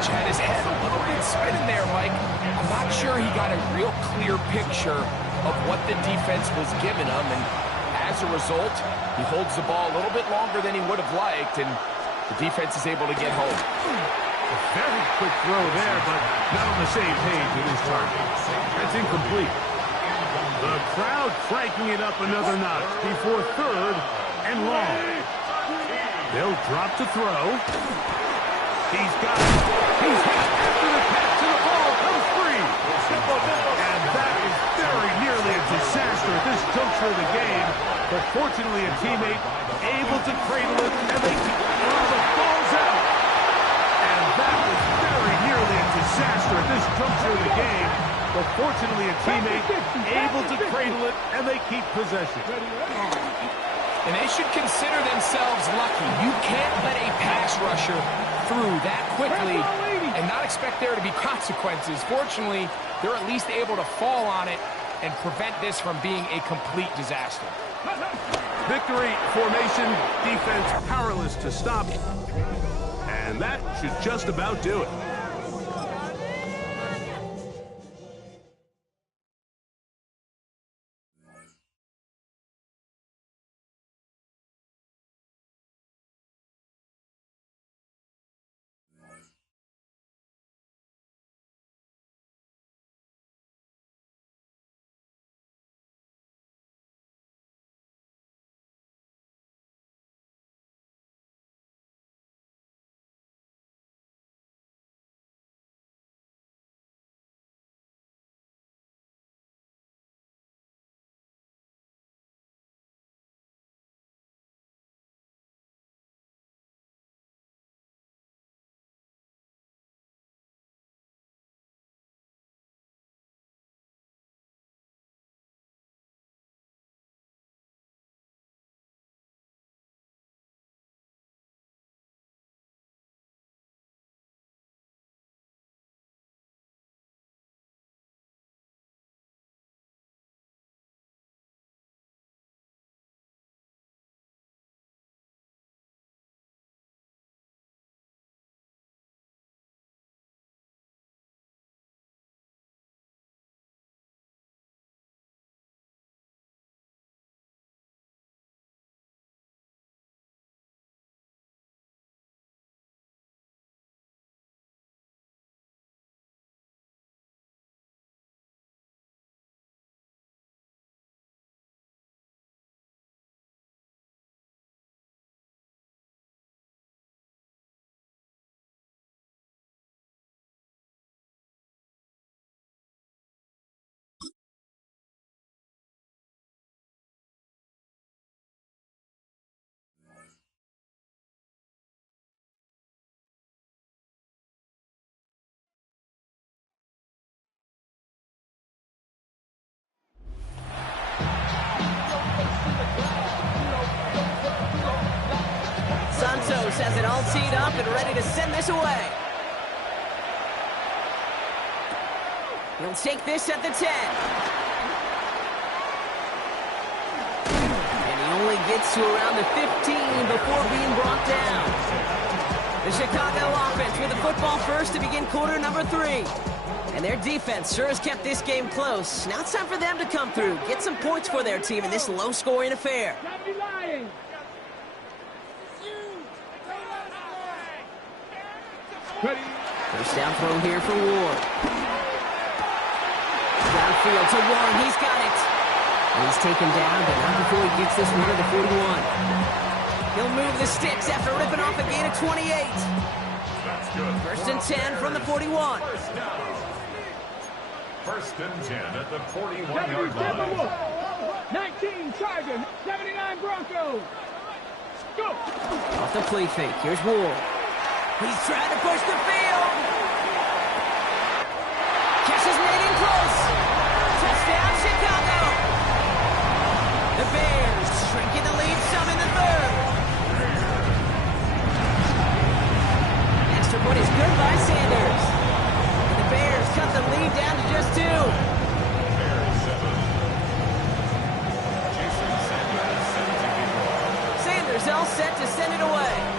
H2H had his head a little bit spinning there, Mike. I'm not sure he got a real clear picture of what the defense was giving him, and as a result, he holds the ball a little bit longer than he would have liked, and the defense is able to get home. A very quick throw there, but not on the same page with his target. That's incomplete. The crowd cranking it up another notch before third and long. They'll drop to throw. He's got it. He's hit after the catch, and the ball comes free. And that is very nearly a disaster at this juncture of the game. But fortunately, a teammate able to cradle it, and they keep the ball's out. And that was very nearly a disaster at this juncture of the game. But fortunately, a teammate able to cradle it, and they keep possession. And they should consider themselves lucky. You can't let a pass rusher through that quickly and not expect there to be consequences. Fortunately, they're at least able to fall on it and prevent this from being a complete disaster. Victory, formation, defense powerless to stop. And that should just about do it. Santos has it all teed up and ready to send this away. He'll take this at the 10. And he only gets to around the 15 before being brought down. The Chicago offense with the football first to begin quarter number 3. And their defense sure has kept this game close. Now it's time for them to come through, get some points for their team in this low-scoring affair. First down throw here for Ward. Downfield to Warren. He's got it. And he's taken down, but not before he gets this one to the 41. He'll move the sticks after ripping off a gain of 28. That's good. First and 10 from the 41. First and 10 at the 41-yard line. 19 Chargers, 79 Broncos. Go! Off the play fake. Here's Ward. He's trying to push the field. Catch is made in close. Touchdown, Chicago. The Bears shrinking the lead some in the third. Extra point is good by Sanders. And the Bears cut the lead down to just 2. Bears 7. Sanders all set to send it away.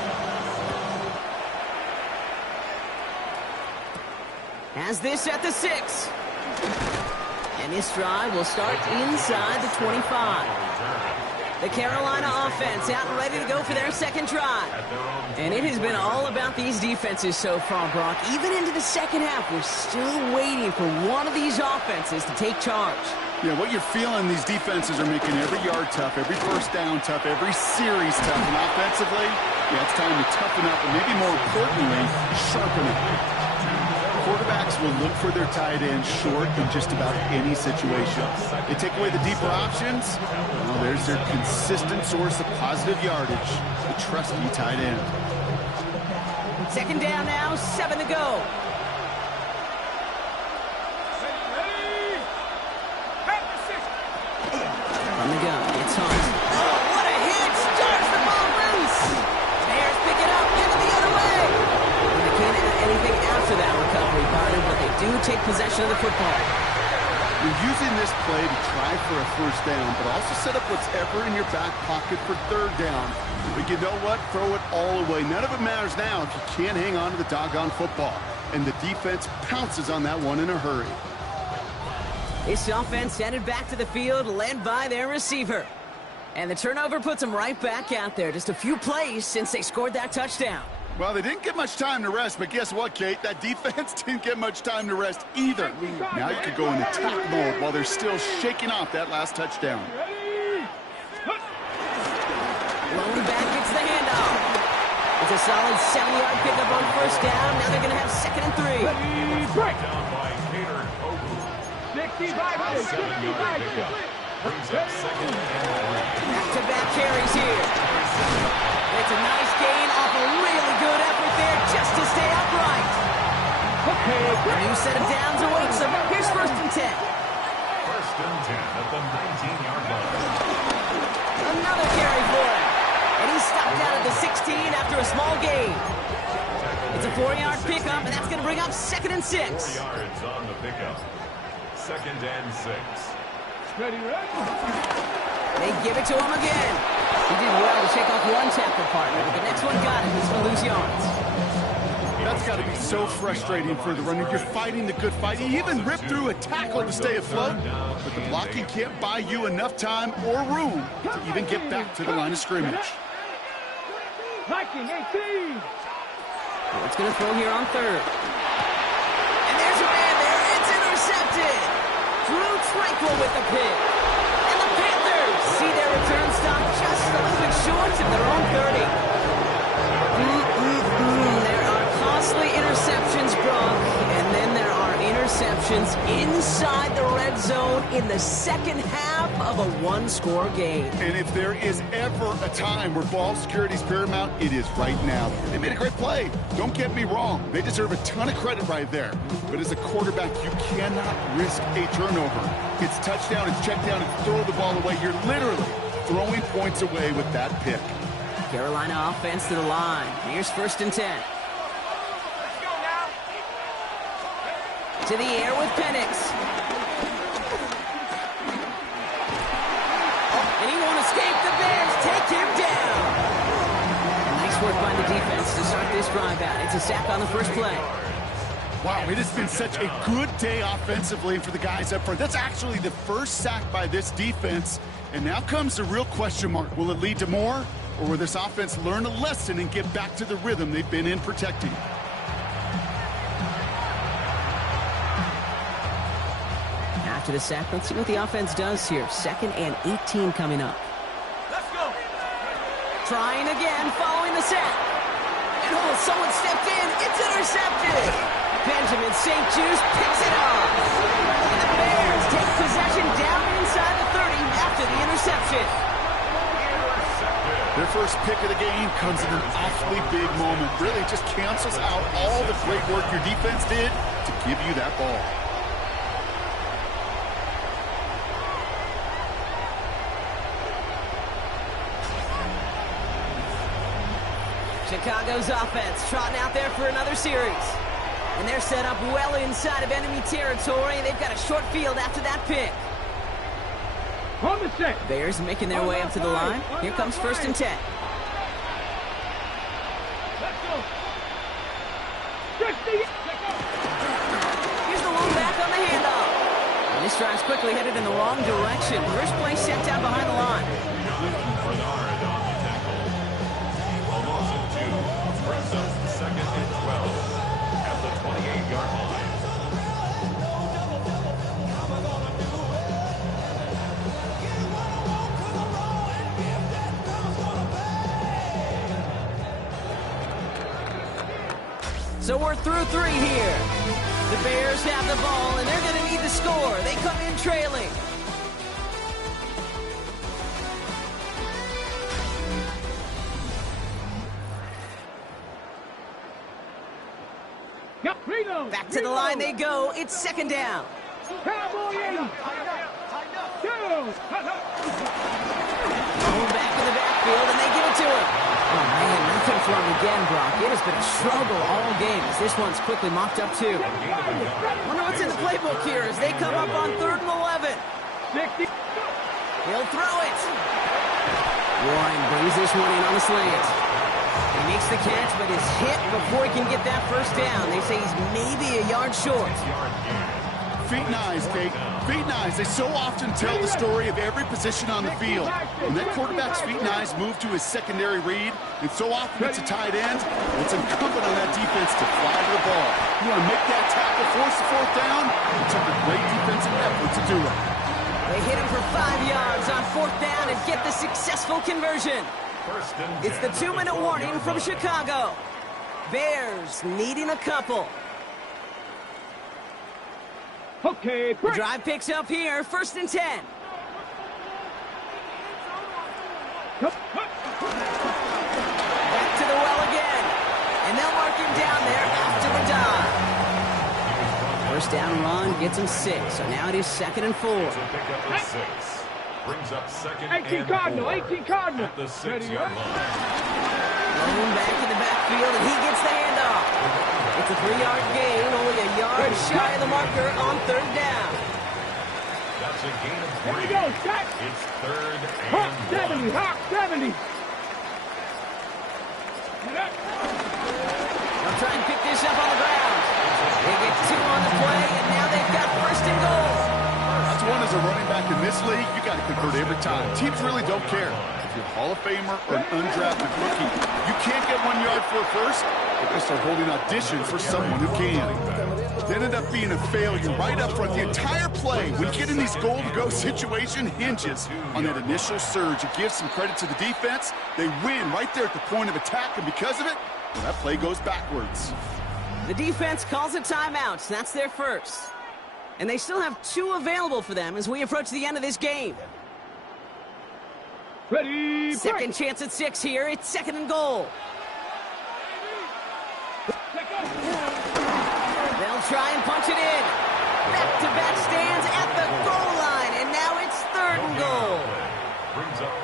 Has this at the 6. And this drive will start inside the 25. The Carolina offense out and ready to go for their second drive. And it has been all about these defenses so far, Brock. Even into the second half, we're still waiting for one of these offenses to take charge. Yeah, what you're feeling, these defenses are making every yard tough, every first down tough, every series tough. And offensively, yeah, it's time to toughen up, and maybe more importantly, sharpen up. Quarterbacks will look for their tight end short in just about any situation. They take away the deeper options. Well, there's their consistent source of positive yardage, the trusty tight end. Second down now, 7 to go. On the gun, it's Hunt. Oh, what a hit! Starts the ball loose! Bears pick it up, headed the other way! And they can't add anything after that recovery, partner, but they do take possession of the football. You're using this play to try for a first down, but also set up what's ever in your back pocket for third down. But you know what? Throw it all away. None of it matters now if you can't hang on to the doggone football. And the defense pounces on that one in a hurry. This offense headed back to the field, led by their receiver. And the turnover puts them right back out there. Just a few plays since they scored that touchdown. Well, they didn't get much time to rest, but guess what, Kate? That defense didn't get much time to rest either. Now you could go in attack mode while they're still shaking off that last touchdown. Lone back gets the handoff. It's a solid 7-yard pickup on first down. Now they're going to have 2nd and 3. Break. Down by Cater Kogu. 65. 65. Brings up 2nd and 3. Back-to-back carries here. It's a nice gain off a really good effort there just to stay upright. A new set of downs awaits them. Here's 1st and 10. 1st and 10 at the 19-yard line. Another carry for him. And he's stopped out at the 16 after a small gain. It's a 4-yard pickup, and that's going to bring up 2nd and 6. 4 yards on the pickup. 2nd and 6. Ready, ready. They give it to him again. He did well to shake off one tackle partner, but the next one got him. He's going to lose yards. That's got to be so frustrating for the runner. You're fighting the good fight. You even ripped through a tackle to stay afloat, but the blocking can't buy you enough time or room to even get back to the line of scrimmage. Viking 18. What's going to throw here on 3rd? And there's a man there. It's intercepted. Drew Tranquil with the pick. And the Panthers see their return stop just a little bit short of their own 30. There are costly interceptions, Brock, and then there are interceptions inside the red zone in the second half of a one-score game. And if there is ever a time where ball security is paramount, it is right now. They made a great play. Don't get me wrong. They deserve a ton of credit right there. But as a quarterback, you cannot risk a turnover. It's touchdown, it's check down, it's throw the ball away. You're literally throwing points away with that pick. Carolina offense to the line. Here's 1st and 10. To the air with Penix. And he won't escape. The Bears take him down. Nice work by the defense to start this drive out. It's a sack on the first play. Wow, it has been such a good day offensively for the guys up front. That's actually the first sack by this defense. And now comes the real question mark. Will it lead to more? Or will this offense learn a lesson and get back to the rhythm they've been in protecting? After the sack, let's see what the offense does here. 2nd and 18 coming up. Let's go. Trying again following the sack. And oh, someone stepped in. It's intercepted. Benjamin St. Juice picks it off. And the Bears take possession down inside the 30 after the interception. Their first pick of the game comes in an awfully big moment. Really just cancels out all the great work your defense did to give you that ball. Chicago's offense trotting out there for another series. And they're set up well inside of enemy territory, and they've got a short field after that pick. On the set. Bears making their way up to the line. Here comes 1st and 10. Let's go. 60. Let's go. this drive's quickly headed in the wrong direction. First play set down behind the line. Jonathan Bernard on the tackle. A loss of 2 brings up 2nd and 12 at the 28-yard line. So we're through 3 here. The Bears have the ball, and they're going to need the score. They come in trailing. Back to the line they go. It's 2nd down. Cowboy 80. Back in the backfield, and they give it to him. Oh, man, nothing for him again, Brock. It has been a struggle all game as this one's quickly mocked up, too. Wonder what's in the playbook here as they come up on 3rd and 11. 60. He'll throw it. Warren brings this one in on the slant. He makes the catch, but is hit before he can get that first down. They say he's maybe a yard short. Feet and eyes, Kate. Feet and eyes. They so often tell the story of every position on the field. When that quarterback's feet and eyes move to his secondary read, and so often it's a tight end, it's incumbent on that defense to fly to the ball. You want to make that tackle, force the 4th down. It took a great defensive effort to do it. They hit him for 5 yards on 4th down and get the successful conversion. It's the 2-minute warning from Chicago. Bears needing a couple. Okay, The drive picks up here, 1st and 10. Back to the well again. And they'll mark him down there after the dive. First down run gets him 6. So now it is 2nd and 4. To pick up the 6. Brings up 2nd 18 and Cardinal, 4 18 Cardinal. at the 6-yard line. Thrown back in the backfield, and he gets the handoff. It's a 3-yard gain, only a yard shy of the marker on 3rd down. That's a gain of Here 3. we go, Jack. It's 3rd Hawk and 70, 1. Hawk 70. They'll try and pick this up on the ground. They get 2 on the play, and now they've got 1st and goal. That's one as a running back in this league, you got to convert every time. Teams really don't care. If you're a Hall of Famer or an undrafted rookie, you can't get 1 yard for a first, they're going to start holding auditions for someone who can. They ended up being a failure right up front. The entire play, when you get in these goal-to-go situation, hinges on that initial surge. It gives some credit to the defense. They win right there at the point of attack, and because of it, well, that play goes backwards. The defense calls a timeout. That's their first. And they still have 2 available for them as we approach the end of this game. Ready, Second chance at 6 here. It's 2nd and goal. They'll try and punch it in. Back-to-back stands at the goal line, and now it's 3rd and goal.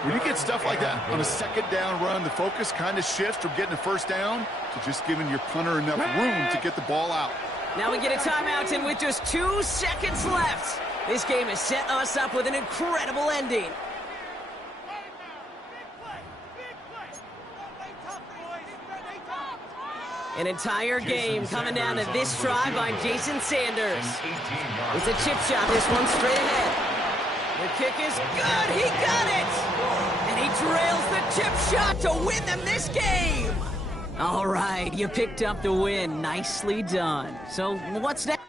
When you get stuff like that on a 2nd down run, the focus kind of shifts from getting a 1st down to just giving your punter enough room to get the ball out. Now we get a timeout, and with just 2 seconds left, this game has set us up with an incredible ending. An entire game coming down to this try by Jason Sanders. It's a chip shot, this one straight ahead. The kick is good, he got it! And he trails the chip shot to win them this game! All right, you picked up the win, nicely done. So what's next?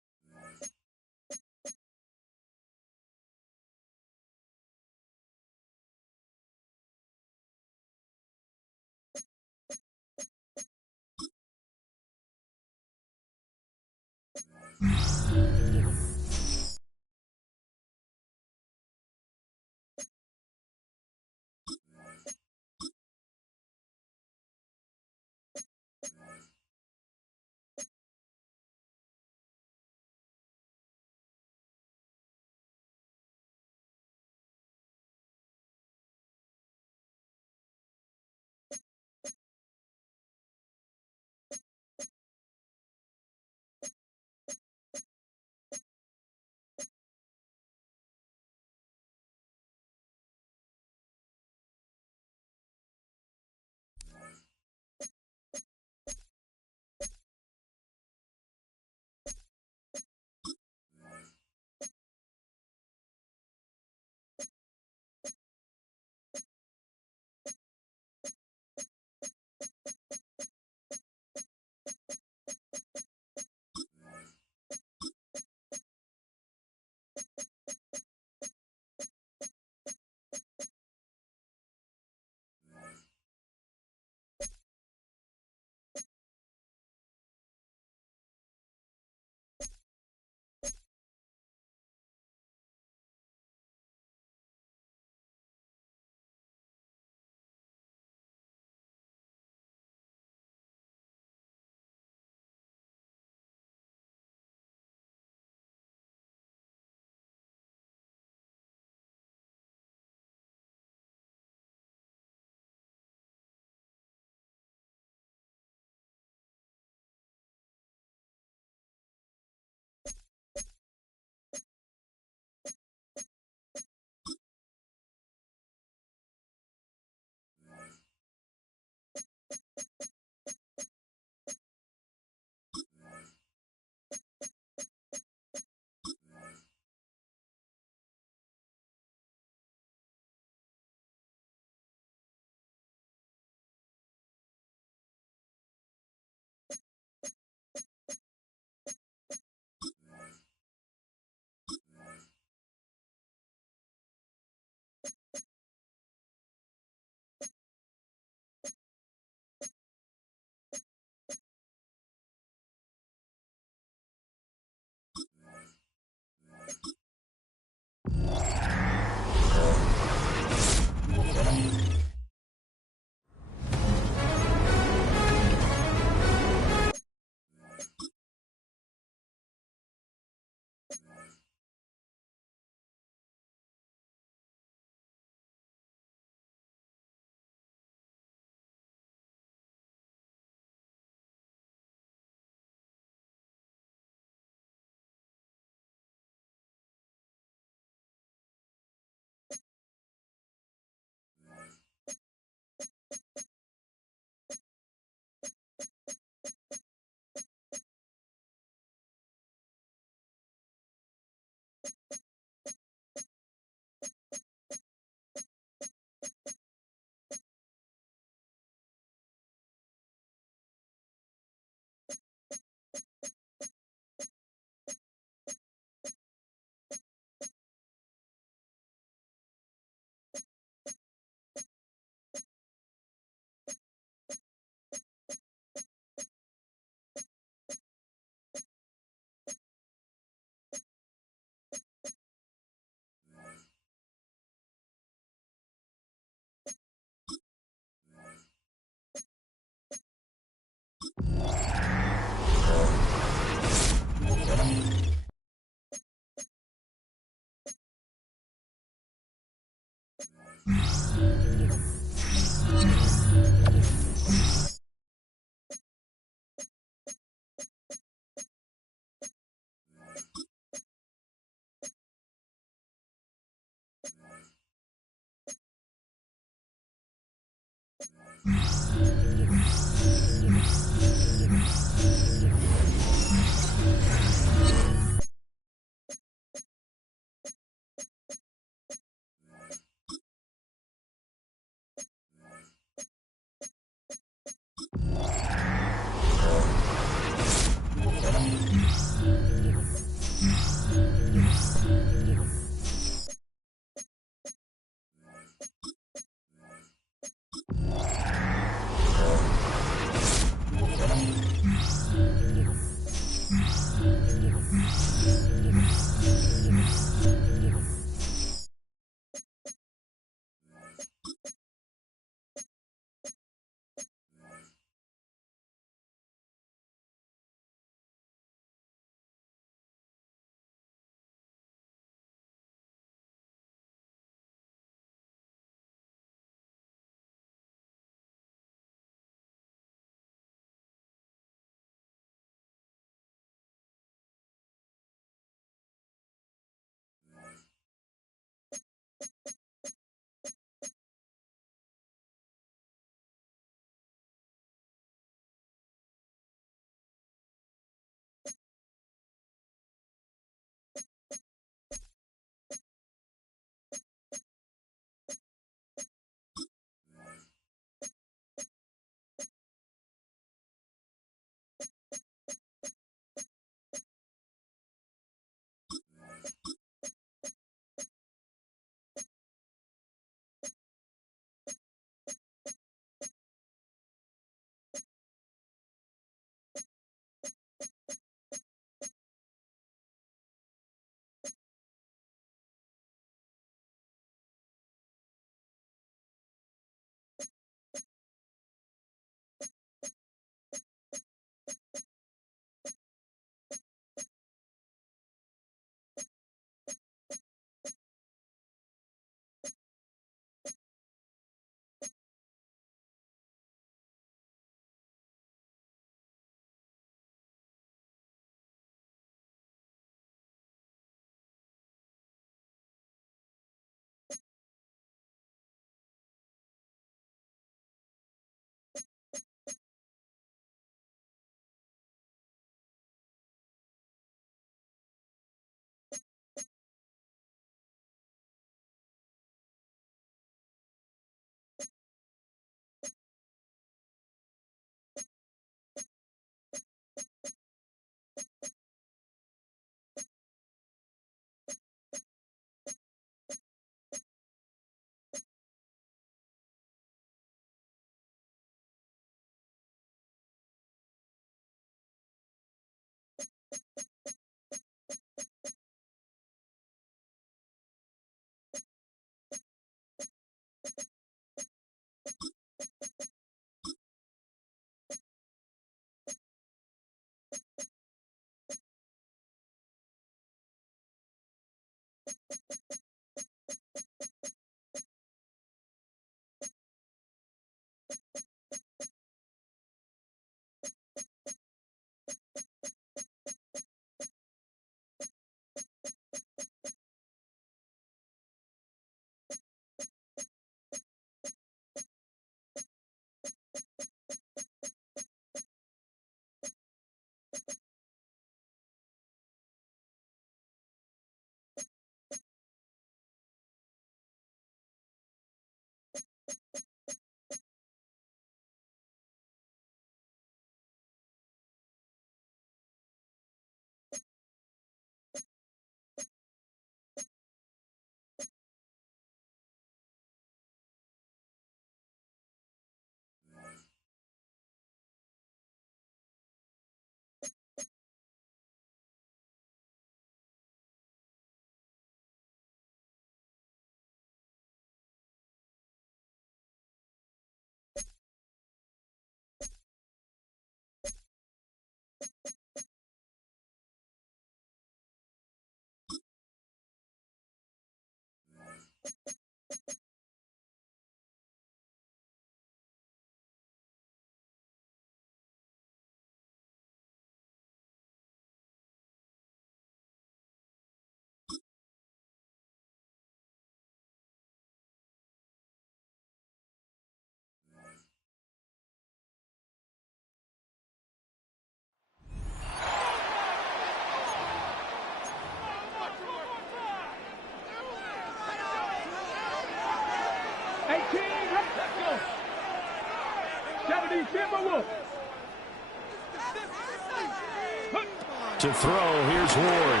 To throw, here's Ward.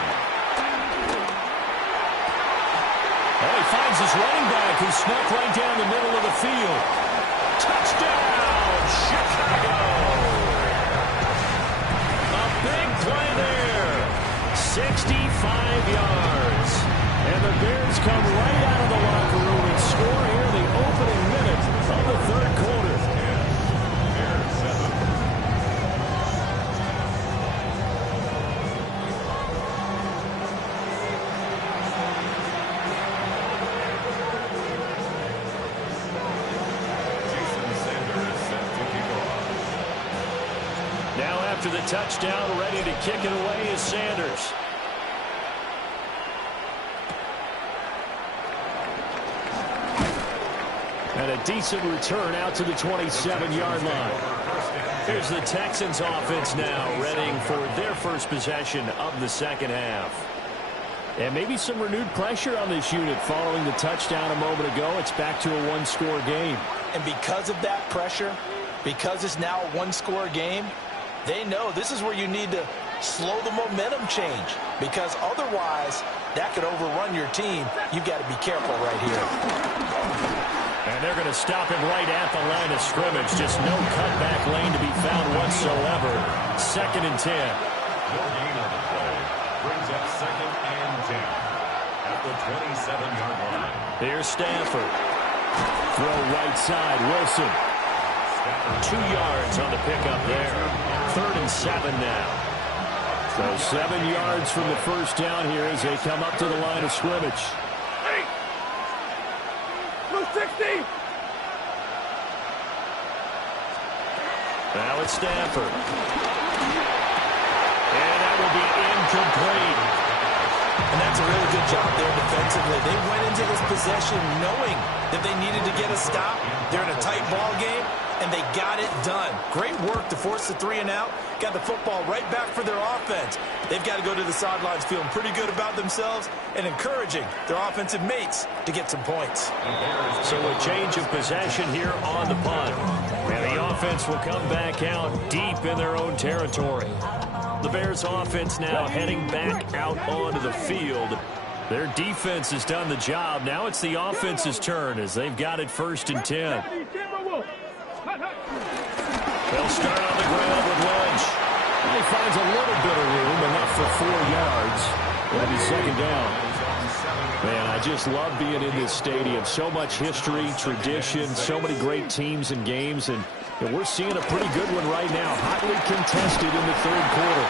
Oh, he finds his running back who snuck right down the middle of the field. Touchdown, Chicago! A big play there. 65 yards. And the Bears come right out of the locker room and score here in the opening minute of the third quarter. Bears 7. Now after the touchdown, ready to kick it away is Sanders. And a decent return out to the 27-yard line. Here's the Texans offense now, readying for their first possession of the second half. And maybe some renewed pressure on this unit following the touchdown a moment ago. It's back to a one-score game. And because of that pressure, because it's now a one-score game, they know this is where you need to slow the momentum change, because otherwise that could overrun your team. You've got to be careful right here. And they're going to stop him right at the line of scrimmage. Just no cutback lane to be found whatsoever. 2nd and 10. No gain on the play. Brings up 2nd and 10 at the 27-yard line. Here's Stafford. Throw right side, Wilson. 2 yards on the pickup there. 3rd and 7 now. So 7 yards from the first down here as they come up to the line of scrimmage. 60. Now it's Stafford. And that will be incomplete. And that's a really good job there defensively. They went into this possession knowing that they needed to get a stop. They're in a tight ball game, and they got it done. Great work to force the 3 and out. Got the football right back for their offense. They've got to go to the sidelines feeling pretty good about themselves and encouraging their offensive mates to get some points. So a change of possession here on the punt. And the offense will come back out deep in their own territory. The Bears offense now heading back out onto the field. Their defense has done the job. Now it's the offense's turn as they've got it 1st and 10. They'll start on the ground with Lynch. He finds a little bit of room, enough for 4 yards. It'll be 2nd down. Man, I just love being in this stadium. So much history, tradition, so many great teams and games, and we're seeing a pretty good one right now. Hotly contested in the 3rd quarter.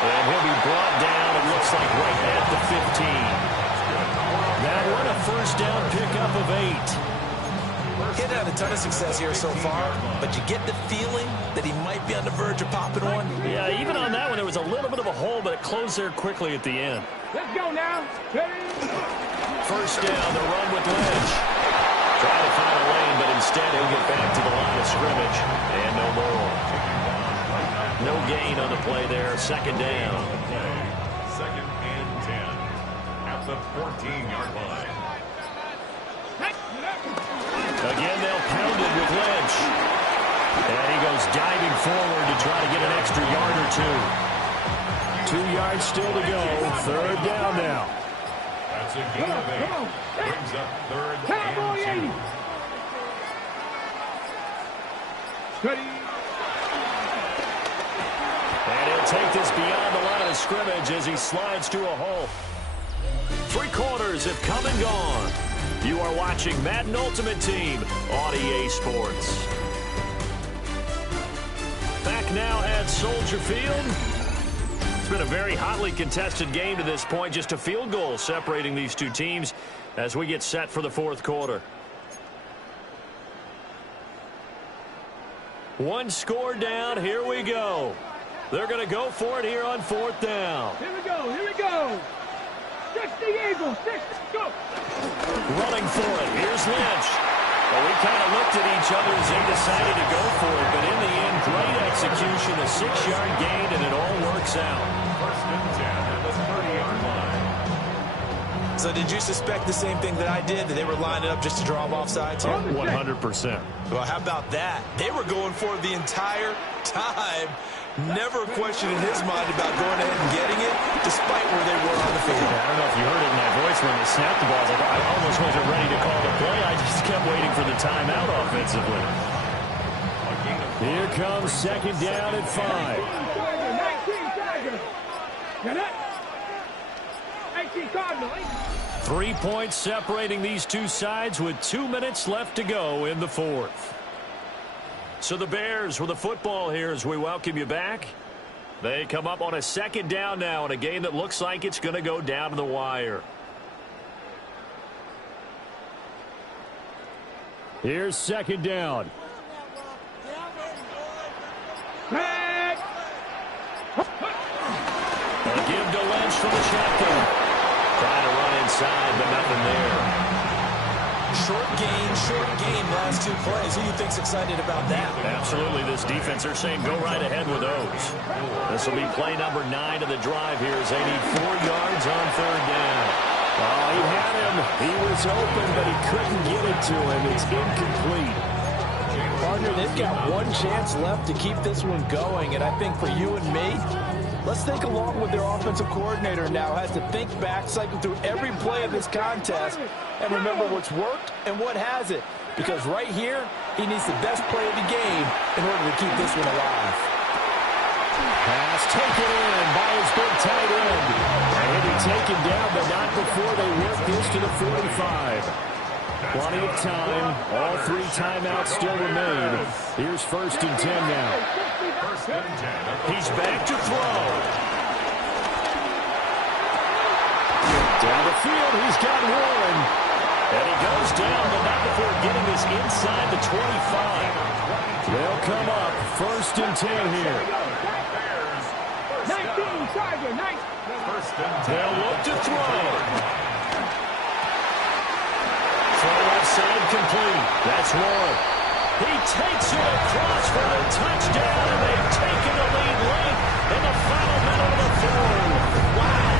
And he'll be brought down, it looks like, right at the 15. first down pickup of 8. He hasn't had a ton of success here so far, but you get the feeling that he might be on the verge of popping one. Yeah, even on that one, there was a little bit of a hole, but it closed there quickly at the end. Let's go now. Ready? First down, the run with Lynch. Trying to find a lane, but instead he'll get back to the line of scrimmage. And no more. No gain on the play there. Second down. Second and 10 at the 14-yard line. Again, they'll pound it with Lynch. And he goes diving forward to try to get an extra yard or 2. 2 yards still to go. Third down now. That's a gain of 8. Brings up third and 2. Ready? And he'll take this beyond the line of scrimmage as he slides to a hole. 3 quarters have come and gone. You are watching Madden Ultimate Team on EA Sports. Back now at Soldier Field. It's been a very hotly contested game to this point. Just a field goal separating these two teams as we get set for the fourth quarter. 1 score down. Here we go. They're going to go for it here on 4th down. Here we go. Here we go. 60 Eagles. 60. Go. Running for it. Here's Lynch. Well, we kind of looked at each other as they decided to go for it, but in the end, great execution, a 6-yard gain, and it all works out. First and 10 at the 30-yard line. So did you suspect the same thing that I did, that they were lining up just to draw them offsides here? 100%. Well, how about that? They were going for it the entire time. Never a question in his mind about going ahead and getting it, despite where they were on the field. I don't know if you heard it in my voice when they snapped the ball. I almost wasn't ready to call the play. I just kept waiting for the timeout offensively. Here comes second down at 5. 19 Tiger. Get it? 18 Cardinal. 3 points separating these two sides with 2 minutes left to go in the fourth. So the Bears with the football here as we welcome you back. They come up on a second down now in a game that looks like it's going to go down to the wire. Here's second down. A give to Lynch from the shotgun. Trying to run inside, but nothing there. Short gain, last 2 plays. Who do you think's excited about that? Absolutely, this defense, they're saying go right ahead with those. This will be play number 9 of the drive here as they need 4 yards on third down. Oh, he had him. He was open, but he couldn't get it to him. It's incomplete. Partner, they've got 1 chance left to keep this one going, and I think for you and me, let's think along with their offensive coordinator now. Has to think back, cycle through every play of this contest, and remember what's worked and what hasn't. Because right here, he needs the best play of the game in order to keep this one alive. Pass taken in by his big tight end. And he's taken down, but not before they work this to the 45. Plenty of time. All 3 timeouts still remain. Here's first and 10 now. He's back to throw. Down the field, he's got one. And he goes down, but not before getting this inside the 25. They'll come up first and 10 here. 19 Tiger. 19. They'll look to throw. Throw left side complete. That's one. He takes it across for the touchdown, and they've taken the lead late in the final minute of the fourth. Wow.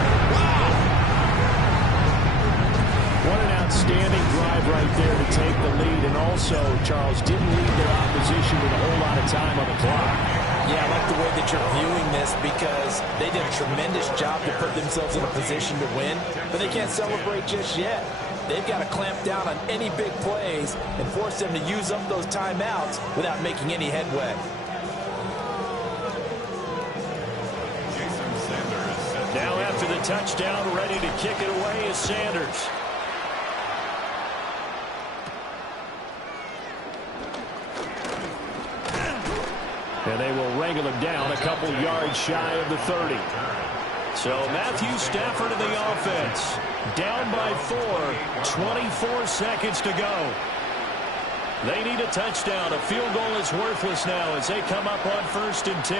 What an outstanding drive right there to take the lead, and also, Charles, didn't leave their opposition with a whole lot of time on the clock. Yeah, I like the way that you're viewing this because they did a tremendous job to put themselves in a position to win, but they can't celebrate just yet. They've got to clamp down on any big plays and force them to use up those timeouts without making any headway. Now after the touchdown, ready to kick it away is Sanders. And they will wrangle him down a couple yards shy of the 30. So Matthew Stafford in the offense. Down by 4, 24 seconds to go. They need a touchdown. A field goal is worthless now as they come up on 1st and 10.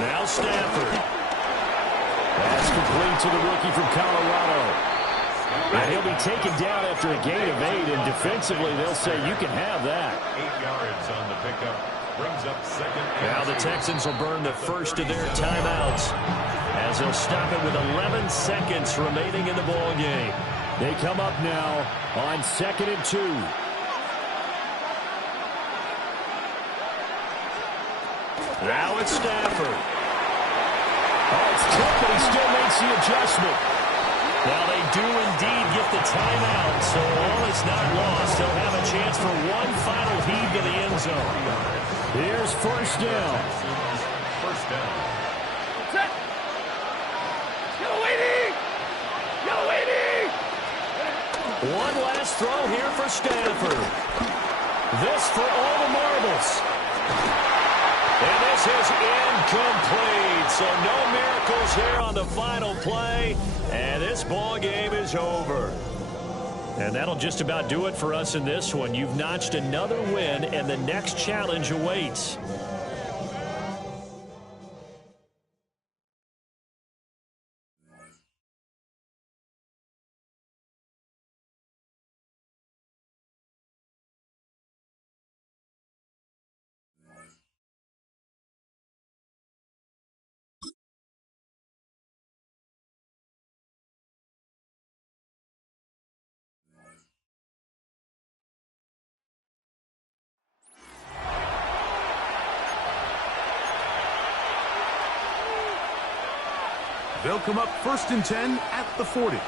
Now Stafford. That's complete to the rookie from Colorado. And he'll be taken down after a gain of 8, and defensively they'll say you can have that. 8 yards on the pickup. Brings up 2nd. Now the Texans will burn the first of their timeouts as they'll stop it with 11 seconds remaining in the ball game. They come up now on 2nd and 2. Now it's Stafford. Oh, it's tipped, but he still makes the adjustment. Now they do indeed get the timeout, so all is not lost. They'll have a chance for one final heave to the end zone. Here's 1st down. 1st down. Set. Yellow waiting. Yellow waiting. One last throw here for Stafford. This for all the marbles. And this is incomplete. So no miracles here on the final play. And this ball game is over. And that'll just about do it for us in this one. You've notched another win, and the next challenge awaits. They'll come up 1st and 10 at the 40.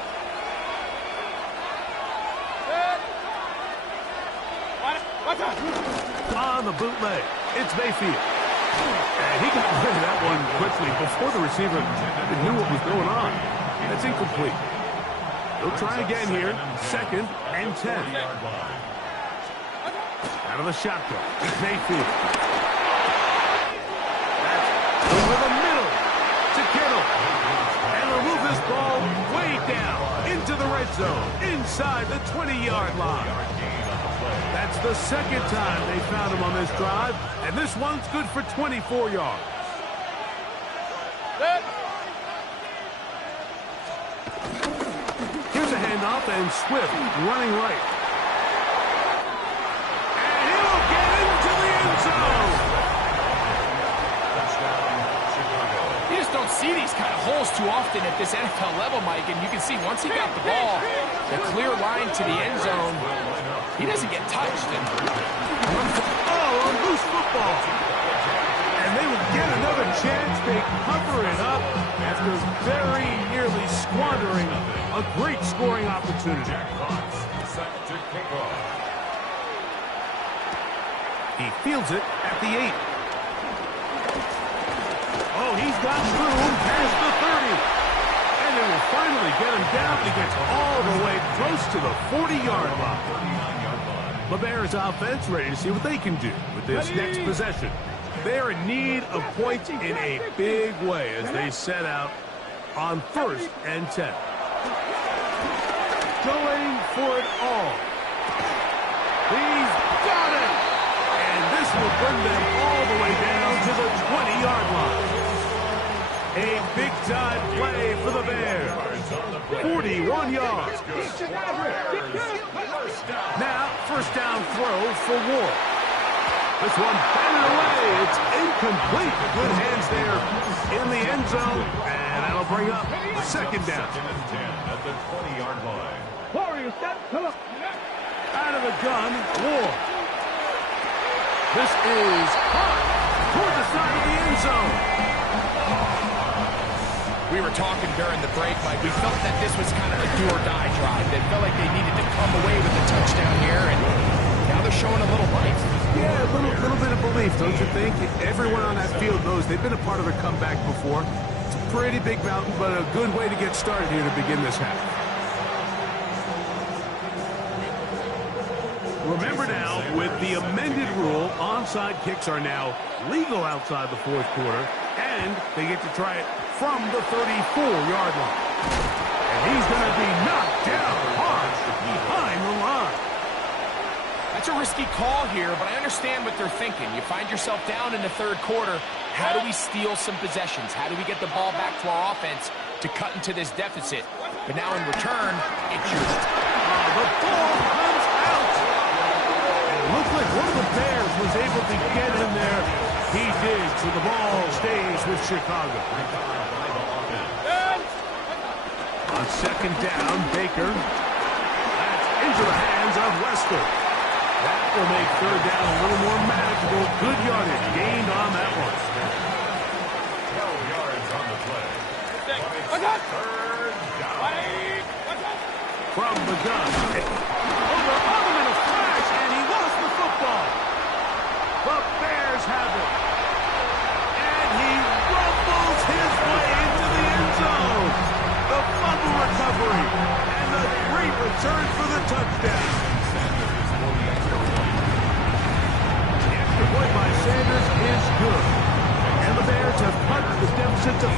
On the bootleg, it's Mayfield. And he got rid of that one quickly before the receiver knew what was going on. That's incomplete. They'll try again here. 2nd and 10. Out of the shotgun, it's Mayfield. That's over the middle to Kittle. And they'll move this ball way down into the red zone, inside the 20-yard line. That's the 2nd time they found him on this drive, and this one's good for 24 yards. Here's a handoff, and Swift running right. And he'll get into the end zone. You just don't see these kind of holes too often at this NFL level, Mike, and you can see once he got the ball, the clear line to the end zone, he doesn't get touched. On loose football. And they will get another chance. They cover it up after very nearly squandering a great scoring opportunity. He fields it at the 8. Oh, he's got room past the 30. And they will finally get him down. He gets all the way close to the 40-yard line. The Bears offense ready to see what they can do with this next possession. They're in need of points in a big way as they set out on 1st and 10. Going for it all. He's got it! And this will bring them all the way down to the 20-yard line. A big-time play for the Bears. 41 yards. Now, 1st down throw for Ward. This one batted away. It's incomplete. Good hands there in the end zone. And that'll bring up 2nd down. At the 20-yard line. Warriors, step, come up. Out of the gun, Ward. This is hot toward the side of the end zone. We were talking during the break, Mike. We felt that this was kind of a do-or-die drive. They felt like they needed to come away with a touchdown here, and now they're showing a little life. Yeah, a little bit of belief, don't you think? Everyone on that field knows they've been a part of a comeback before. It's a pretty big mountain, but a good way to get started here to begin this half. Remember now, with the amended rule, onside kicks are now legal outside the 4th quarter, And they get to try it from the 34-yard line. And he's going to be knocked down hard behind the line. That's a risky call here, but I understand what they're thinking. You find yourself down in the third quarter. How do we steal some possessions? How do we get the ball back to our offense to cut into this deficit? But now in return, it's yours. The ball comes out. And it looks like one of the Bears was able to get in there. He did, so the ball stays with Chicago. On second down, Baker. That's into the hands of Lester. That will make third down a little more manageable. Good yardage gained on that one. 12 yards on the play. Third down. From the gun. Over him in a flash, and he lost the football. The Bears have it. And he rumbles his way into the end zone. The fumble recovery. And the great return for the touchdown. The point by Sanders is good. And the Bears have cut the deficit to 5.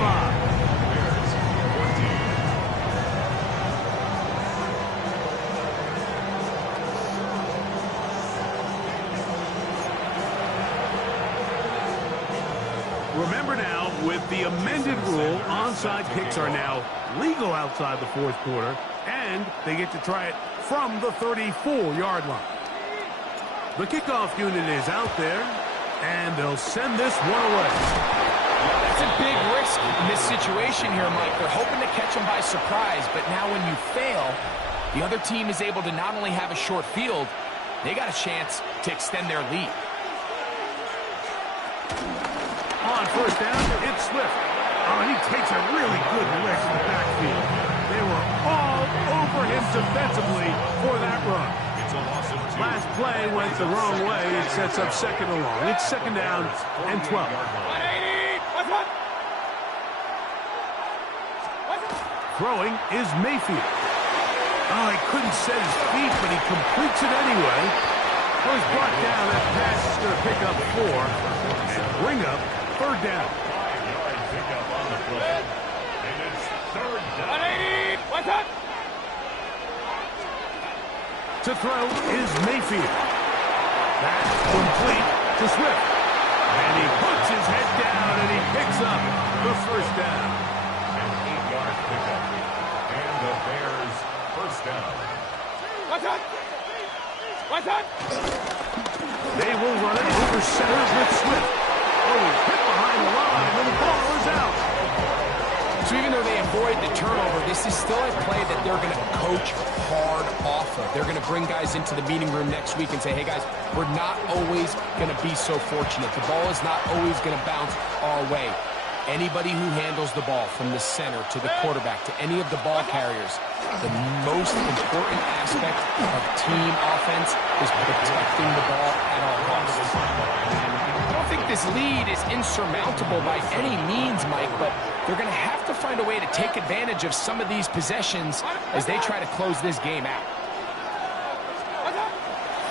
Remember now, with the amended rule, onside kicks are now legal outside the fourth quarter, and they get to try it from the 34-yard line. The kickoff unit is out there, and they'll send this one away. That's a big risk in this situation here, Mike. They're hoping to catch them by surprise, but now when you fail, the other team is able to not only have a short field, they got a chance to extend their lead. On first down, it's Swift. Oh, and he takes a really good lick in the backfield. They were all over him defensively for that run. Last play went the wrong way. It sets up second and long. It's second down and 12. Throwing is Mayfield. Oh, he couldn't set his feet, but he completes it anyway. So he's brought down. That pass is going to pick up 4 and bring up third down. 5-yard pickup on the play. And it's third down. To throw is Mayfield. That's complete to Swift. And he puts his head down and he picks up the first down. An 8-yard pickup. And the Bears first down. They will run it over center with Swift. Oh, he's hit behind the line and the ball is out. So even though they avoid the turnover, this is still a play that they're going to coach hard off of. They're going to bring guys into the meeting room next week and say, hey, guys, we're not always going to be so fortunate. The ball is not always going to bounce our way. Anybody who handles the ball from the center to the quarterback to any of the ball carriers, the most important aspect of team offense is protecting the ball at all costs. I don't think this lead is insurmountable by any means, Mike, but they're going to have to find a way to take advantage of some of these possessions as they try to close this game out.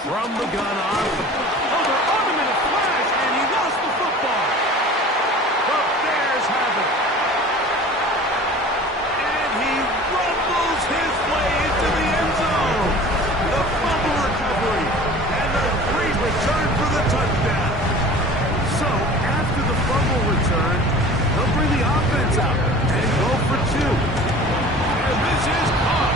From the gun on. Oh, they're on him in a flash, and he lost the football. The Bears have it. And he rumbles his way into the end zone. The fumble recovery and the great return for the touchdown. So, after the fumble return, they'll bring the offense out and go for 2. And this is caught.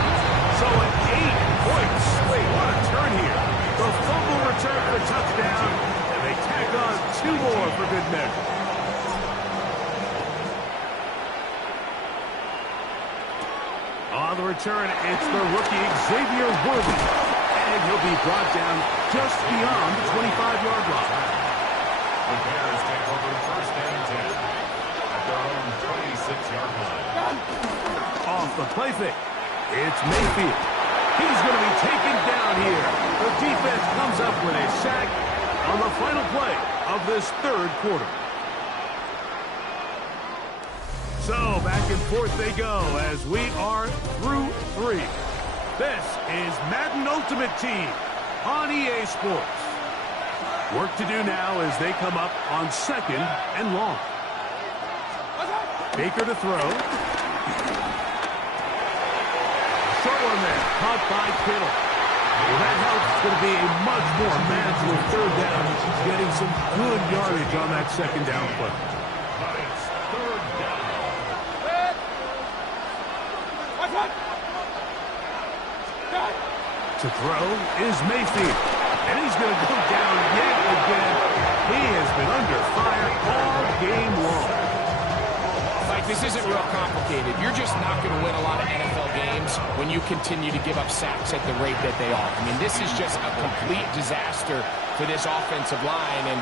So an 8-point swing. What a turn here. The fumble return for a touchdown, and they tack on 2 more for good measure. On the return, it's the rookie Xavier Worthy, and he'll be brought down just beyond the 25-yard line. The Bears take over first and 10 at their own 26-yard line. Off the play fake, it's Mayfield. He's going to be taken down here. The defense comes up with a sack on the final play of this third quarter. So back and forth they go as we are through 3. This is Madden Ultimate Team on EA Sports. Work to do now as they come up on second and long. Baker to throw. Short one there. Caught by Kittle. Well, that helps. It's going to be a much more manageable third down. Getting some good yardage on that second down play. Third down. To throw is Mayfield. And he's going to go down yet again. He has been under fire all game long. Like, this isn't real complicated. You're just not going to win a lot of NFL games when you continue to give up sacks at the rate that they are. I mean, this is just a complete disaster for this offensive line. And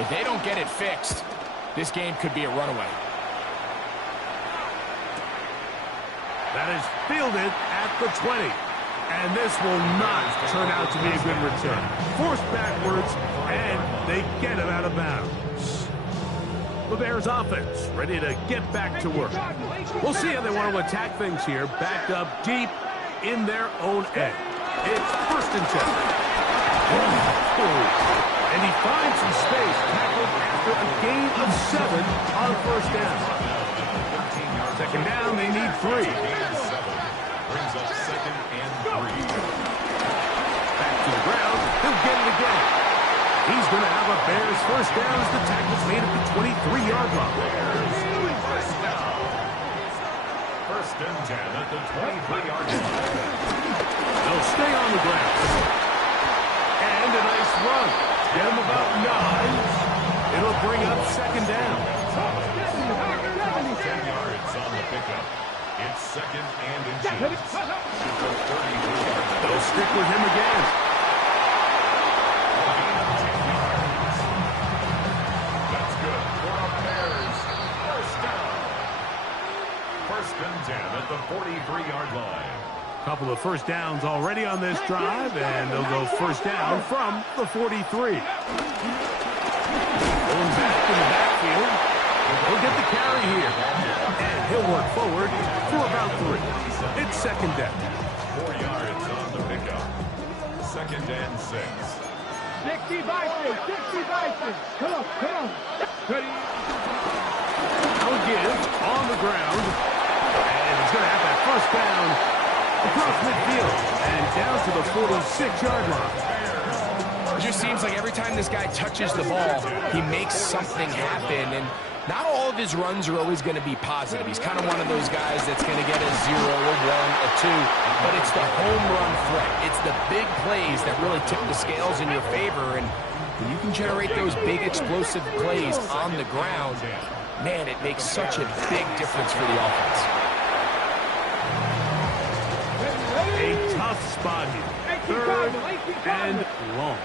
if they don't get it fixed, this game could be a runaway. That is fielded at the 20. And this will not turn out to be a good return. Forced backwards, and they get it out of bounds. The Bears offense ready to get back to work. We'll see how they want to attack things here. Backed up deep in their own end. It's 1st and 10. And he finds some space, tackled after a gain of 7 on 1st down. 2nd down, they need 3. Brings up 2nd and 3. Back to the ground. He'll get it again. He's going to have a Bears 1st down as the tackle's made at the 23-yard line. First and 10 at the 23-yard line. They'll stay on the ground. And a nice run. Get him about 9. It'll bring up 2nd down. 10 yards on the pickup. It's 2nd and inches. They'll stick with him again. That's good for a Bears 1st down. 1st and 10 at the 43-yard line. Couple of 1st downs already on this drive, and they'll go 1st down from the 43. Going back in the backfield. He'll get the carry here. And he'll work forward for about 3. It's 2nd down. 4 yards on the pickup. 2nd and 6. 60 Vikings, 60 Vikings. Come on. Now give on the ground. And he's going to have that 1st down across midfield and down to the 46-yard line. It just seems like every time this guy touches the ball, he makes something happen. And not all of his runs are always going to be positive. He's kind of one of those guys that's going to get a 0, a 1, a 2. But it's the home run threat. It's the big plays that really tip the scales in your favor. And when you can generate those big explosive plays on the ground, man, it makes such a big difference for the offense. A tough spot here. 3rd and long.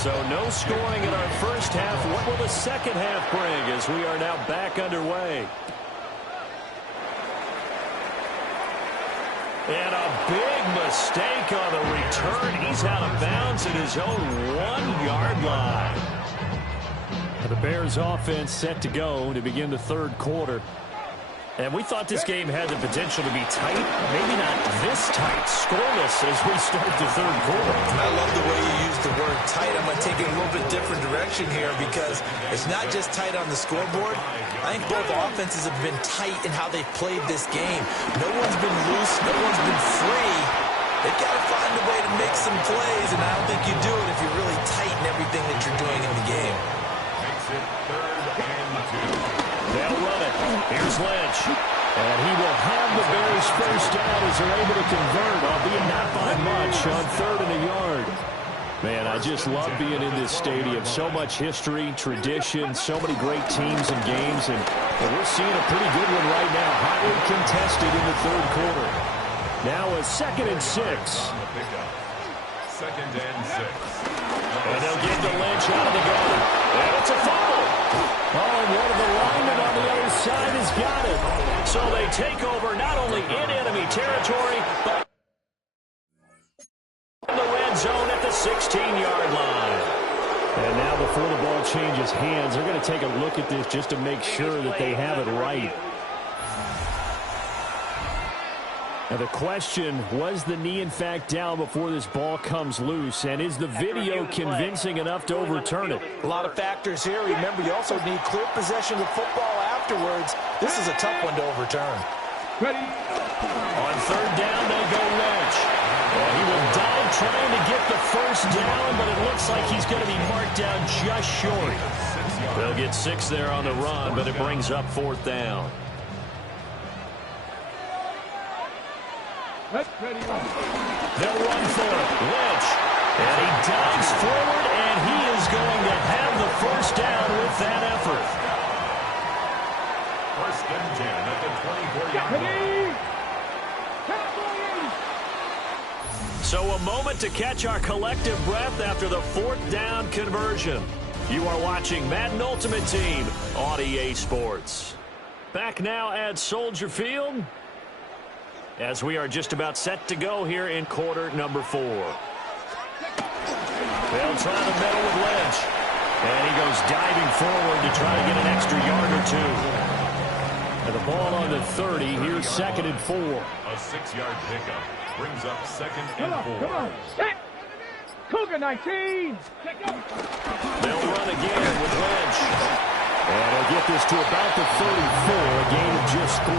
So no scoring in our first half. What will the second half bring as we are now back underway? And a big mistake on the return. He's out of bounds at his own 1-yard line. The Bears offense set to go to begin the third quarter. And we thought this game had the potential to be tight. Maybe not this tight. Scoreless as we start the third quarter. I love the way you use the word tight. I'm going to take it a little bit different direction here because it's not just tight on the scoreboard. I think both offenses have been tight in how they've played this game. No one's been loose. No one's been free. They've got to find a way to make some plays, and I don't think you do it if you're really tight in everything that you're doing in the game. Makes it 3rd and 2. They'll run it. Here's Lynch. And he will have the Bears first down as they're able to convert, albeit not by much, on 3rd and a yard. Man, I just love being in this stadium. So much history, tradition, so many great teams and games, and we're seeing a pretty good one right now. Hotly contested in the third quarter. Now a 2nd and 6. 2nd and 6. And they'll get the Lynch out of the gun. And it's a fumble. Oh, and one of the linemen on the other side has got it. So they take over not only in enemy territory, but in the red zone at the 16-yard line. And now before the ball changes hands, they're going to take a look at this just to make sure that they have it right. Now the question, was the knee in fact down before this ball comes loose? And is the video convincing enough to overturn it? A lot of factors here. Remember, you also need clear possession of football afterwards. This is a tough one to overturn. Ready. On 3rd down, they go Lynch. And he will dive trying to get the first down, but it looks like he's going to be marked down just short. They'll get 6 there on the run, but it brings up 4th down. Ready. They'll run for it. Lynch. And he dives forward, and he is going to have the first down with that effort. 1st and 10 at the 24-yard line. So a moment to catch our collective breath after the 4th down conversion. You are watching Madden Ultimate Team on EA Sports. Back now at Soldier Field, as we are just about set to go here in quarter number 4. They'll try the middle with Lynch. And he goes diving forward to try to get an extra yard or 2. And the ball on the 30. Here's 2nd and 4. A 6-yard pickup brings up 2nd and 4. Come on. Set. Cougar 19. They'll run again with Lynch. And they'll get this to about the 34. A gain of just 3.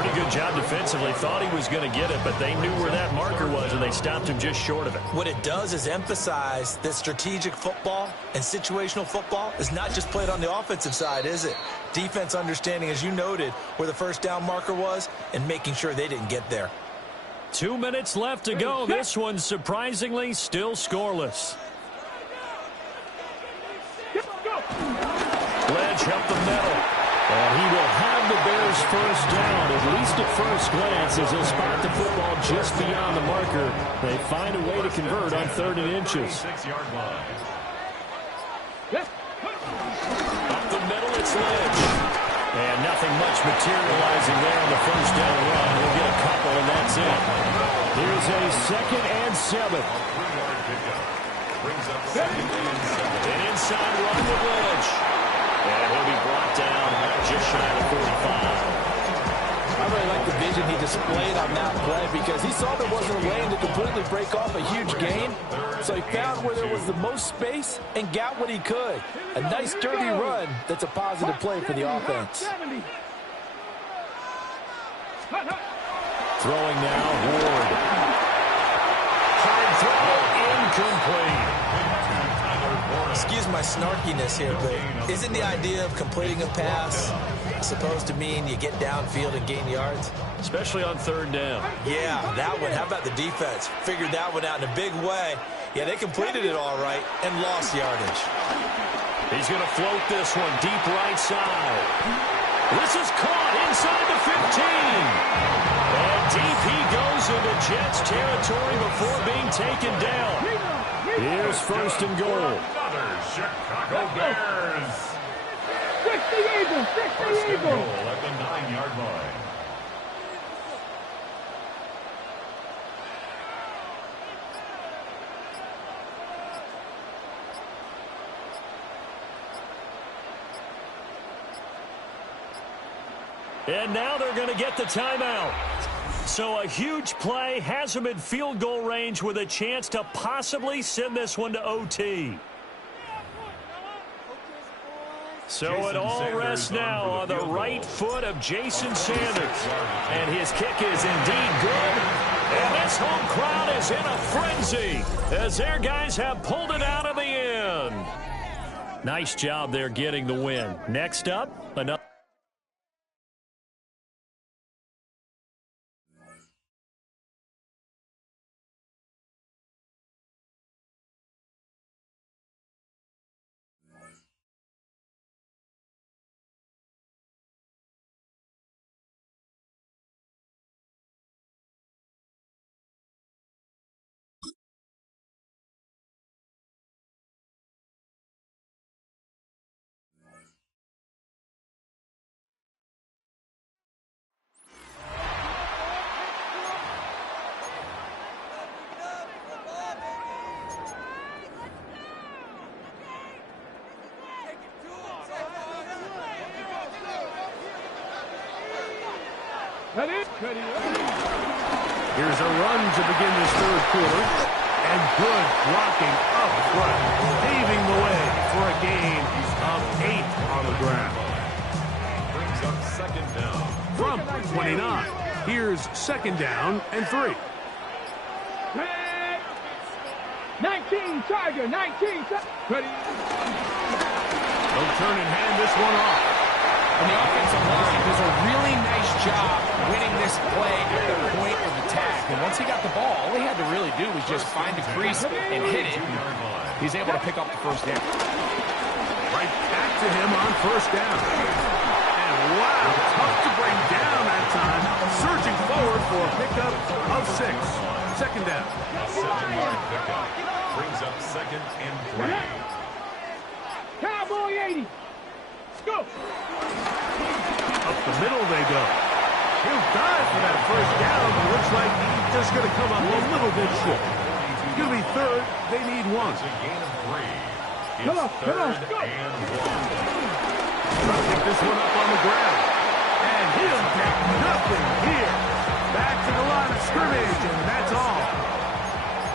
Pretty good job defensively. Thought he was going to get it, but they knew where that marker was, and they stopped him just short of it. What it does is emphasize that strategic football and situational football is not just played on the offensive side, is it? Defense understanding, as you noted, where the first down marker was and making sure they didn't get there. 2 minutes left to go. This one, surprisingly, still scoreless. Lynch up the middle. And he will have the Bears first down, at least at first glance, as he'll spot the football just beyond the marker. They find a way to convert on 3rd and inches. 6-yard line. Up the middle, it's Lynch. And nothing much materializing there on the first down run. We'll get a couple, and that's it. Here's a 2nd and 7. 3-yard pickup brings up 2nd and 7. An inside run with Lynch. And he'll be brought down just shy of 45. I really like the vision he displayed on that play because he saw there wasn't a lane to completely break off a huge gain. So he found where there was the most space and got what he could. A nice, sturdy run that's a positive play for the offense. Throwing now, Ward. Hard throw, incomplete. Excuse my snarkiness here, but isn't the idea of completing a pass supposed to mean you get downfield and gain yards? Especially on 3rd down. Yeah, that one. How about the defense? Figured that one out in a big way. Yeah, they completed it all right and lost yardage. He's going to float this one deep right side. This is caught inside the 15. And deep he goes into Jets territory before being taken down. Here's first and goal. Another Chicago Bears. 60 Eagles, 60 First and Eagles. goal at the 9-yard line. And now they're going to get the timeout. So a huge play has them in field goal range with a chance to possibly send this one to OT. So it all rests now on the right foot of Jason Sanders. And his kick is indeed good. And this home crowd is in a frenzy as their guys have pulled it out of the end. Nice job there getting the win. Next up, another. Here's a run to begin this third quarter. And good blocking up front, paving the way for a gain of 8 on the ground. Brings up second down. From 29, here's second down and 3. 19 Tiger, 19. Ready. They'll turn and hand this one off. And the offensive line does a really nice job winning this play at the point of attack. And once he got the ball, all he had to really do was just find a crease and hit it. He's able to pick up the first down. Right back to him on first down. And wow, tough to bring down that time. Surging forward for a pickup of 6. Second down. A 7-yard pickup. Brings up second and 3. Cowboy 80. Go. Up the middle they go. He'll dive for that first down, but looks like he's just going to come up a little bit short. Going to be third. They need 1. It's a gain of 3. It's Come on, third go. and 1. Trying to pick this one up on the ground. And he'll get nothing here. Back to the line of scrimmage, and that's all.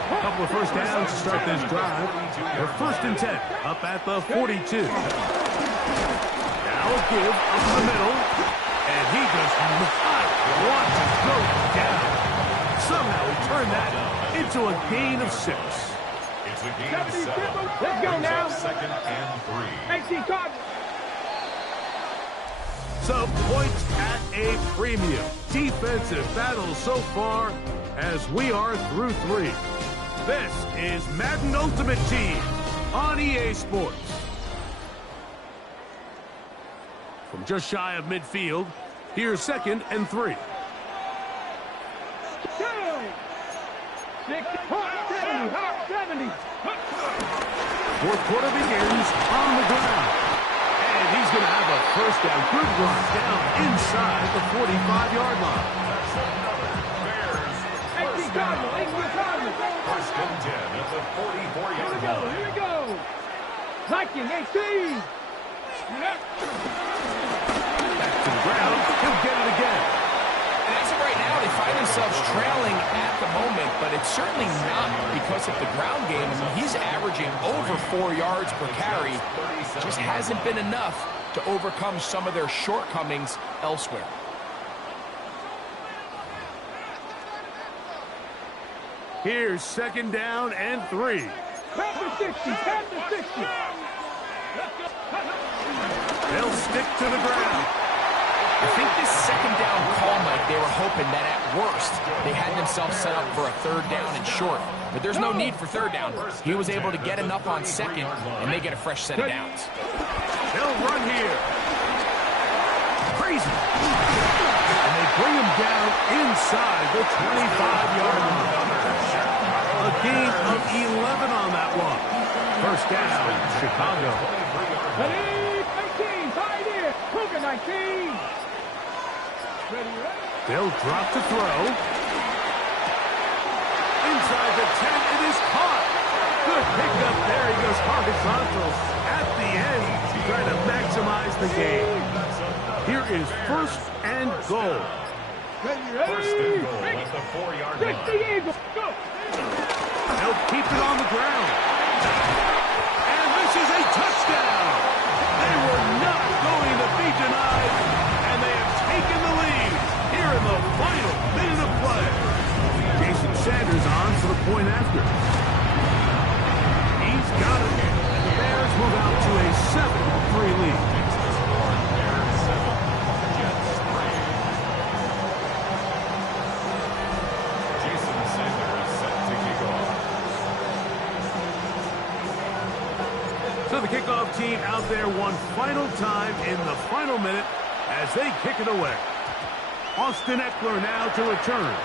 A couple of first downs to start this drive. They're first and 10, up at the 42. Now a give up the middle, and he does not want to go down. Somehow he turned that into a gain of 6. It's a gain of 7. Let's go Brings now. up second and 3. 18 Tiger. So points at a premium. Defensive battle so far as we are through 3. This is Madden Ultimate Team on EA Sports. From just shy of midfield, here's second and 3. 6, 70. Fourth quarter begins on the ground. And he's going to have a first down. Good run down inside the 45-yard line. That's another Bears. 18 Tiger, 18 Tiger. First and 10 at the 44-yard line. Here we go. Viking 18. Back to the ground. He'll get it again. And as of right now, they find themselves trailing at the moment, but it's certainly not because of the ground game. I mean, he's averaging over 4 yards per carry. Just hasn't been enough to overcome some of their shortcomings elsewhere. Here's second down and 3. 10 to 60, 10 to 60. They'll stick to the ground. I think this second down call, Mike, they were hoping that at worst they had themselves set up for a third down and short. But there's no need for third down. He was able to get enough on second, and they get a fresh set of downs. They'll run here. Crazy. And they bring him down inside the 25-yard line. A gain of 11 on that one. First down, Chicago. Ready, 19, tied in. Cougar 19. They'll drop to throw. Inside the 10, it is caught. Good pickup there. He goes horizontal at the end, trying to maximize the game. Here is first and goal. First and goal at the 4-yard line. 60 Eagles, go. They'll keep it on the ground. And this is a touchdown. They were not going to be denied, and they have taken the lead here in the final minute of play. Jason Sanders on for the point after. He's got it, and the Bears move out to a 7-3 lead. So the kickoff team out there one final time in the final minute as they kick it away. Austin Eckler now to return.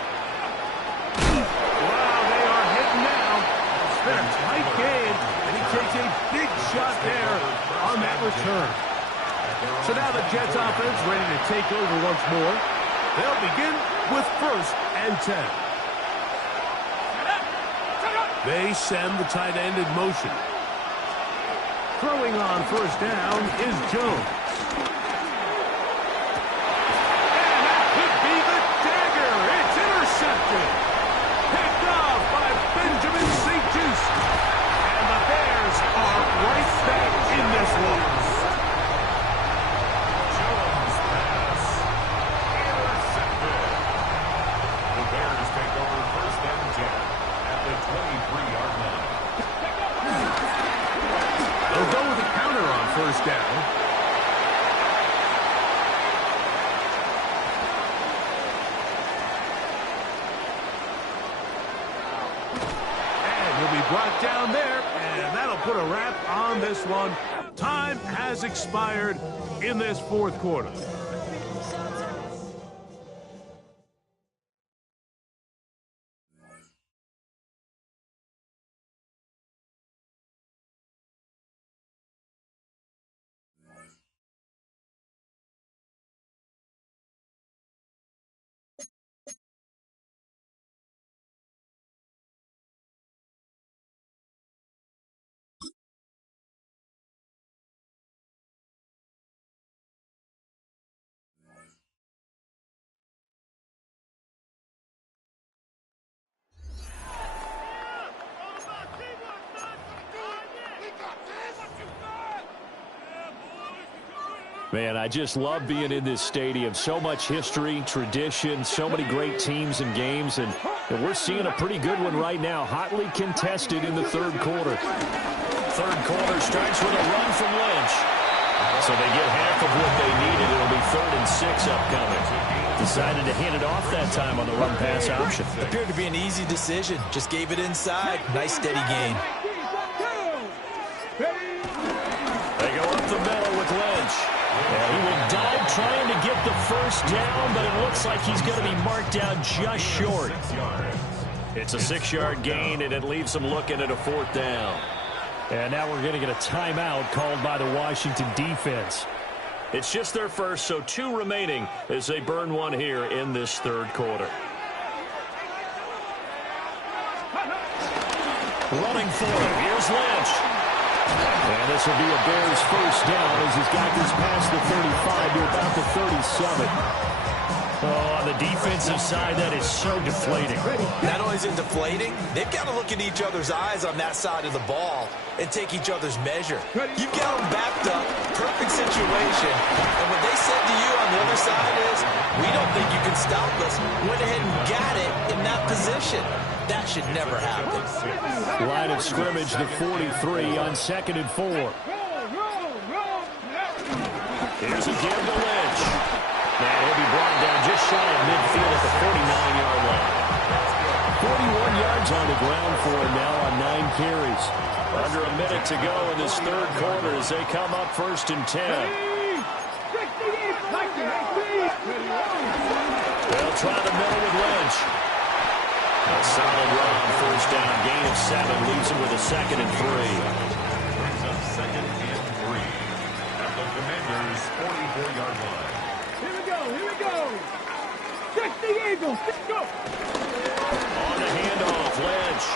Wow, they are hitting now. It's been a tight game, and he takes a big shot there on that return. So now the Jets offense ready to take over once more. They'll begin with first and 10. They send the tight end in motion. Throwing on first down is Jones. And that could be the dagger. It's intercepted. Picked off by Benjamin St-Juste. And the Bears are right back in this one. Jones pass. Intercepted. The Bears take over first and 10 at the 23-yard line. They'll go with a counter on first down. And he'll be brought down there, and that'll put a wrap on this one. Time has expired in this fourth quarter. Man, I just love being in this stadium. So much history, tradition, so many great teams and games, and we're seeing a pretty good one right now. Hotly contested in the third quarter. Third quarter starts with a run from Lynch. So they get half of what they needed. It'll be 3rd and 6 upcoming. Decided to hand it off that time on the run-pass option. Appeared to be an easy decision. Just gave it inside. Nice, steady gain. They go up the middle with Lynch. And he will dive trying to get the first down, but it looks like he's going to be marked down just short. It's a 6-yard gain, and it leaves them looking at a 4th down. And now we're going to get a timeout called by the Washington defense. It's just their first, so 2 remaining as they burn one here in this third quarter. Running for it. Here's Lynch. And this will be a Bears first down as he's got this past the 35 to about the 37. Oh, on the defensive side, that is so deflating. Not only is it deflating, they've got to look in each other's eyes on that side of the ball and take each other's measure. You've got them backed up, perfect situation, and what they said to you on the other side is, we don't think you can stop us. Went ahead and got it in that position. That should never happen. Line of scrimmage to 43 on 2nd and 4. Here's a give to Lynch. And he'll be brought down just shy of midfield at the 49-yard line. 41 yards on the ground for him now on 9 carries. Under a minute to go in this third quarter as they come up 1st and 10. They'll try the middle with Lynch. A solid run on first down. Gain of 7 leaves him with a 2nd and 3. Brings up 2nd and 3 at the Commanders' 44-yard line. Here we go, here we go. Check the Eagles, let's go. On the handoff, Lynch.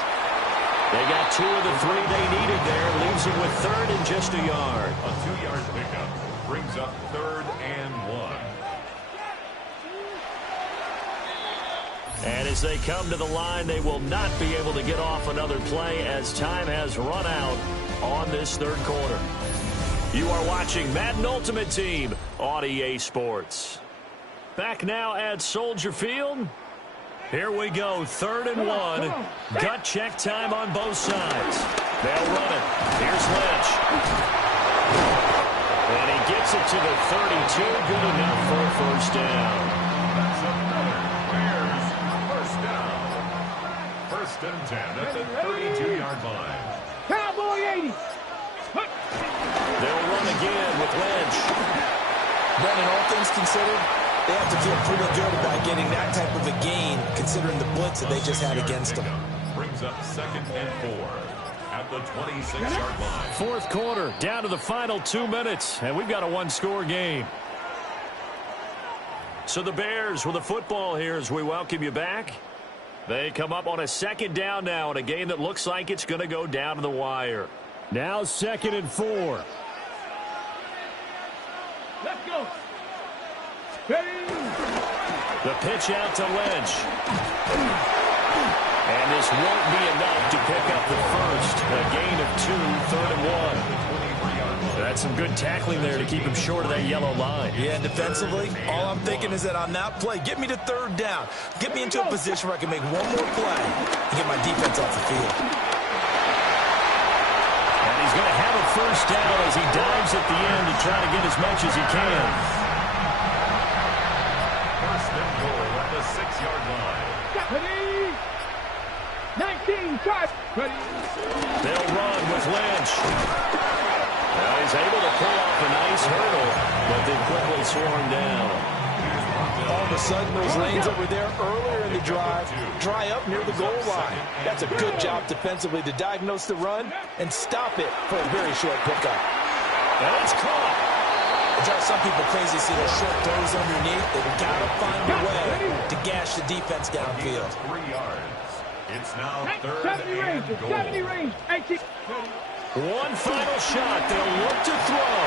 They got 2 of the 3 they needed there. Leaves him with 3rd and just a yard. A 2-yard pickup brings up 3rd and 1. And as they come to the line, they will not be able to get off another play as time has run out on this 3rd quarter. You are watching Madden Ultimate Team on EA Sports. Back now at Soldier Field. Here we go, 3rd and 1. Gut check time on both sides. They'll run it. Here's Lynch. And he gets it to the 32. Good enough for a first down. That's another Bears first down. 1st and 10 at the 32-yard line. Cowboy 80. They'll run again with Lynch. Brendan, all things considered, they have to feel pretty good about getting that type of a gain, considering the blitz that they just had against them. Brings up 2nd and 4 at the 26-yard line. 4th quarter, down to the final 2 minutes, and we've got a 1-score game. So the Bears with the football here as we welcome you back. They come up on a 2nd down now in a game that looks like it's going to go down to the wire. Now 2nd and 4. Let's go. Ready. The pitch out to Lynch. And this won't be enough to pick up the first. A gain of 2, 3rd and 1. That's some good tackling there to keep him short of that yellow line. Yeah, and defensively, all I'm thinking is that on that play, get me to 3rd down. Get me into a position where I can make one more play and get my defense off the field. And he's going to have a first down as he dives at the end to try to get as much as he can. 1st and goal at the 6-yard line. Ready. 19, cut. Ready. They'll run with Lynch. Now he's able to pull off a nice hurdle, but they quickly slow him down. All of a sudden, those lanes that were there earlier in the drive dry up near the goal line. That's a good job defensively to diagnose the run and stop it for a very short pickup. And it's caught. It drives some people crazy to see those short throws underneath. They've got to find a way to gash the defense downfield. 3 yards. It's now 3rd 70 range, and goal. 70 range. 18. One final shot. They'll look to throw.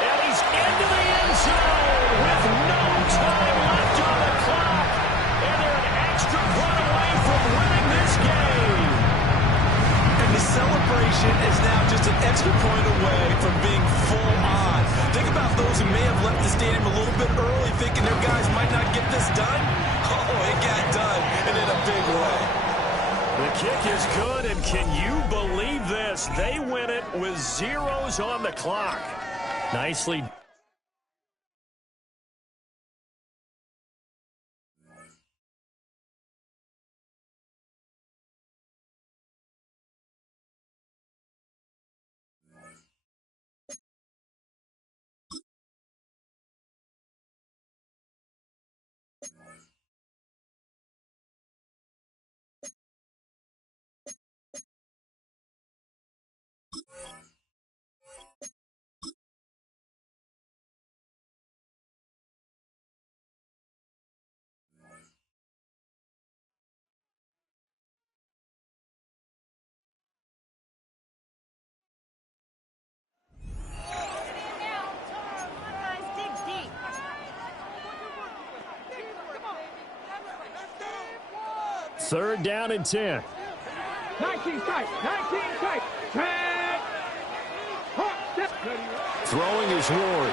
And he's into the end zone with no time left on the clock. And they're an extra point away from winning this game. And the celebration is now just an extra point away from being full on. Think about those who may have left the stadium a little bit early thinking their guys might not get this done. Oh, it got done, and in a big way. The kick is good, and can you believe this? They win it with zeros on the clock. Nicely. Third down and 10. 19 tight. 19 tight. Track. Throwing is Ward.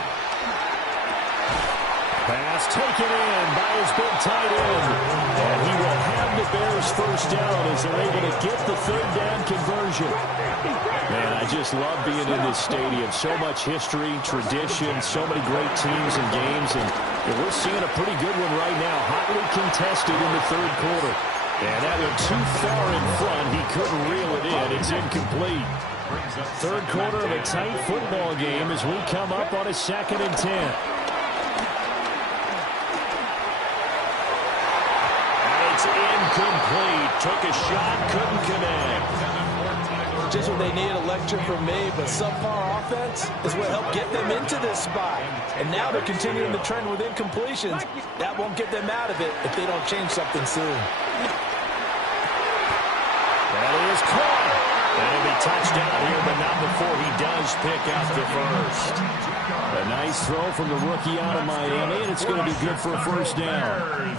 Pass taken in by his big tight end. And he will have the Bears first down as they're able to get the third down conversion. Man, I just love being in this stadium. So much history, tradition, so many great teams and games. And we're seeing a pretty good one right now. Hotly contested in the third quarter. And that went too far in front. He couldn't reel it in. It's incomplete. Third quarter of a tight football game as we come up on a 2nd and 10. And a It's incomplete. Took a shot, couldn't connect. Just what they needed a lecture from me, but subpar offense is what helped get them into this spot. And now they're continuing the trend with incompletions. That won't get them out of it if they don't change something soon. That is caught. That'll be touchdown here, but not before he does pick up the first. A nice throw from the rookie out of Miami, and it's going to be good for a first down.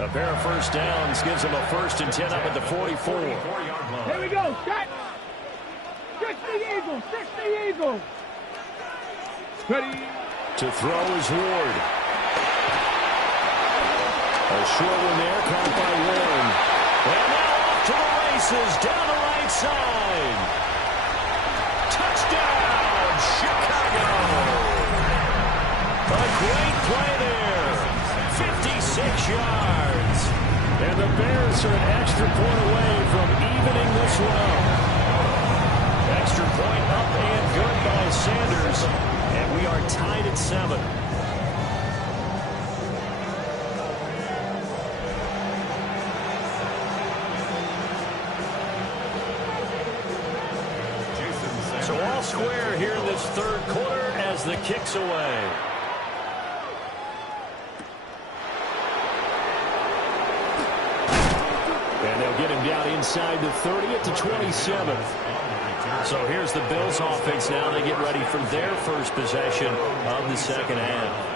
A pair of first downs gives him a 1st and 10 up at the 44. Here we go. Shot. Stretch the eagle. Stretch the eagle. Ready. To throw is Ward. A short one there, caught by Warren. And now off to the races, down the right side. Touchdown, Chicago. A great play there. 56 yards. And the Bears are an extra point away from evening this one up. Extra point up and good by Sanders. And we are tied at 7. So all square here in this third quarter as the kick's away. And they'll get him down inside the 30 at the 27. So here's the Bills offense now. They get ready for their first possession of the second half.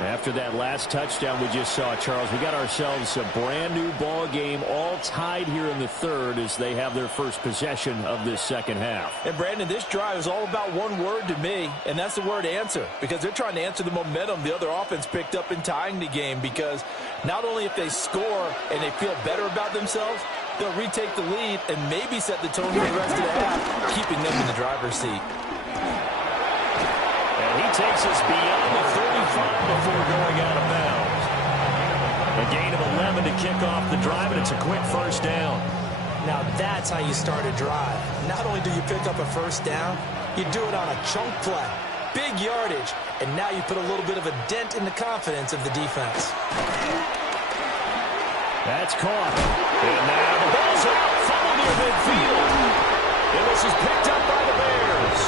After that last touchdown we just saw, Charles, we got ourselves a brand new ball game, all tied here in the third as they have their first possession of this second half. And Brandon, this drive is all about one word to me, and that's the word answer, because they're trying to answer the momentum the other offense picked up in tying the game, because not only if they score and they feel better about themselves, they'll retake the lead and maybe set the tone for the rest of the half, keeping them in the driver's seat. And he takes us beyond the 35 before going out of bounds. A gain of 11 to kick off the drive, and it's a quick first down. Now that's how you start a drive. Not only do you pick up a first down, you do it on a chunk play. Big yardage, and now you put a little bit of a dent in the confidence of the defense. That's caught. And now the ball's out, funneled near midfield. And this is picked up by the Bears.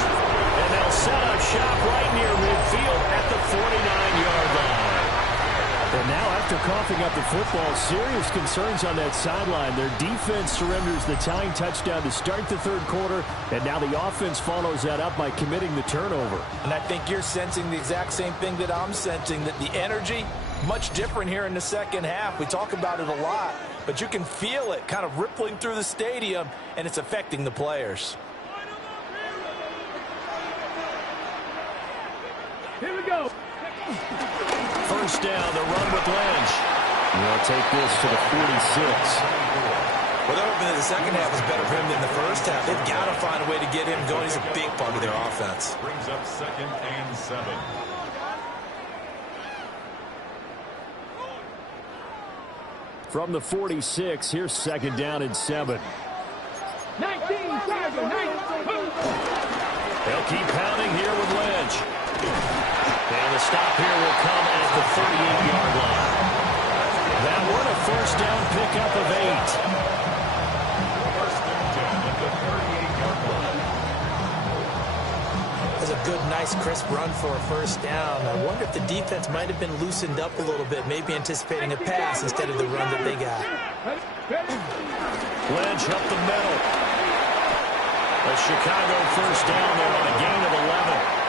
And they'll set up shop right near midfield at the 49-yard line. And now after coughing up the football, serious concerns on that sideline. Their defense surrenders the tying touchdown to start the third quarter, and now the offense follows that up by committing the turnover. And I think you're sensing the exact same thing that I'm sensing, that the energy, much different here in the second half. We talk about it a lot, but you can feel it kind of rippling through the stadium, and it's affecting the players. Here we go. First down, the run with Lynch. They'll take this to the 46. Well, they're hoping that the second half is better for him than the first half. They've got to find a way to get him going. He's a big part of their offense. Brings up 2nd and 7. From the 46, here's 2nd down and 7. 19, Tiger, 19. They'll keep pounding here with Lynch. And the stop here will come at the 38-yard line. That one, a first down pickup of 8. First and 10 at the 38-yard line. That's a good, nice, crisp run for a first down. I wonder if the defense might have been loosened up a little bit, maybe anticipating a pass instead of the run that they got. Lynch up the middle. A Chicago first down there on a gain of 11.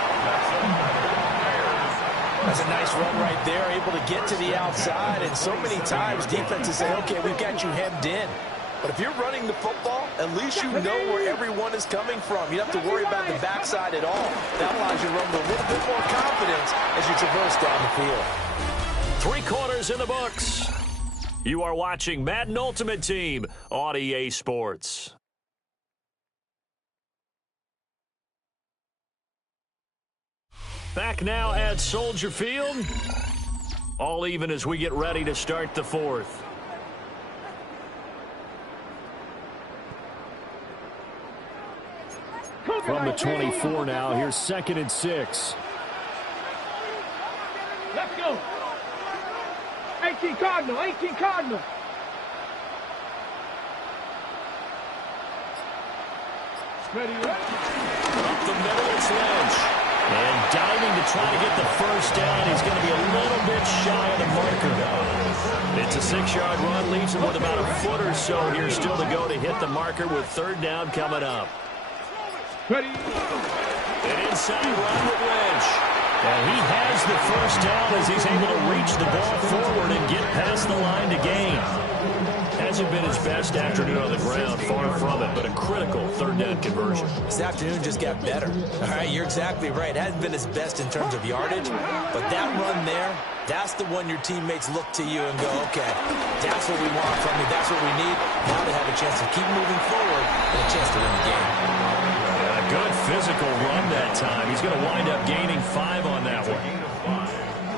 That's a nice run right there, able to get to the outside. And so many times defenses say, okay, we've got you hemmed in. But if you're running the football, at least you know where everyone is coming from. You don't have to worry about the backside at all. That allows you to run with a little bit more confidence as you traverse down the field. 3 quarters in the books. You are watching Madden Ultimate Team on EA Sports. Back now at Soldier Field. All even as we get ready to start the fourth. From the 24 now, here's 2nd and 6. Let's go. 18 Cardinal, 18 Cardinal. Up the middle, it's Lynch. And diving to try to get the first down. He's going to be a little bit shy of the marker. It's a 6-yard run. Leaves him with about a foot or so here still to go to hit the marker with third down coming up. An inside run with Lynch. And he has the first down as he's able to reach the ball forward and get past the line to gain. Hasn't been his best afternoon on the ground, far from it, but a critical third down conversion. This afternoon just got better. All right, you're exactly right. It hasn't been his best in terms of yardage, but that run there, that's the one your teammates look to you and go, okay, that's what we want from you. That's what we need. Now they have a chance to keep moving forward and a chance to win the game. A good physical run that time. He's going to wind up gaining 5 on that one.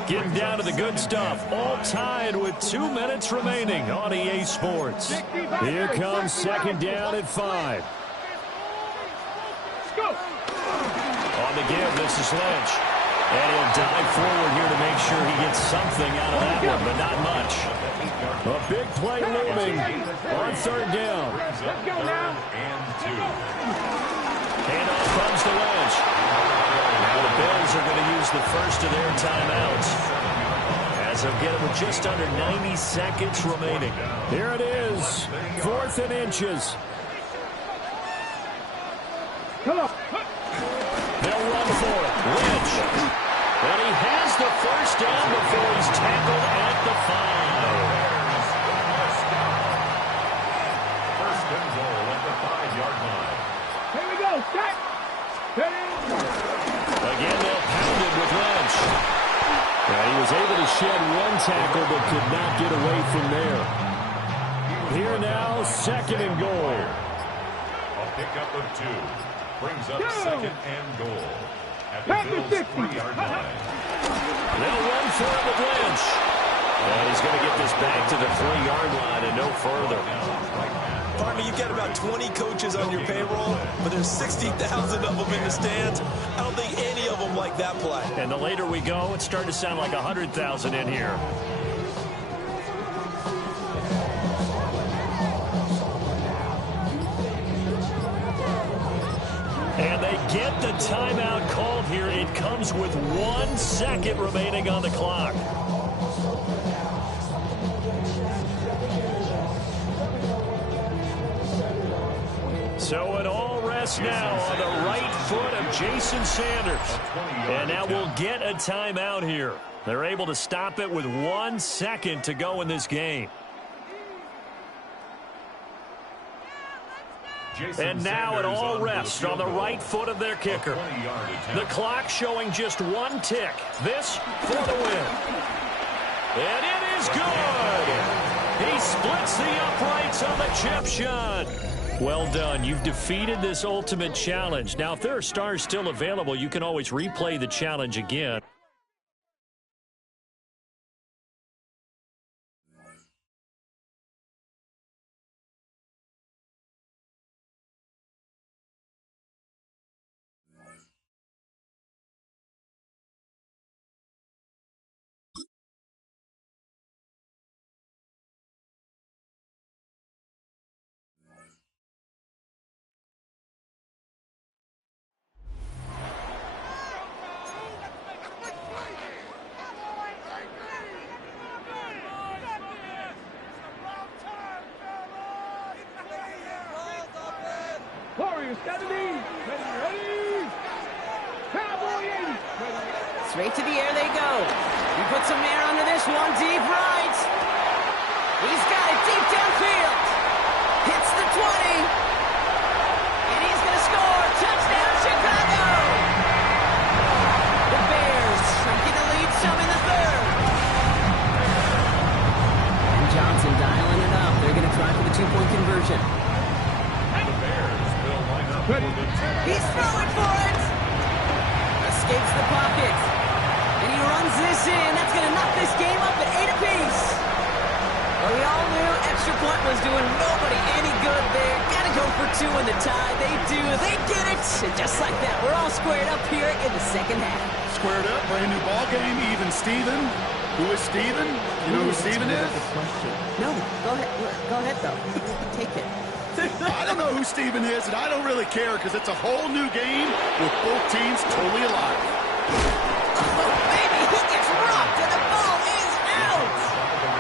Getting down to the good stuff. All tied with 2 minutes remaining on EA Sports. Here comes second down at 5. On the give, this is Lynch. And he'll dive forward here to make sure he gets something out of that one, but not much. A big play looming on third down. Let's go now. Handoff comes to Lynch. Now the Bills are going to use the first of their timeouts as they'll get it with just under 90 seconds remaining. Here it is, 4th and inches. Come on. They'll run for it. Lynch. And he has the first down before he's tackled at the 5. First and goal at the 5-yard line. Here we go. Set. Again, they'll pound it with Lynch. He was able to shed one tackle but could not get away from there. Here now, second and goal. A pickup of 2. Brings up second and goal at the Bills' 3-yard line. They'll run for it with Lynch. And he's going to get this back to the 3-yard line and no further. Pardon me, you've got about 20 coaches on your payroll, but there's 60,000 of them in the stands. I don't think any of them like that play. And the later we go, it's starting to sound like 100,000 in here. And they get the timeout called here. It comes with 1 second remaining on the clock. So it all rests now on the right foot of Jason Sanders. And now we'll get a timeout here. They're able to stop it with 1 second to go in this game. And now it all rests on the right foot of their kicker. The clock showing just 1 tick. This for the win. And it is good. He splits the uprights on the chip shot. Well done. You've defeated this ultimate challenge. Now, if there are stars still available, you can always replay the challenge again. Warriors 70. Ready. Cowboy 80. Straight to the air they go. He puts some air under this one. Deep right. He's got it deep downfield. Hits the 20. And he's going to score. Touchdown, Chicago. The Bears shrinking the lead some in the third. And Johnson dialing it up. They're going to try for the 2-point conversion. He's throwing for it. Escapes the pocket. And he runs this in. That's going to knock this game up at 8 apiece. Well, we all knew extra point was doing nobody any good there. Got to go for 2 in the tie. They do. They get it. And just like that, we're all squared up here in the second half. Squared up, brand new ball game, even Steven. Who is Steven? You know who Steven is? No, go ahead. Go ahead, though. Take it. I don't know who Steven is, and I don't really care because it's a whole new game with both teams totally alive. Oh, baby, he gets rocked, and the ball is out.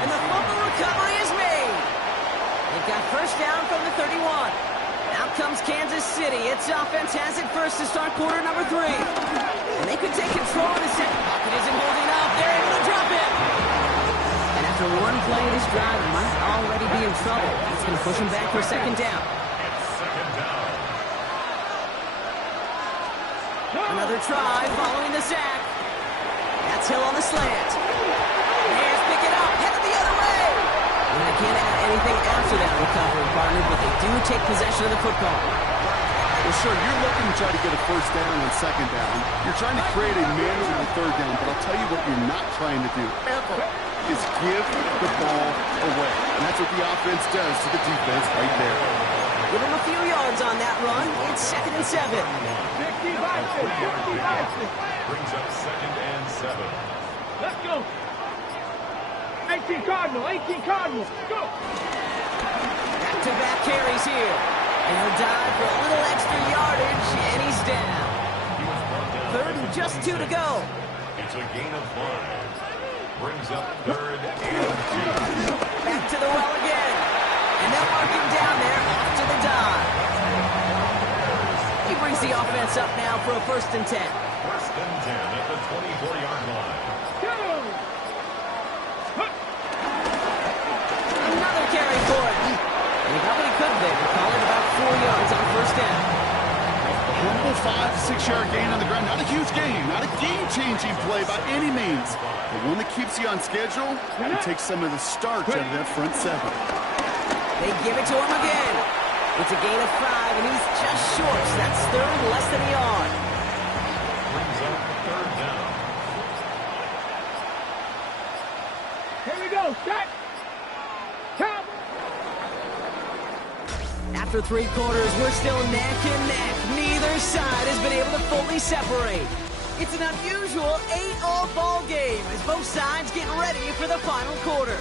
And the fumble recovery is made. They've got first down from the 31. Out comes Kansas City. Its offense has it first to start quarter number 3. And they could take control of the second. Pocket isn't holding up. They're able to drop it. And after one play, this drive might already be in trouble. It's going to push him back for second down. Another try following the sack. That's Hill on the slant. Bears pick it up, headed the other way. And they can't add anything after that recovery, partner, but they do take possession of the football. Well, sure, you're looking to try to get a first down on second down. You're trying to create a manageable third down, but I'll tell you what you're not trying to do, ever, is give the ball away. And that's what the offense does to the defense right there. Give him a few yards on that run. It's 2nd and 7. 60 by 6, 60 by 6. Brings up 2nd and 7. Let's go. 18 Cardinal, 18 Cardinal. Go. Back-to-back carries here. And he'll dive for a little extra yardage, and he's down. 3rd and just 2 to go. It's a gain of 5. Brings up 3rd and 2. Back to the well again. And they'll mark him down there after the dive. He brings the offense up now for a 1st and 10. 1st and 10 at the 24-yard line. Go. Another carry for him. And he got what he could there, calling about 4 yards on 1st down. A humble 5 to 6 yard gain on the ground. Not a huge gain, not a game-changing play by any means, but one that keeps you on schedule and takes some of the starch out of that front 7. They give it to him again. It's a gain of 5, and he's just short. So that's 3rd, less than a yard. Brings up 3rd down. Here we go. Set. Count. After 3 quarters, we're still neck and neck. Neither side has been able to fully separate. It's an unusual 8-all ball game as both sides get ready for the final quarter.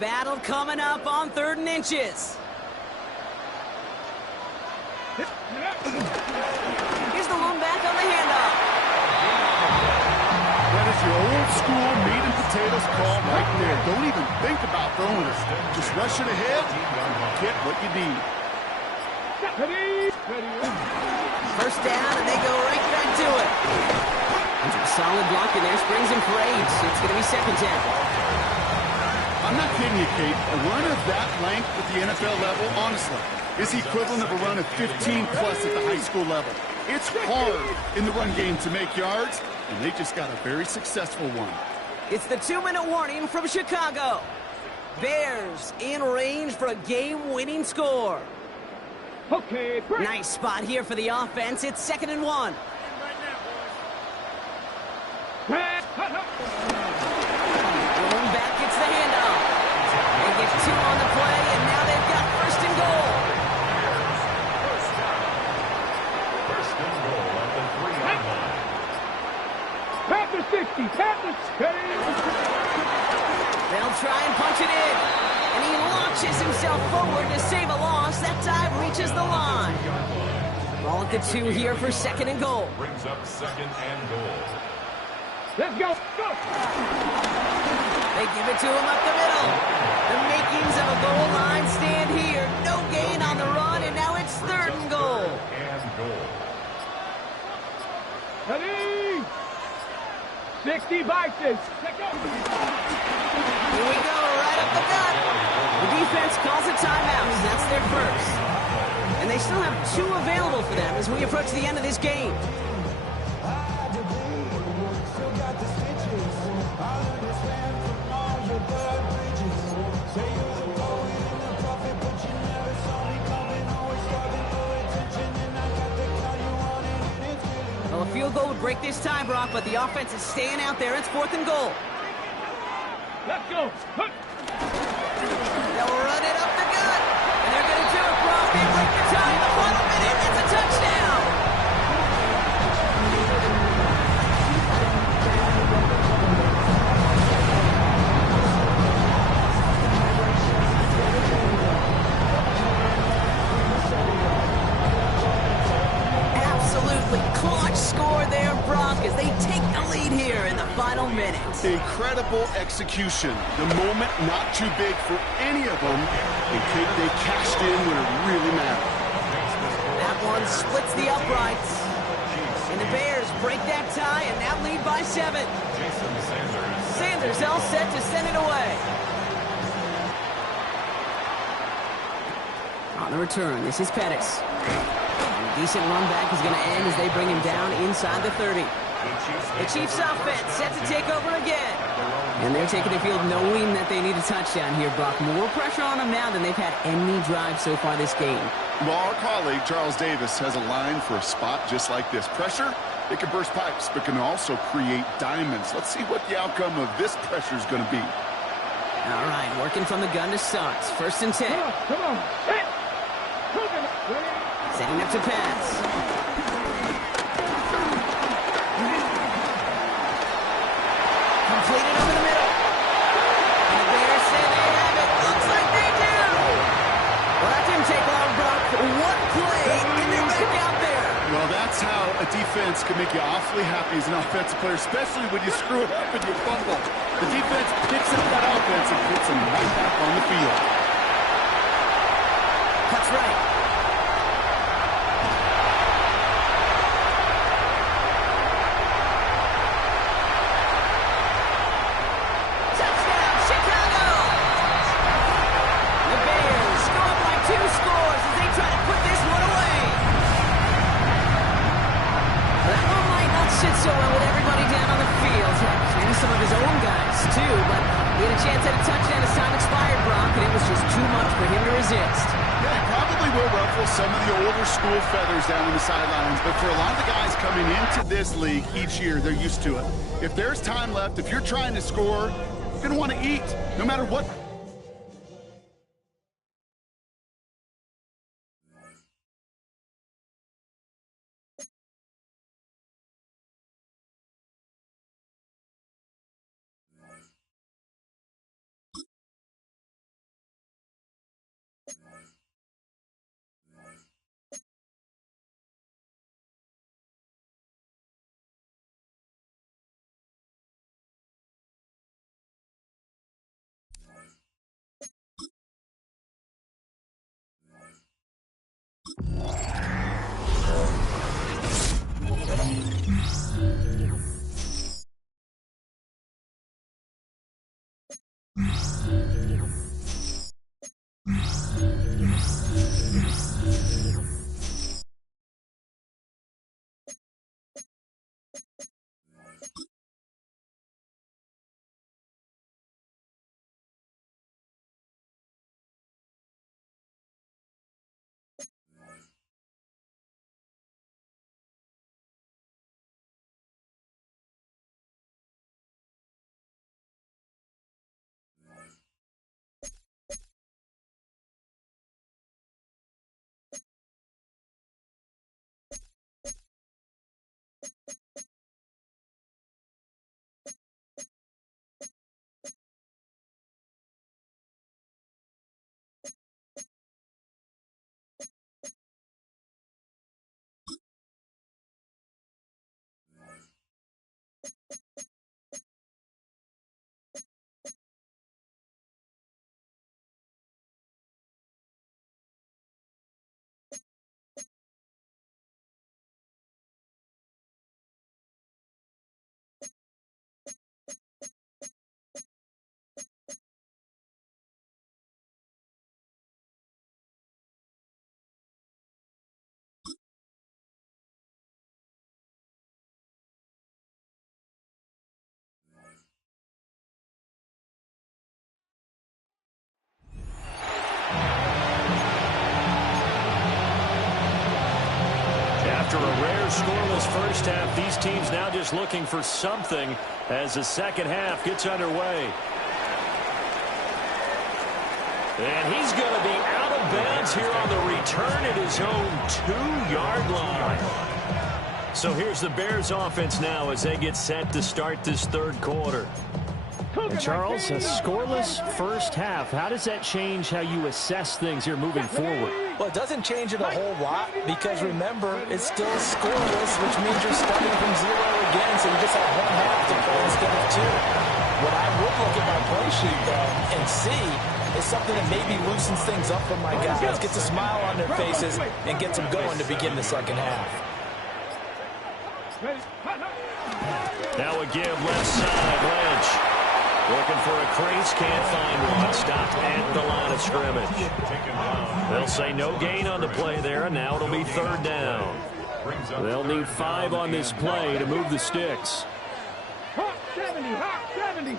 Battle coming up on 3rd and inches. Here's the lone back on the handoff. That is your old school meat and potatoes call right there. Don't even think about throwing it. Just rush it ahead, get what you need. First down, and they go right back to it. There's a solid block in there, springs him for 8. It's going to be 2nd down. I'm not kidding you, Kate. A run of that length at the NFL level, honestly, is the equivalent of a run of 15-plus at the high school level. It's hard in the run game to make yards, and they just got a very successful one. It's the 2-minute warning from Chicago. Bears in range for a game-winning score. Okay, break. Nice spot here for the offense. It's 2nd and 1. Break. Going back, gets the handoff. They get 2 on the play, and now they've got 1st and goal. First and goal at the 3-yard line. Panther 60. Panther 60. They'll try and punch it in. And he launches himself forward to save a loss. That time reaches the line. Ball at the 2 here for 2nd and goal. Brings up 2nd and goal. Let's go. Go. They give it to him up the middle. The makings of a goal line stand here. No gain on the run, and now it's 3rd and goal. And goal. Ready. 60 by 6. Let's go. Here we go, right up the gut. The defense calls a timeout. That's their first. And they still have 2 available for them as we approach the end of this game. Well, a field goal would break this tie, Brock, but the offense is staying out there. It's 4th and goal. Let's go. They'll run it up the gut. And they're going to do it, Brock. They break Incredible execution. The moment not too big for any of them. They cashed in when it really mattered. That one splits the uprights. And the Bears break that tie and now lead by 7. Sanders all set to send it away. On the return, this is Pettis. And a decent run back is going to end as they bring him down inside the 30. The Chiefs offense set to take over again. And they're taking the field knowing that they need a touchdown here, Brock. More pressure on them now than they've had any drive so far this game. Well, our colleague, Charles Davis, has a line for a spot just like this. Pressure, it can burst pipes, but can also create diamonds. Let's see what the outcome of this pressure is going to be. All right, working from the gun to start. 1st and 10. Come on. Setting up to pass. Completed over the middle. And the Bears say they have it. Looks like they do. Well, that didn't take long, Brock. One play, and they're back out there. Well, that's how a defense can make you awfully happy as an offensive player, especially when you screw it up and you fumble. The defense picks up that offense and puts them right back on the field. Cuts right. Touchdown, Chicago! The Bears go up by 2 scores as they try to put this one away. That one might not sit so well with everybody down on the field. Maybe some of his own guys, too, but he had a chance at a touchdown as time expired, Brock, and it was just too much for him to resist. Yeah, he probably will ruffle some of the older school feathers down on the sidelines, but for a lot of the guys coming into this league each year, they're used to it. If there's time left, if you're trying to score, you're going to want to eat, no matter what. After a rare scoreless first half, these teams now just looking for something as the second half gets underway. And he's going to be out of bounds here on the return at his own 2-yard line. So here's the Bears offense now as they get set to start this third quarter. And Charles, a scoreless first half. How does that change how you assess things here moving forward? Well, it doesn't change it a whole lot because, remember, it's still scoreless, which means you're starting from 0 again, so you just have one half to play instead of 2. What I would look at my play sheet, though, and see is something that maybe loosens things up for my guys, gets a smile on their faces, and gets them going to begin the second half. Now a give left side, Lynch. Looking for a crease, can't find one. Stopped at the line of scrimmage. They'll say no gain on the play there, and now it'll be third down. They'll need 5 on this play to move the sticks. Hot 70, hot 70.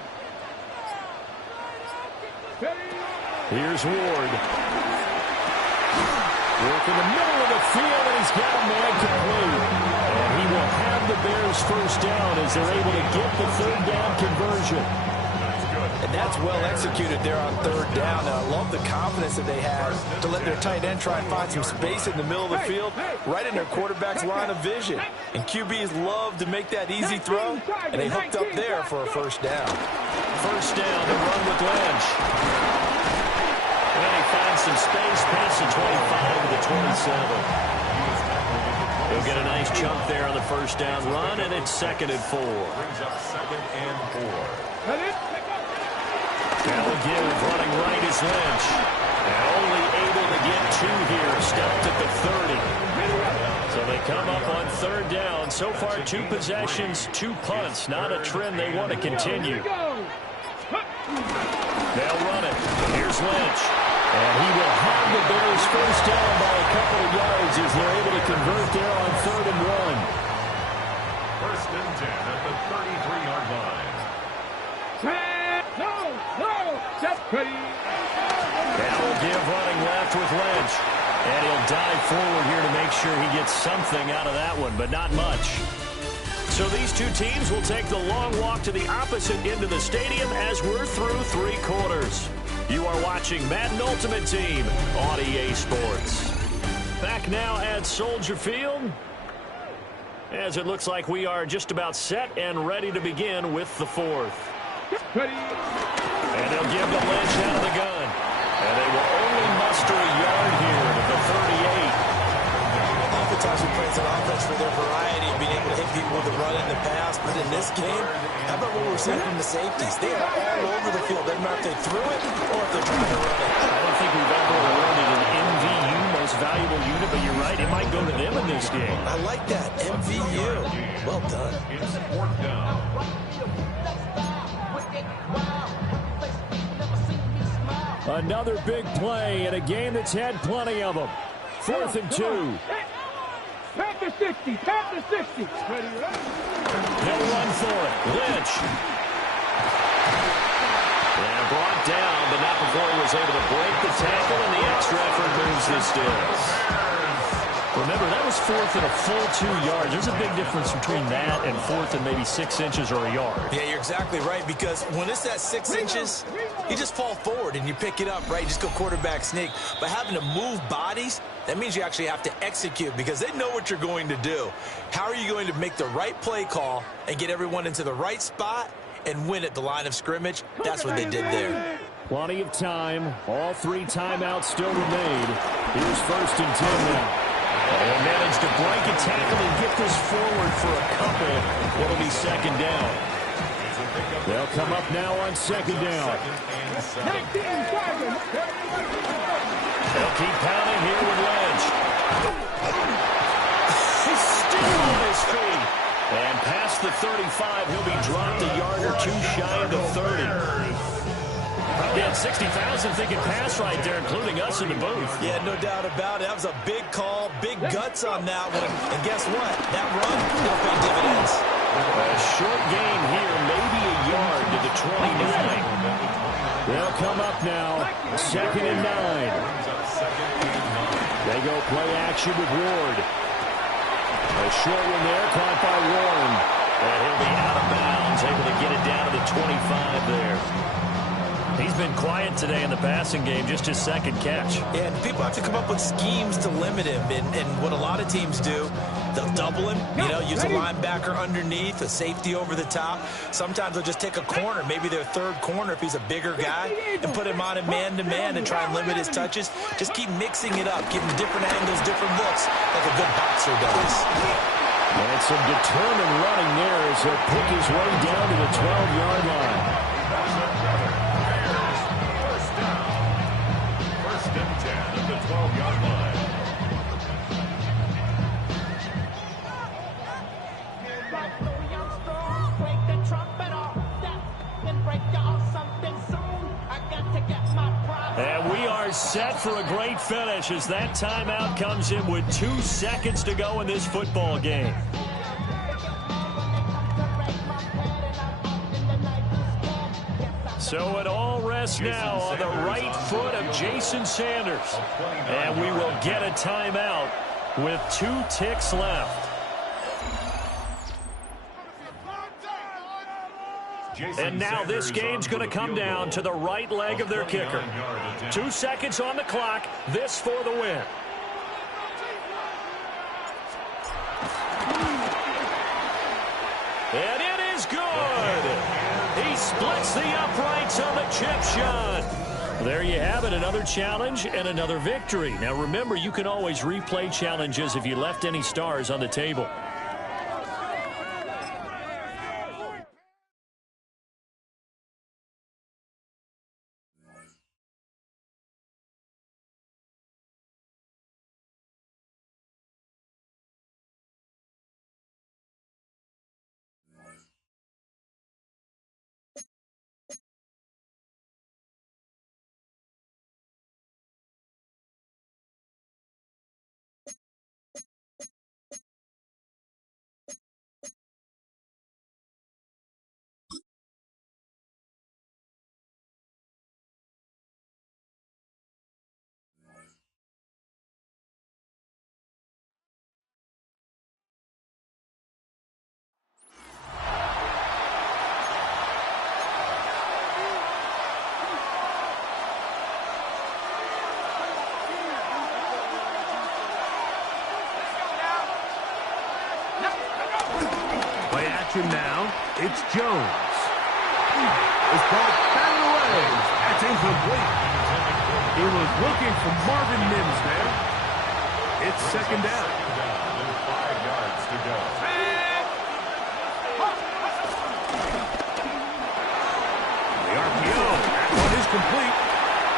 Here's Ward. Work in the middle of the field, and he's got a man complete. And he will have the Bears first down as they're able to get the third down conversion. And that's well executed there on third down. Now, I love the confidence that they had to let their tight end try and find some space in the middle of the field, right in their quarterback's line of vision. And QBs love to make that easy throw, and they hooked up there for a first down. First down, the run with Lynch. And he finds some space past the 25 to the 27. He'll get a nice chunk there on the first down run, and it's 2nd and 4. Brings up 2nd and 4. Now a give, running right is Lynch. And only able to get 2 here, stopped at the 30. So they come up on third down. So far, 2 possessions, 2 punts. Not a trend they want to continue. They'll run it. Here's Lynch. And he will have the Bears first down by a couple of yards as they're able to convert there on 3rd and 1. 1st and 10 at the 33-yard line. Now we'll give running left with Lynch. And he'll dive forward here to make sure he gets something out of that one, but not much. So these 2 teams will take the long walk to the opposite end of the stadium as we're through 3 quarters. You are watching Madden Ultimate Team on EA Sports. Back now at Soldier Field, as it looks like we are just about set and ready to begin with the 4th. And they'll give the Lynch out of the gun. And they will only muster a yard here to the 38. Oftentimes we praise an offense for their variety of being able to hit people with the run in the pass. But in this game, how about what we're seeing from the safeties? They are all over the field. Doesn't matter if they threw it or if they're trying to run it. I don't think we've ever awarded an MVU, most valuable unit, but you're right, it might go to them in this game. I like that. MVU. Well done. It's 4th down. Another big play in a game that's had plenty of them. 4th and 2. Pack the 60, pack the 60. He'll run for it. Lynch. And brought down, but not before he was able to break the tackle, and the extra effort moves the sticks. Remember, that was 4th and a full 2 yards. There's a big difference between that and 4th and maybe 6 inches or a yard. Yeah, you're exactly right, because when it's at 6 inches, you just fall forward and you pick it up, right? You just go quarterback sneak. But having to move bodies, that means you actually have to execute because they know what you're going to do. How are you going to make the right play call and get everyone into the right spot and win at the line of scrimmage? That's what they did there. Plenty of time. All 3 timeouts still remain. Here's 1st and 10 now. They'll manage to break a tackle and get this forward for a couple. It'll be 2nd down. They'll come up now on 2nd down. They'll keep pounding here with Lynch. He's still on his feet. And past the 35, he'll be dropped a yard or 2 shy of the 30. Probably had 60,000 thinking pass right there, including us in the booth. Yeah, no doubt about it. That was a big call, big guts on that one. And guess what? That run will pay dividends. A short gain here, maybe a yard to the 29. They'll come up now, 2nd and 9. They go play action with Ward. A short one there, caught by Warren. And he'll be out of bounds, able to get it down to the 25 there. He's been quiet today in the passing game, just his 2nd catch. Yeah, and people have to come up with schemes to limit him. And what a lot of teams do, they'll double him, use a linebacker underneath, a safety over the top. Sometimes they'll just take a corner, maybe their 3rd corner if he's a bigger guy, and put him on a man-to-man and try and limit his touches. Just keep mixing it up, give him different angles, different looks, like a good boxer does. And some determined running there as he'll pick his way down to the 12-yard line. And we are set for a great finish as that timeout comes in with 2 seconds to go in this football game. So it all rests now on the right foot of Jason Sanders. And we will get a timeout with 2 ticks left. And now this game's going to come down to the right leg of their kicker. 2 seconds on the clock. This for the win. And it is good. He splits the uprights on the chip shot. There you have it, another challenge and another victory. Now remember, you can always replay challenges if you left any stars on the table. Now, it's Jones. This ball batted away. That's incomplete. He was looking for Marvin Mims there. It's second down. 5 yards to go. The RPO. That one is complete.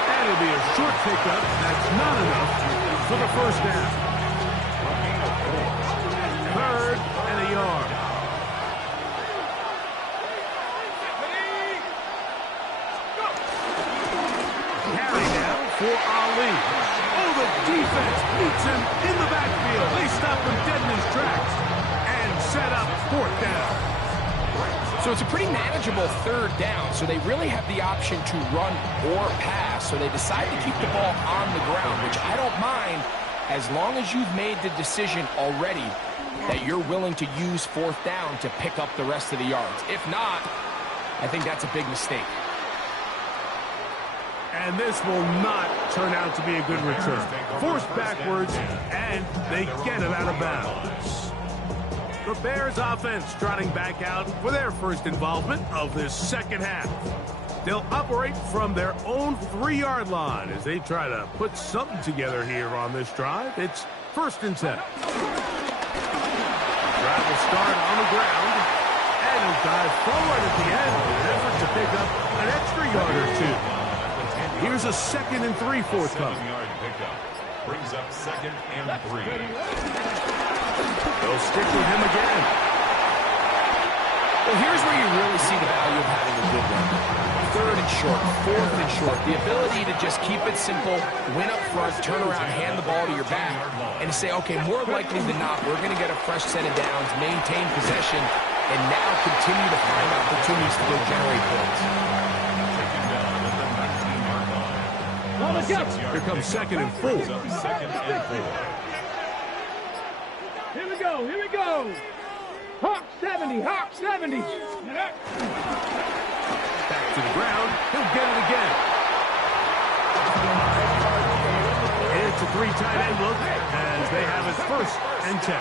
And it'll be a short pickup. That's not enough for the first down. 3rd and a yard. For Ali. Oh, the defense beats him in the backfield. They stop him dead in his tracks and set up 4th down. So it's a pretty manageable 3rd down, so they really have the option to run or pass. So they decide to keep the ball on the ground, which I don't mind as long as you've made the decision already that you're willing to use 4th down to pick up the rest of the yards. If not, I think that's a big mistake. And this will not turn out to be a good return. Forced backwards, and they get it out of bounds. The Bears offense trotting back out for their first involvement of this second half. They'll operate from their own 3-yard line as they try to put something together here on this drive. It's 1st and 10. Drive will start on the ground, and he'll dive forward at the end in an effort to pick up an extra yard or 2. Here's a 2nd and 3 forthcoming. 7-yard pickup. Brings up 2nd and 3. They'll stick with him again. Well, here's where you really see the value of having a good run. 3rd and short, 4th and short. The ability to just keep it simple, win up front, turn around, hand the ball to your back, and say, okay, more likely than not, we're going to get a fresh set of downs, maintain possession, and now continue to find opportunities to go generate points. Here comes 2nd and 4. 2nd and 4. Here we go, here we go. Hawk 70, Hawk 70. Back to the ground. He'll get it again. It's a 3 tight end look as they have it 1st and 10.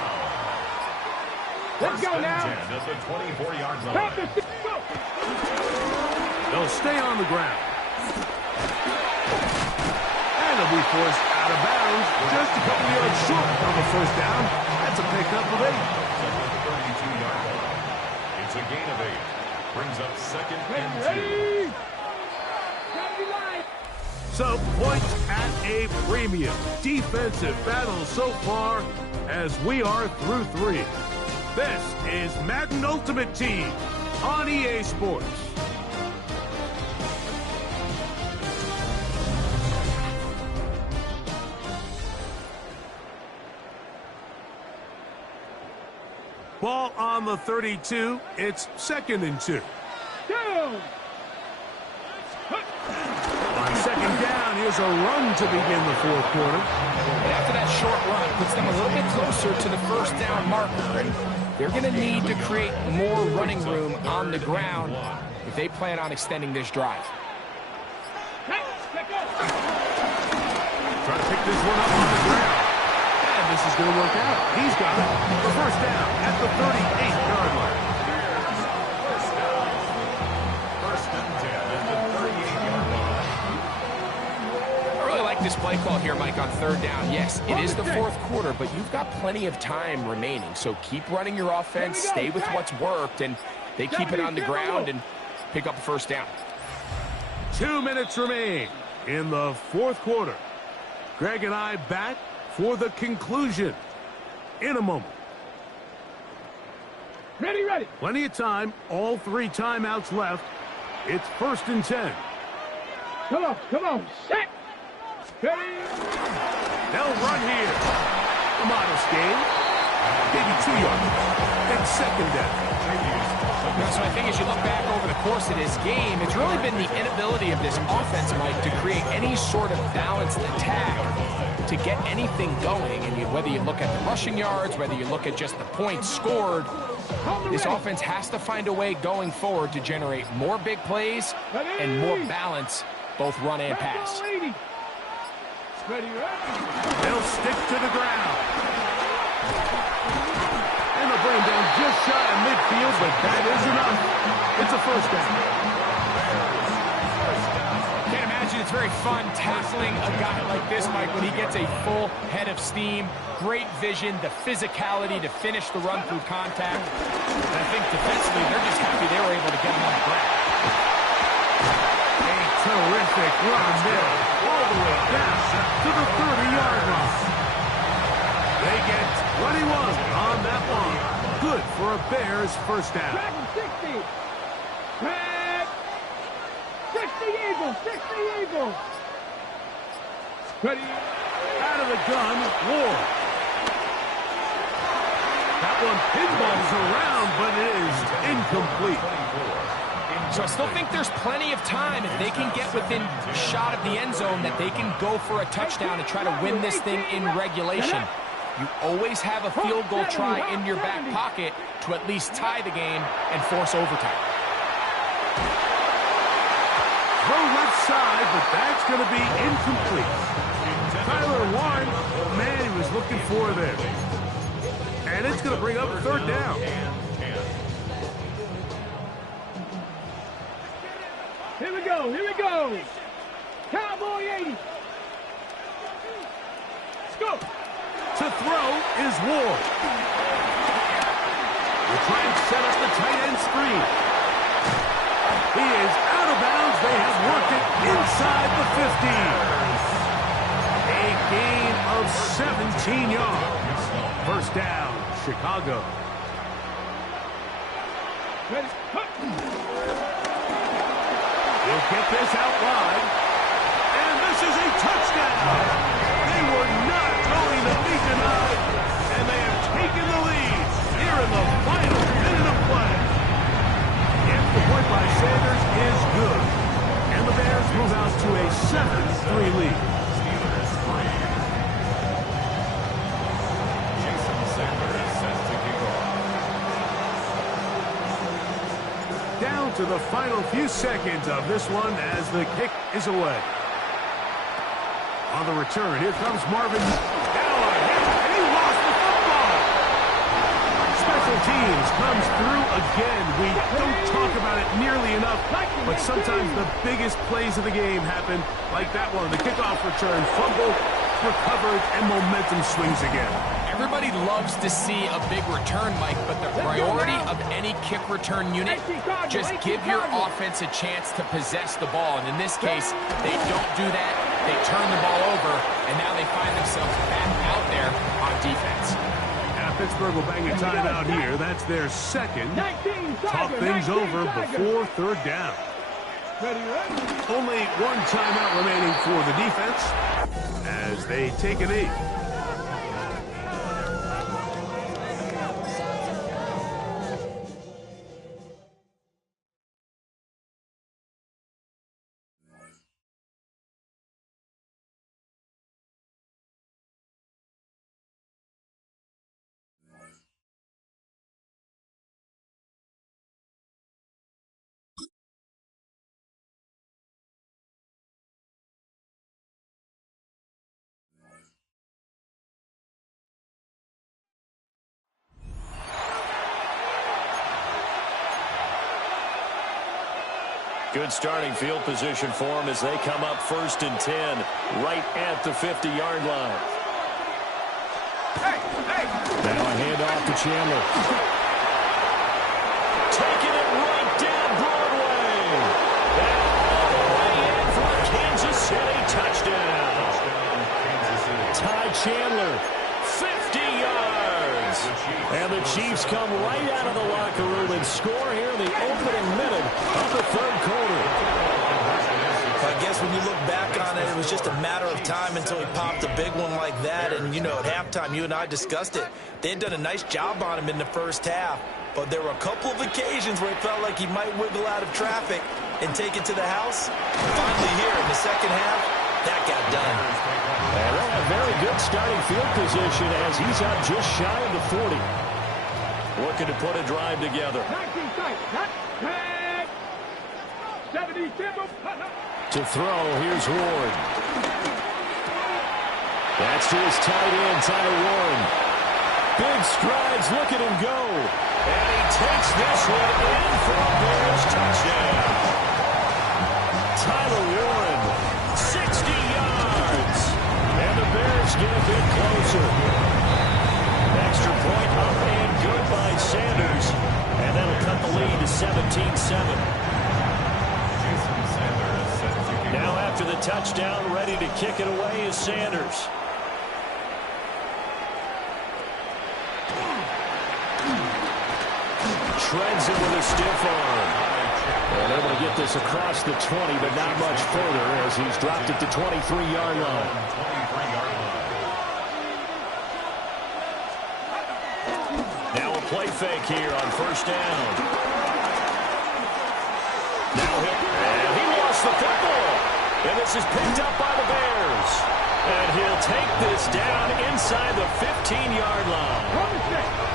Let's go now. At the 24-yard line. They'll stay on the ground. And they'll be forced out of bounds just a couple yards short of the 1st down. That's a pickup of 8. It's a gain of 8. Brings up 2nd and 2. So points at a premium. Defensive battle so far as we are through 3. This is Madden Ultimate Team on EA Sports. Ball on the 32. It's 2nd and 2. Down. On 2nd down, here's a run to begin the 4th quarter. And after that short run, puts them a little bit closer to the 1st down marker. And they're going to need to create more running room on the ground if they plan on extending this drive. Trying to pick this one up on the ground. And this is going to work out. He's got it. The 1st down at the 38-yard line. First and 10 at the 38-yard line. I really like this play call here, Mike, on 3rd down. Yes, it is the 4th quarter, but you've got plenty of time remaining. So keep running your offense, stay with what's worked, and they keep it on the ground and pick up a 1st down. 2 minutes remain in the 4th quarter. Greg and I back for the conclusion in a moment. Ready. Plenty of time. All 3 timeouts left. It's 1st and 10. Come on. Set. Ready. They'll run here. A modest gain. Maybe 2 yards. It's 2nd down. So I think as you look back over the course of this game, it's really been the inability of this offense, Mike, to create any sort of balanced attack to get anything going. And whether you look at the rushing yards, whether you look at just the points scored, this offense has to find a way going forward to generate more big plays and more balance, both run and pass. Ready. They'll stick to the ground. And they'll bring him down just shy of midfield, but that is enough. It's a 1st down. Can't imagine it's very fun tackling a guy like this, Mike, when he gets a full head of steam. Great vision, the physicality to finish the run through contact. And I think defensively, they're just happy they were able to get him on the ground. A terrific run there, all the way down to the 30-yard line. They get 21 on that one. Good for a Bears 1st down. Dragon 60. Red. 60 Eagles. Ready. Out of the gun, Ward. That one pinballs around, but it is incomplete. So I still think there's plenty of time if they can get within a shot of the end zone that they can go for a touchdown and try to win this thing in regulation. You always have a field goal try in your back pocket to at least tie the game and force overtime. Throw left side, but that's going to be incomplete. Tyler Warren, man, he was looking for there. And it's going to bring up 3rd down. Here we go. Cowboy 80. Let's go. To throw is Ward. We'll try and set up the tight end screen. He is out of bounds. They have worked it inside the 50. A gain of 17 yards. 1st down, Chicago. Ready. He'll get this out wide. And this is a touchdown. They were not going to be denied. And they have taken the lead here in the final minute of play. If the point by Sanders is good. And the Bears move out to a 7-3 lead. Jason Sanders set to kick off. Down to the final few seconds of this one as the kick is away. On the return, here comes Marvin. And he lost the football. Special teams comes through again. We don't talk about it nearly enough, but sometimes the biggest plays of the game happen like that one. The kickoff return, fumble, recovered, and momentum swings again. Everybody loves to see a big return, Mike, but the priority of any kick return unit, just give your offense a chance to possess the ball. And in this case, they don't do that. They turn the ball over, and now they find themselves back out there on defense. Now Pittsburgh will bang a timeout here. That's their second. Talk things over before 3rd down. Only one timeout remaining for the defense as they take a knee. Good starting field position for them as they come up 1st and 10 right at the 50-yard line. Now a handoff to Chandler. Taking it right down Broadway. And all the way in for a Kansas City touchdown. Ty Chandler, 50 yards. And the Chiefs come right out of the locker room and score here in the opening minute of the third quarter. I guess when you look back on it, it was just a matter of time until he popped a big one like that. And, you know, at halftime, you and I discussed it. They had done a nice job on him in the first half. But there were a couple of occasions where it felt like he might wiggle out of traffic and take it to the house. Finally here in the second half, that got done. And they'll have very good starting field position as he's up just shy of the 40. Looking to put a drive together. To throw, here's Ward. That's to his tight end, Tyler Warren. Big strides, look at him go. And he takes this one in for a Bears touchdown. Tyler Warren, 60 yards. And the Bears get a bit closer. Extra point up and good by Sanders. And that'll cut the lead to 17-7. Now after the touchdown, ready to kick it away is Sanders. Shreds it with a stiff arm. And able to get this across the 20, but not much further as he's dropped it to 23-yard line. Now a play fake here on 1st down. Now and he lost the football. And this is picked up by the Bears. And he'll take this down inside the 15-yard line.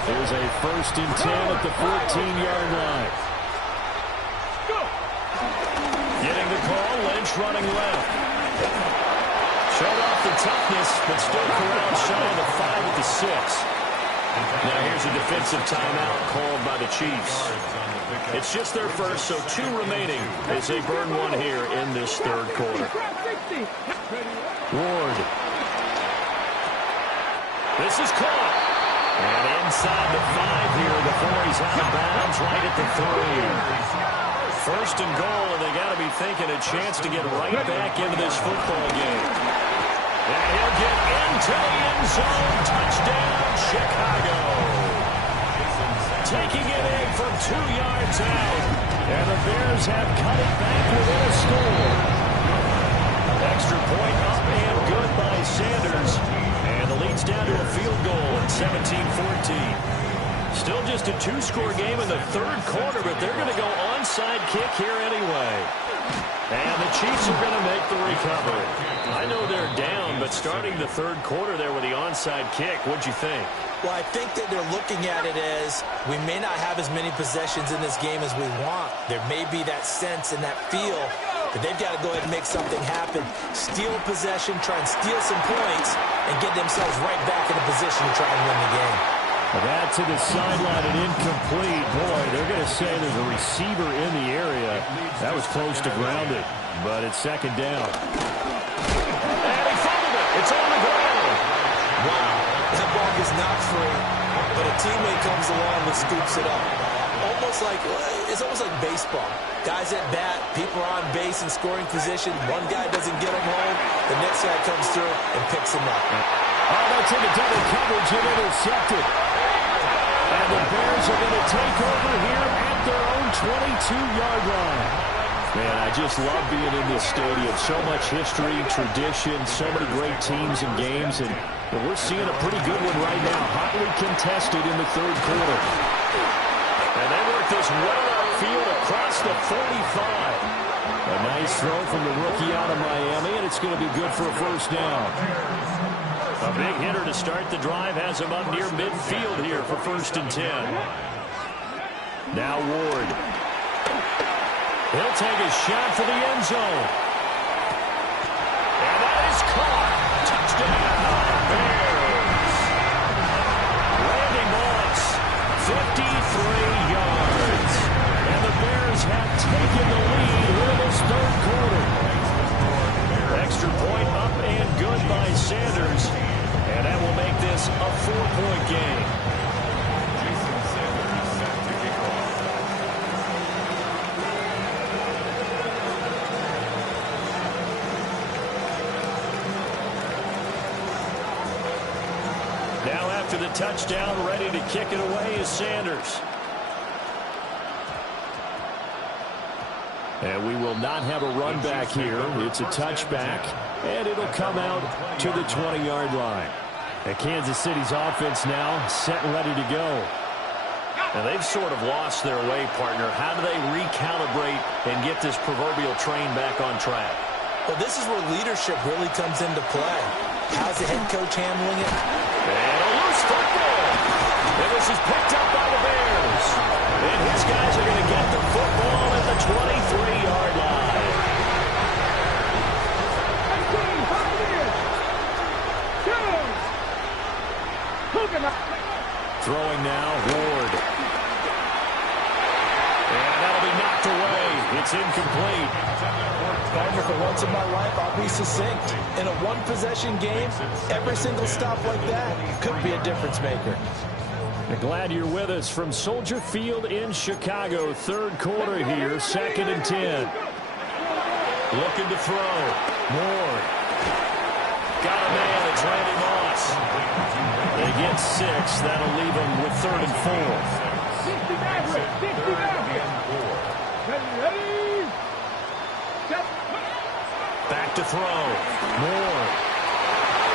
There's a 1st and 10 at the 14-yard line. Getting the call, Lynch running left. Showed off the toughness, but still corralled shy of the 5 at the 6. Now here's a defensive timeout called by the Chiefs. It's just their first, so 2 remaining as they burn one here in this third quarter. Ward. This is caught. And inside the 5 here before he's out of bounds right at the 3. 1st and goal, and they got to be thinking a chance to get right back into this football game. And he'll get into the end zone. Touchdown, Chicago. Taking it in from 2 yards out. And the Bears have cut it back within a score. Extra point up and good by Sanders. And the lead's down to a field goal at 17-14. Still just a 2-score game in the third quarter, but they're going to go onside kick here anyway. And the Chiefs are going to make the recovery. I know they're down, but starting the third quarter there with the onside kick, what'd you think? Well, I think that they're looking at it as we may not have as many possessions in this game as we want. There may be that sense and that feel that they've got to go ahead and make something happen. Steal possession, try and steal some points, and get themselves right back in a position to try and win the game. That to the sideline and incomplete. Boy, they're going to say there's a receiver in the area. That was close to grounded, but it's 2nd down. And he fumbled it. It's on the ground. Wow, that ball is not free, but a teammate comes along and scoops it up. It's almost like baseball. Guys at bat, people are on base in scoring position. One guy doesn't get him home. The next guy comes through and picks him up. Oh, that's in a double coverage and intercepted. And the Bears are going to take over here at their own 22-yard line. Man, I just love being in this stadium. So much history, tradition, so many great teams and games. And we're seeing a pretty good one right now. Hotly contested in the third quarter. And they work this well outfield across the 45. A nice throw from the rookie out of Miami, and it's going to be good for a 1st down. A big hitter to start the drive has him up near midfield here for 1st and 10. Now Ward. He'll take a shot for the end zone. And that is caught. Touchdown, Bears. Randy Moss, 53 yards. And the Bears have taken the lead with after the touchdown, ready to kick it away is Sanders. And we will not have a run back here. It's a touchback, and it'll come out to the 20-yard line. And Kansas City's offense now set and ready to go. And they've sort of lost their way, partner. How do they recalibrate and get this proverbial train back on track? Well, this is where leadership really comes into play. How's the head coach handling it? And a loose football. And this is picked up by the Bears. And his guys are going to get the football at the 23-yard line. Throwing now, Ward. And that'll be knocked away. It's incomplete. Partner, for once in my life, I'll be succinct. In a one-possession game, every single stop like that could be a difference maker. Glad you're with us from Soldier Field in Chicago. Third quarter here, 2nd and 10. Looking to throw. Moore. Got a man. It's Randy Moss. They get 6. That'll leave them with 3rd and 4. Back to throw. Moore.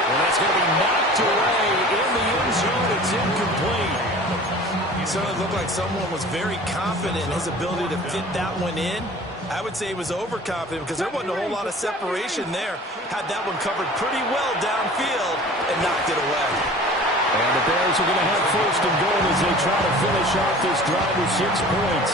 And that's going to be knocked away in the end zone. It's incomplete. It certainly looked like someone was very confident in his ability to fit that one in. I would say he was overconfident because there wasn't a whole lot of separation there. Had that one covered pretty well downfield and knocked it away. And the Bears are going to have 1st and goal as they try to finish off this drive with 6 points.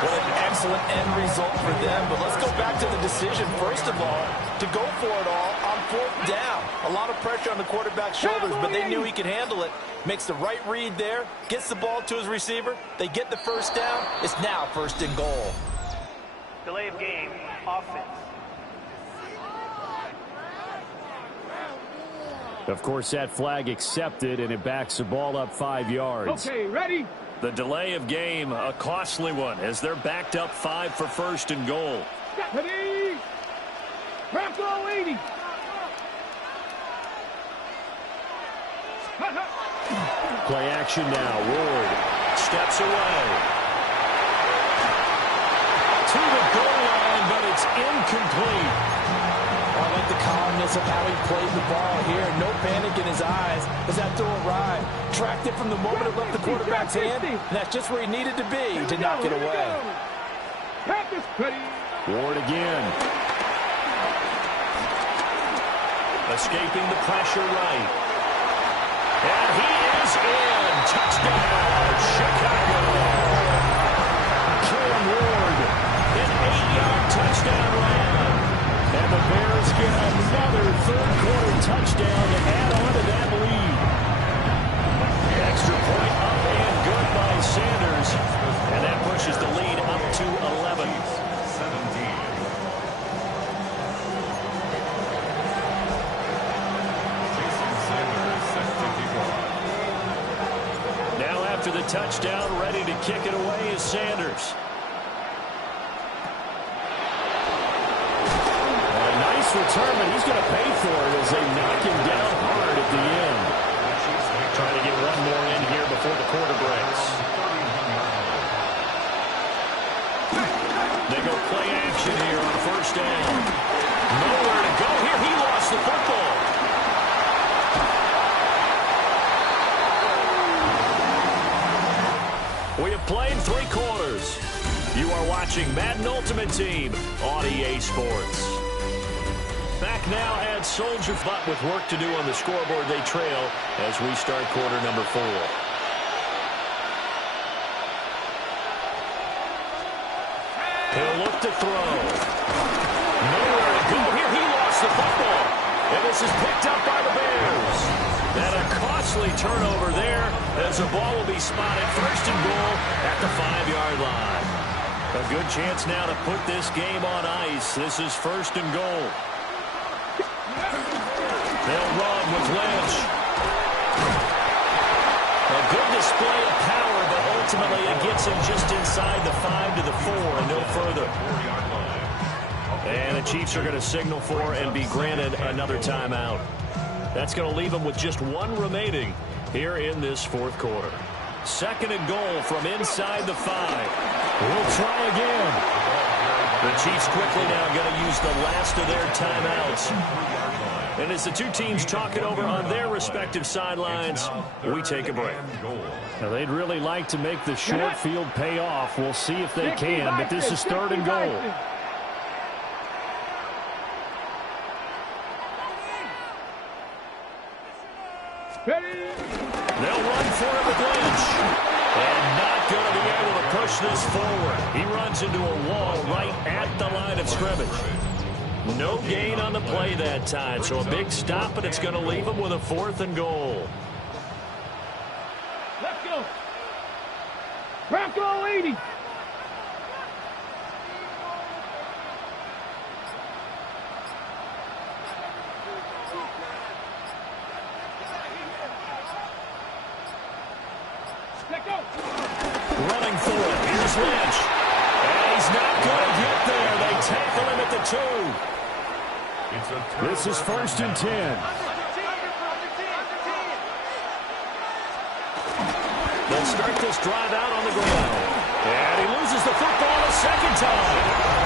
What an excellent end result for them. But let's go back to the decision, first of all, to go for it all on 4th down. A lot of pressure on the quarterback's shoulders, but they knew he could handle it. Makes the right read there, gets the ball to his receiver. They get the 1st down. It's now 1st and goal. Delay of game, offense. Of course, that flag accepted, and it backs the ball up 5 yards. Okay, ready? The delay of game, a costly one, as they're backed up 5 for 1st and goal. Ready? Rambo 80. Play action now. Ward steps away. To the goal line, but it's incomplete. I like the calmness of how he played the ball here. No panic in his eyes as that throw arrived. Tracked it from the moment it left the quarterback's hand, and that's just where he needed to be to knock it away. Ward again. Escaping the pressure right. And he is in. Touchdown, Chicago. Kellen Ward, an 8-yard touchdown run. And the Bears get another third-quarter touchdown to add on to that lead. Extra point up and good by Sanders. And that pushes the lead up to 11. Now after the touchdown, ready to kick it away is Sanders. Return, but he's going to pay for it as they knock him down hard at the end. Trying to get one more in here before the quarter breaks. They go play action here on 1st down. Nowhere to go here. He lost the football. We have played 3 quarters. You are watching Madden Ultimate Team on EA Sports. Back now at Soldier, but with work to do on the scoreboard, they trail as we start quarter number 4. He'll look to throw. Nowhere to go here. He lost the football. And this is picked up by the Bears. And a costly turnover there as the ball will be spotted 1st and goal at the 5-yard line. A good chance now to put this game on ice. This is 1st and goal. They'll run with Lynch. A good display of power, but ultimately it gets him just inside the 5 to the 4 and no further. And the Chiefs are going to signal for and be granted another timeout. That's going to leave them with just 1 remaining here in this fourth quarter. Second and goal from inside the 5. We'll try again. The Chiefs quickly now going to use the last of their timeouts. And as the two teams talk it over on their respective sidelines, we take a break. Now, they'd really like to make the short field pay off. We'll see if they can, but this is third and goal. They'll run for it with Lynch. And not going to be able to push this forward. He runs into a wall right at the line of scrimmage. No gain on the play that time, so a big stop, but it's going to leave him with a 4th and goal. Let's go. Bronco 80. Running for it. Here's Lynch. And he's not going to get there. They tackle him at the 2. This is 1st and 10. They'll start this drive out on the ground. And he loses the football a second time.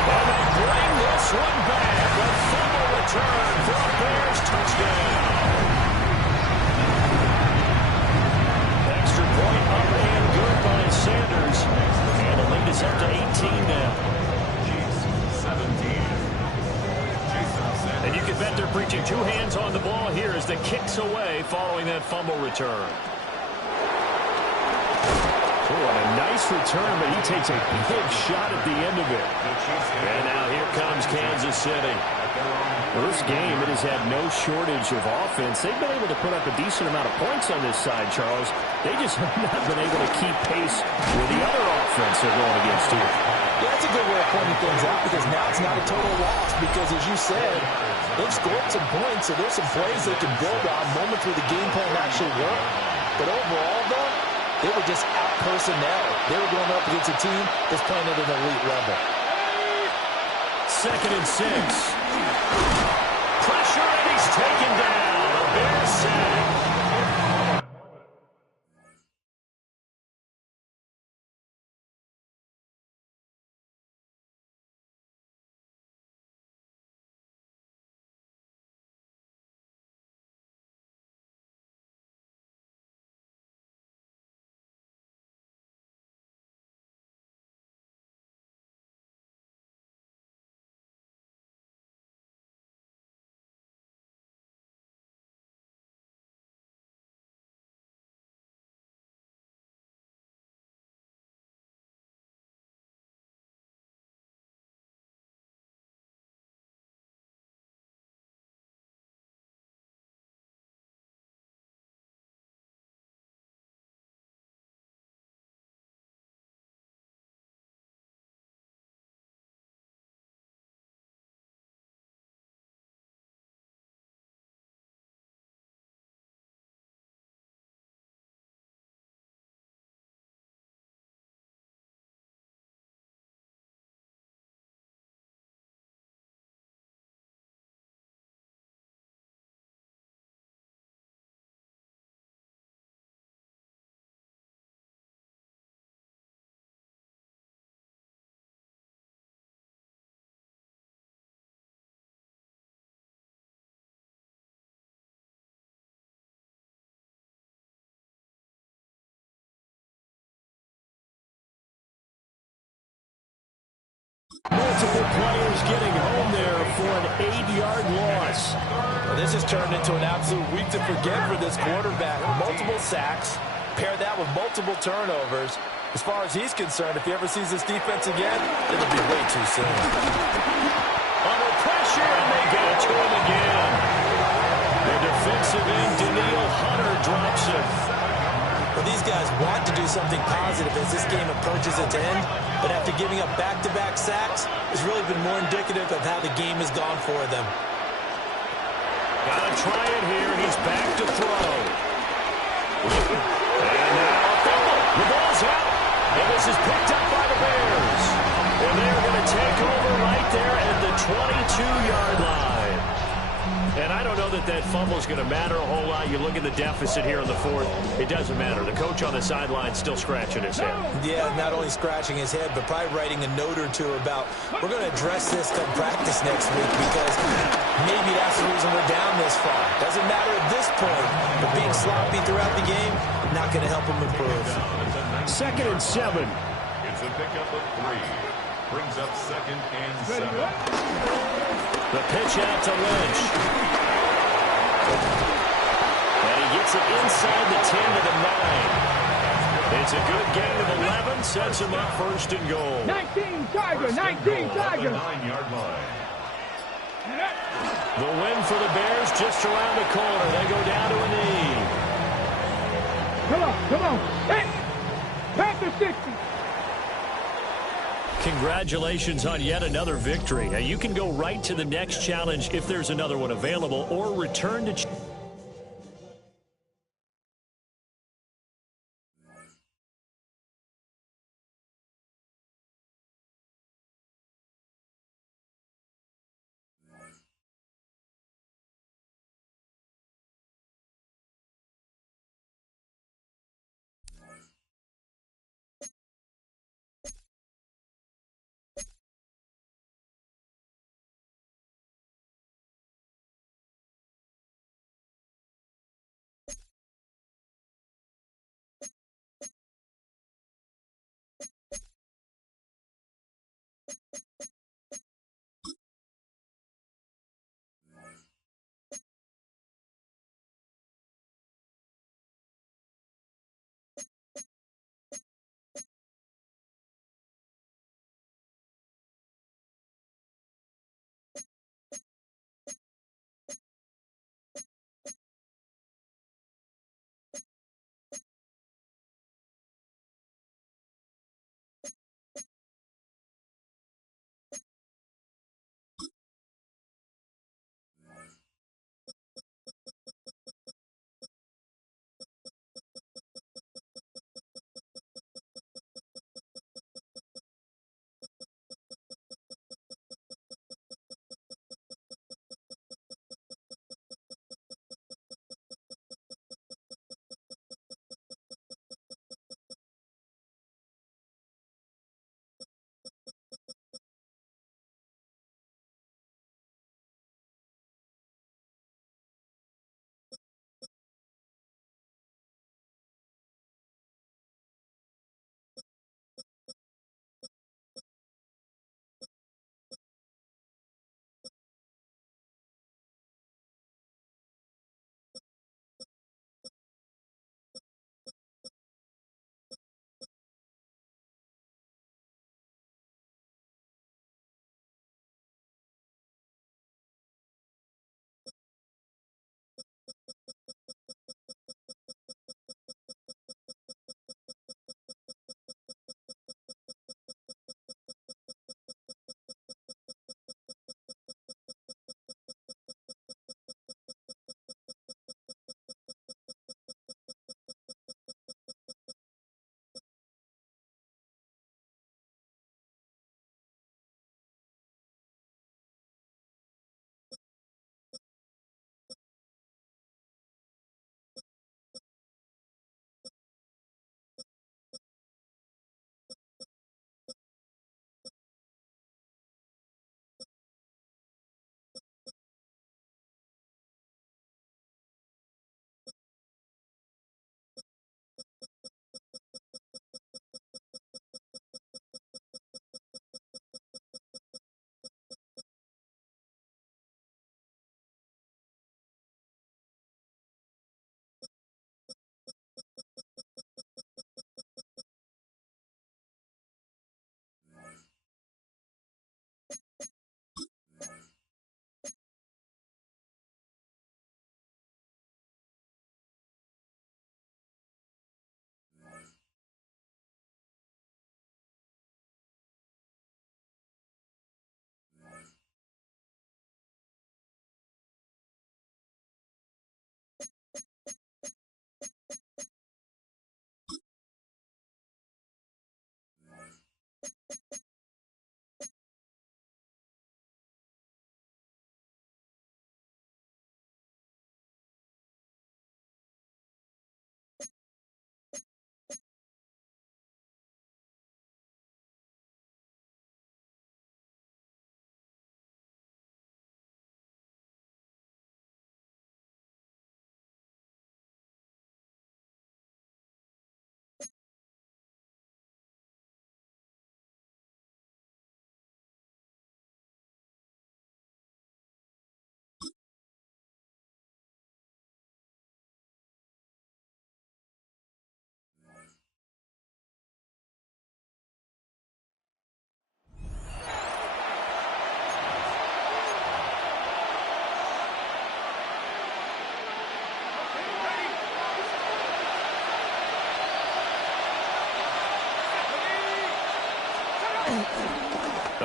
And they bring this one back. A fumble return for a Bears touchdown. Extra point up and good by Sanders. And the lead is up to 18 now. 17. And you can bet they're preaching 2 hands on the ball here as the kick's away following that fumble return. Oh, and a nice return, but he takes a big shot at the end of it. And now here comes Kansas City. Well, this game, it has had no shortage of offense. They've been able to put up a decent amount of points on this side, Charles. They just have not been able to keep pace with the other offense they're going against here. Yeah, that's a good way of pointing things out because now it's not a total loss because, as you said, they've scored some points, so there's some plays they can build on, moments where the game plan actually worked. But overall, though, they were just out-personnel. They were going up against a team that's playing at an elite level. 2nd and 6. Pressure, and he's taken down. A Bears sack. Multiple players getting home there for an 8-yard loss. Well, this has turned into an absolute week to forget for this quarterback. Multiple sacks, pair that with multiple turnovers. As far as he's concerned, if he ever sees this defense again, it'll be way too soon. Under pressure, and they get it to him again. The defensive end, Daniil Hunter, drops him. Well, these guys want to do something positive as this game approaches its end, but after giving up back-to-back sacks, it's really been more indicative of how the game has gone for them. Gotta try it here, and he's back to throw. And now a fumble. The ball's out, and this is picked up by the Bears. And they're going to take over right there at the 22-yard line. And I don't know that that fumble is going to matter a whole lot. You look at the deficit here in the fourth. It doesn't matter. The coach on the sideline still scratching his head. Yeah, not only scratching his head, but probably writing a note or two about, we're going to address this come practice next week because maybe that's the reason we're down this far. Doesn't matter at this point, but being sloppy throughout the game, not going to help him improve. 2nd and 7. It's a pickup of 3. Brings up 2nd and 7. The pitch out to Lynch. And he gets it inside the 10 to the 9. It's a good gain of 11. Sets him up 1st and goal. 19 Tiger, 19 Tiger. 9-yard line. The win for the Bears just around the corner. They go down to a knee. Come on. Hey, Panther 60. Congratulations on yet another victory. Now, you can go right to the next challenge if there's another one available, or return to...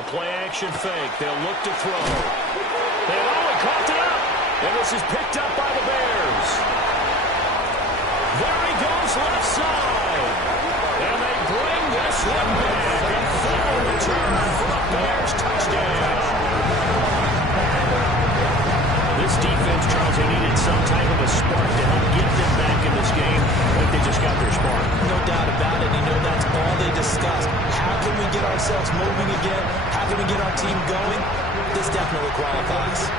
play-action fake. They'll look to throw. He caught it up. And this is picked up by the Bears. There he goes left side. And they bring this one back. A full return for a Bears touchdown. This defense, Charles, they needed some type of a spark to help get them back in this game. I think they just got their spark. No doubt about it. You know, that's all they discussed. How can we get ourselves moving again? How can we get our team going? This definitely qualifies.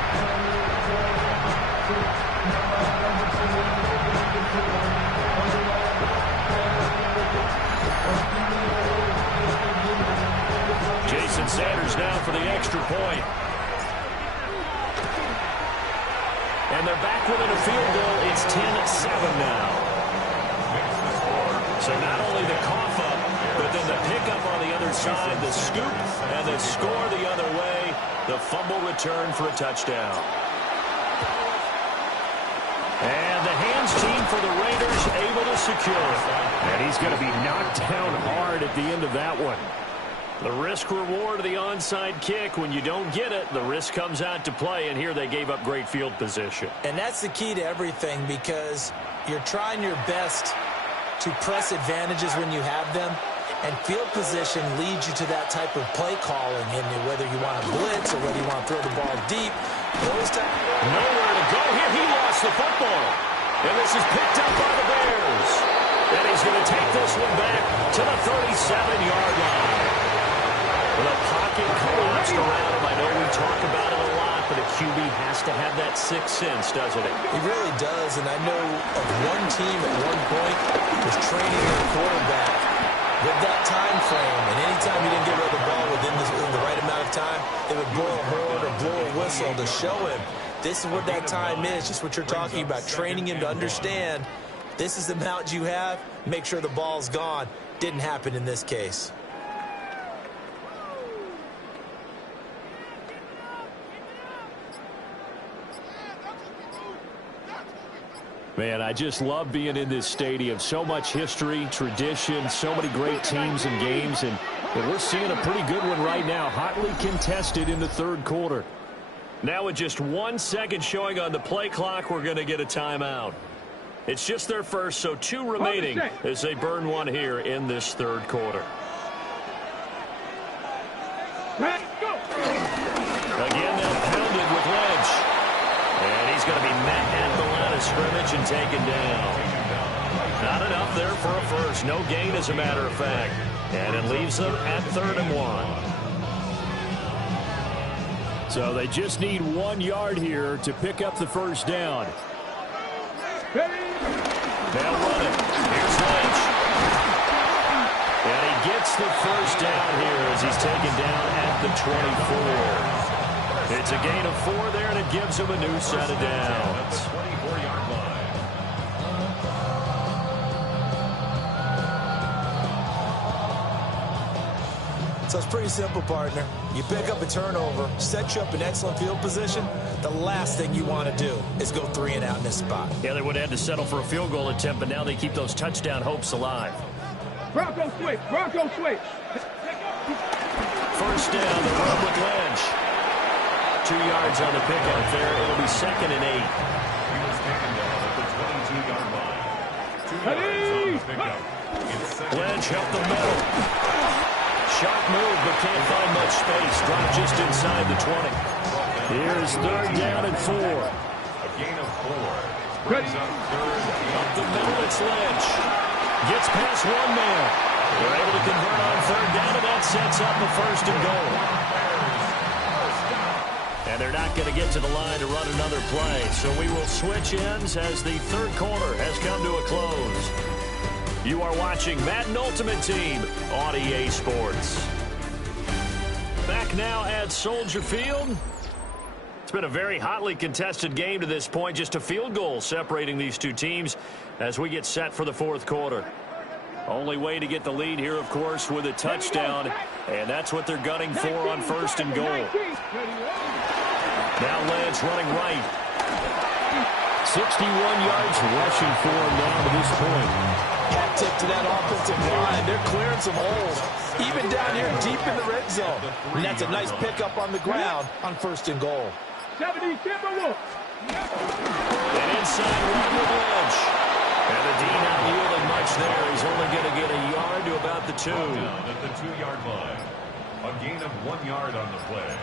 Jason Sanders now for the extra point. And they're back within a field goal. It's 10-7 now. So not only the cough up, but then the pickup on the other side, the scoop, and the score the other way. The fumble return for a touchdown. And the hands team for the Raiders able to secure it. And he's going to be knocked down hard at the end of that one. The risk-reward of the onside kick, when you don't get it, the risk comes out to play, and here they gave up great field position. And that's the key to everything, because you're trying your best to press advantages when you have them, and field position leads you to that type of play calling, and whether you want to blitz or whether you want to throw the ball deep. Nowhere to go here. He lost the football. And this is picked up by the Bears. And he's going to take this one back to the 37-yard line. The pocket collapsed around him. I know we talk about it a lot, but a QB has to have that sixth sense, doesn't it? He really does, and I know of one team at one point was training their quarterback with that time frame, and anytime he didn't get rid of the ball within the right amount of time, they would blow a horn or blow a whistle to show him this is what that time is, just what you're talking about, training him to understand this is the amount you have, make sure the ball's gone. Didn't happen in this case. Man, I just love being in this stadium. So much history, tradition, so many great teams and games, and we're seeing a pretty good one right now, hotly contested in the third quarter. Now with just 1 second showing on the play clock, we're going to get a timeout. It's just their first, so 2 remaining as they burn one here in this third quarter. Again, they'll pound it with Lynch. And he's going to be met at the line of scrimmage and taken down. Not enough there for a first. No gain, as a matter of fact. And it leaves them at 3rd and 1. So they just need 1 yard here to pick up the first down. They'll run it. Here's Lynch. And he gets the first down here as he's taken down at the 24. It's a gain of 4 there, and it gives him a new set of downs. 24-yard line. So it's pretty simple, partner. You pick up a turnover, set you up in excellent field position. The last thing you want to do is go 3 and out in this spot. Yeah, they would have had to settle for a field goal attempt, but now they keep those touchdown hopes alive. Bronco switch. Bronco switch. First down, the run with Lynch. 2 yards on the pickup there. It'll be 2nd and 8. He was taken down at the 22-yard line. 2 yards on the pickup. Lynch up the middle. Sharp move, but can't find much space. Dropped just inside the 20. Here's 3rd down and 4. A gain of 4. Brings up 3rd. Up the middle, it's Lynch. Gets past 1 man. They're able to convert on 3rd down, and that sets up a 1st and goal. And they're not going to get to the line to run another play. So we will switch ends as the third quarter has come to a close. You are watching Madden Ultimate Team on EA Sports. Back now at Soldier Field. It's been a very hotly contested game to this point. Just a field goal separating these two teams as we get set for the fourth quarter. Only way to get the lead here, of course, with a touchdown. And that's what they're gunning for on 1st and goal. Now Lance running right. 61 yards rushing for him down to this point. Hat tip to that offensive line. They're clearing some holes. even down here deep in the red zone. And that's a nice pickup on the ground on 1st and goal. 70, Timberwolves. An inside run with Lynch. And the D not yielding much there. He's only going to get a yard to about the 2. Down at the 2-yard line. A gain of 1 yard on the play.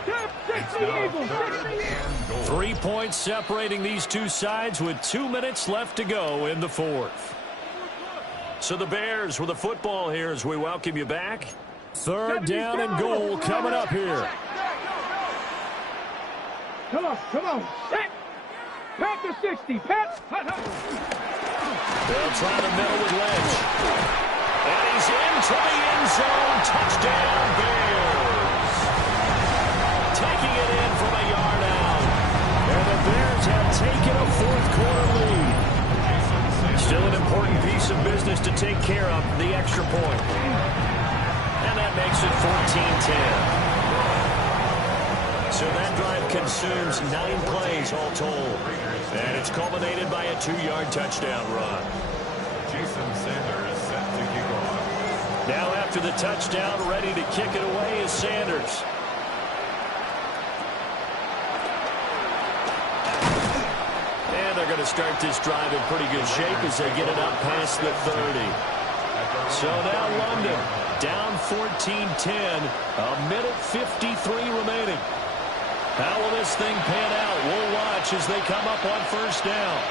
It's 60 now Eagles, 3rd 60 and goal. 3 points separating these two sides with 2 minutes left to go in the 4th. So the Bears with the football here as we welcome you back. 3rd down and goal coming up here. Come on. Set. Pat to 60. Pat. They'll try the middle with Lynch. And he's into the end zone. Touchdown, Bears. Taking it in from a yard out. And the Bears have taken a 4th quarter lead. Still an important piece of business to take care of, the extra point. And that makes it 14-10. So that drive consumes 9 plays all told. And it's culminated by a 2-yard touchdown run. Jason Sanders set to kick off. Now after the touchdown, ready to kick it away is Sanders. And they're going to start this drive in pretty good shape as they get it up past the 30. So now London down 14-10, a minute 53 remaining. How will this thing pan out? We'll watch as they come up on 1st down.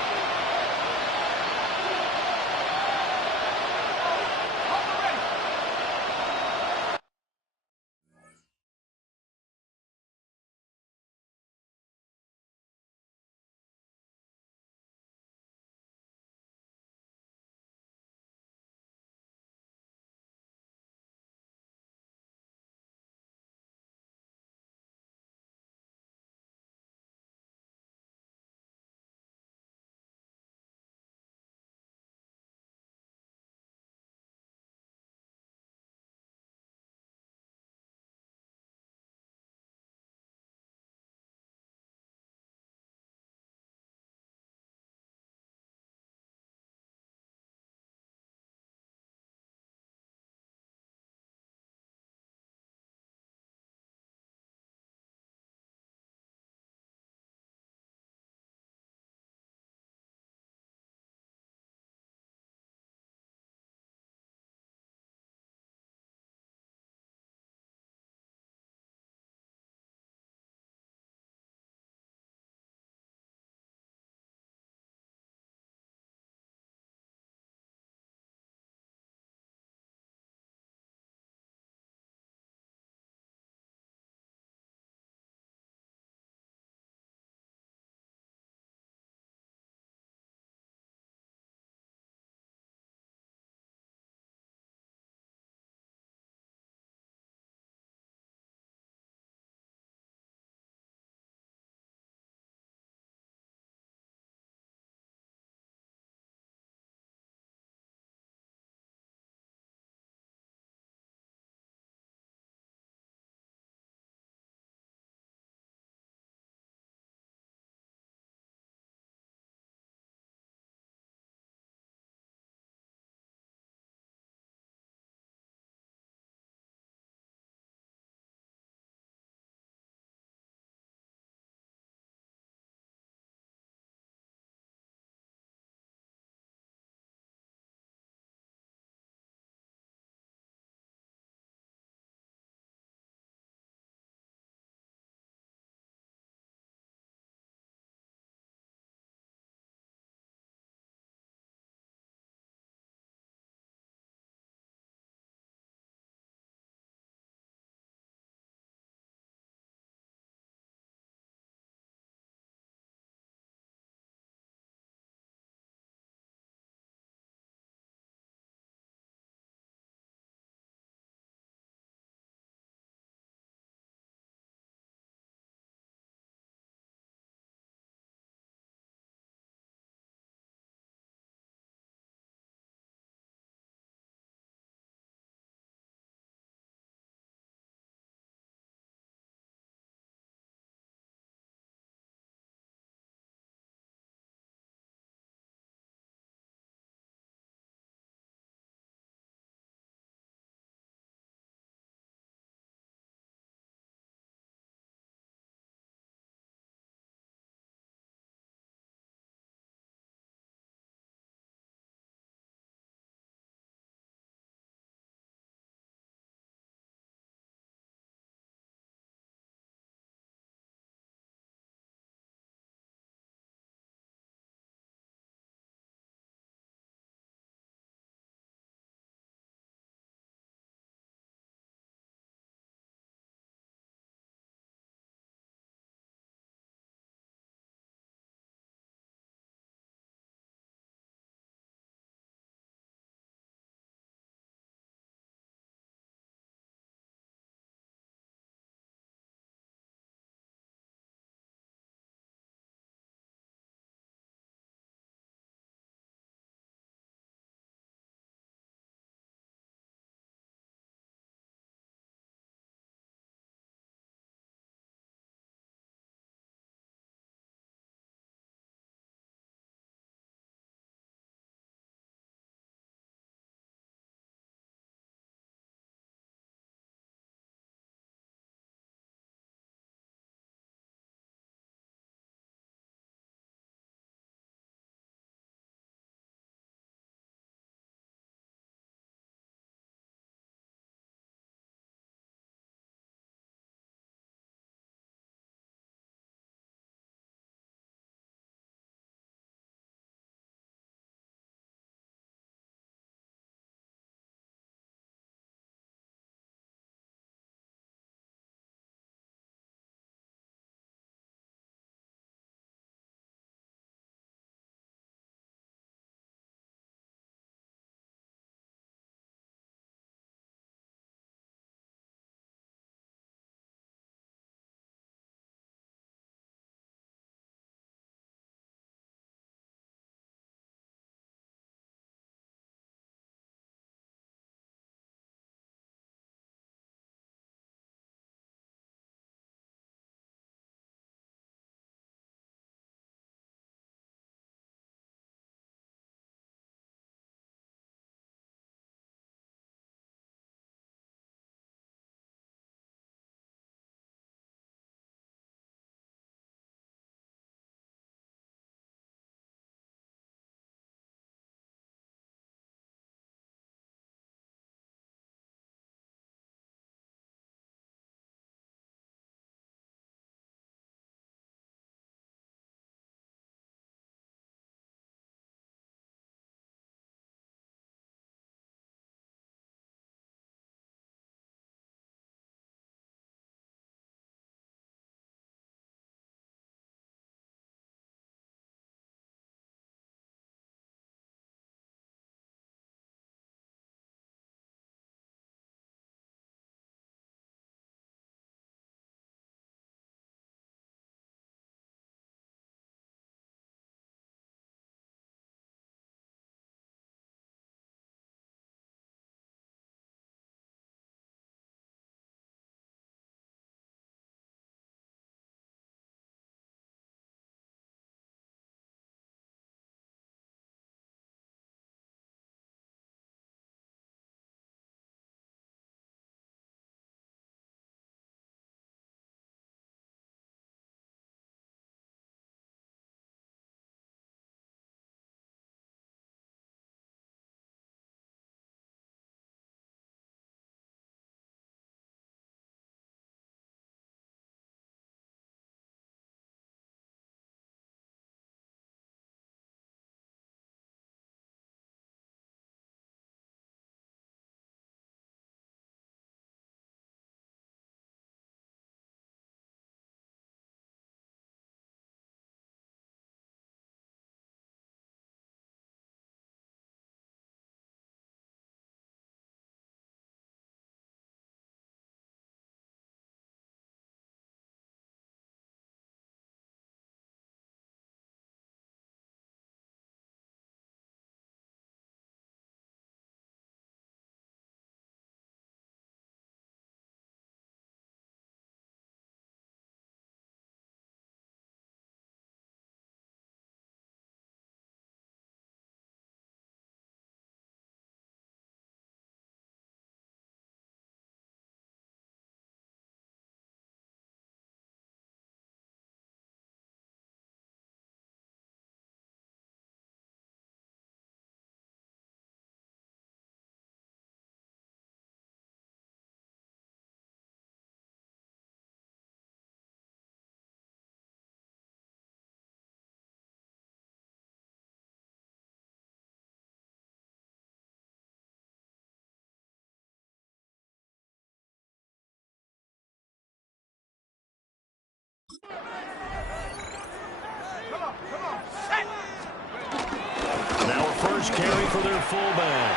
Now a first carry for their fullback.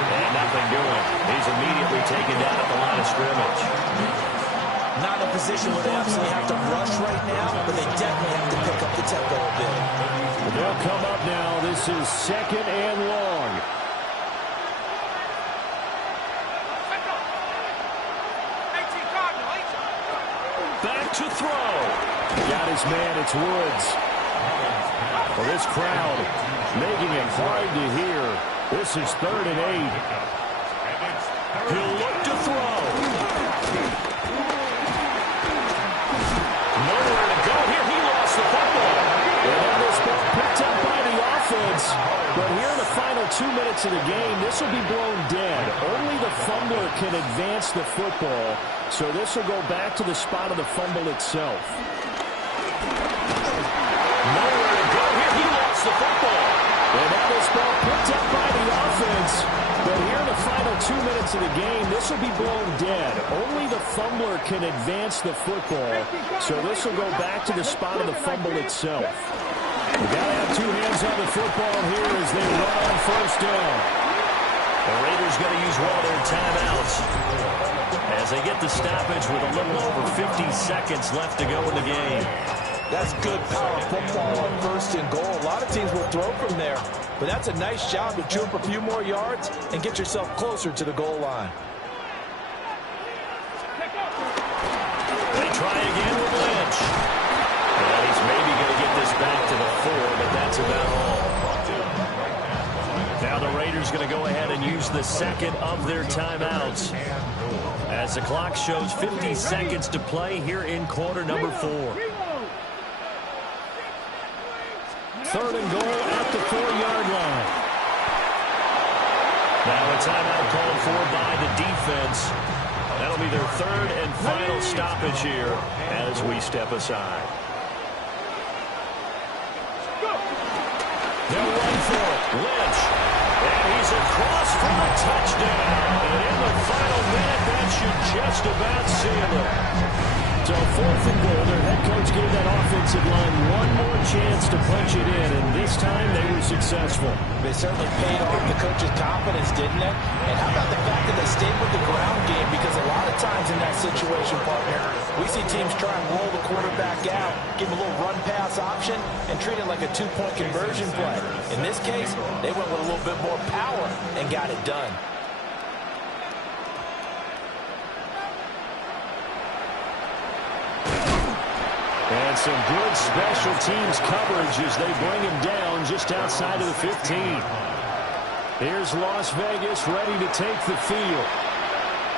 And nothing doing. He's immediately taken down at the line of scrimmage. Not in a position where they absolutely have to rush right now, but they definitely have to pick up the tempo a bit. They'll come up now. This is 2nd and long. Back to throw. Got his man. It's Woods. Well, this crowd making it hard to hear. This is 3rd and 8. He'll look to throw. Nowhere to go here. He lost the football. And now this ball picked up by the offense. But here in the final 2 minutes of the game, this will be blown dead. Only the fumbler can advance the football. So this will go back to the spot of the fumble itself. Nowhere to go here. He lost the football. And now this ball picked up by the offense. But here in the final 2 minutes of the game, this will be blown dead. Only the fumbler can advance the football. So this will go back to the spot of the fumble itself. We got to have 2 hands on the football here as they run on first down. The Raiders going to use one of their timeouts as they get the stoppage with a little over 50 seconds left to go in the game. That's good power football on 1st and goal. A lot of teams will throw from there, but that's a nice job to chew up a few more yards and get yourself closer to the goal line. They try again with Lynch. And he's maybe going to get this back to the 4, but that's about all. Now the Raiders going to go ahead and use the 2nd of their timeouts as the clock shows 50 seconds to play here in quarter number 4. 3rd and goal at the 4-yard line. Now a timeout called for by the defense. That'll be their 3rd and final stoppage here as we step aside. They'll run for it. Lynch. And he's across for a touchdown. And in the final minute, that should just about seal it. So 4th and goal, their head coach gave that offensive line one more chance to punch it in, and this time they were successful. They certainly paid off the coach's confidence, didn't it? And how about the fact that they stayed with the ground game? Because a lot of times in that situation, partner, we see teams try and roll the quarterback out, give him a little run-pass option, and treat it like a 2-point conversion play. In this case, they went with a little bit more power and got it done. And some good special teams coverage as they bring him down just outside of the 15. Here's Las Vegas ready to take the field.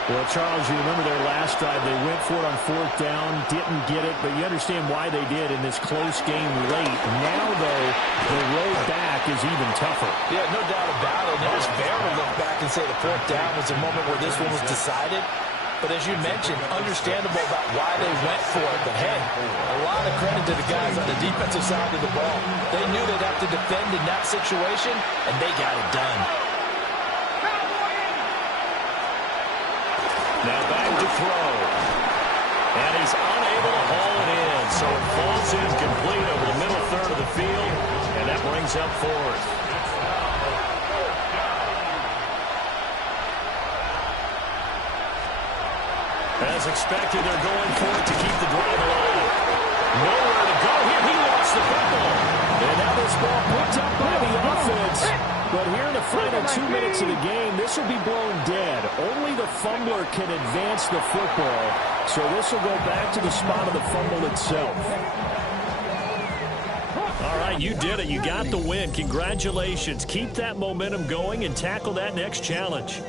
Well, Charles, you remember their last drive. They went for it on 4th down, didn't get it, but you understand why they did in this close game late. Now, though, the road back is even tougher. Yeah, no doubt about it. And it was fair to look back and say the 4th down was the moment where this one was decided. But as you mentioned, understandable about why they went for it. But, hey, a lot of credit to the guys on the defensive side of the ball. They knew they'd have to defend in that situation, and they got it done. Now back to throw. And he's unable to haul it in. So it falls in complete over the middle 3rd of the field, and that brings up 4th. As expected, they're going for it to keep the drive alive. Nowhere to go here. He lost the football. And now this ball picked up by the offense. But here in the final 2 minutes of the game, this will be blown dead. Only the fumbler can advance the football. So this will go back to the spot of the fumble itself. All right, you did it. You got the win. Congratulations. Keep that momentum going and tackle that next challenge.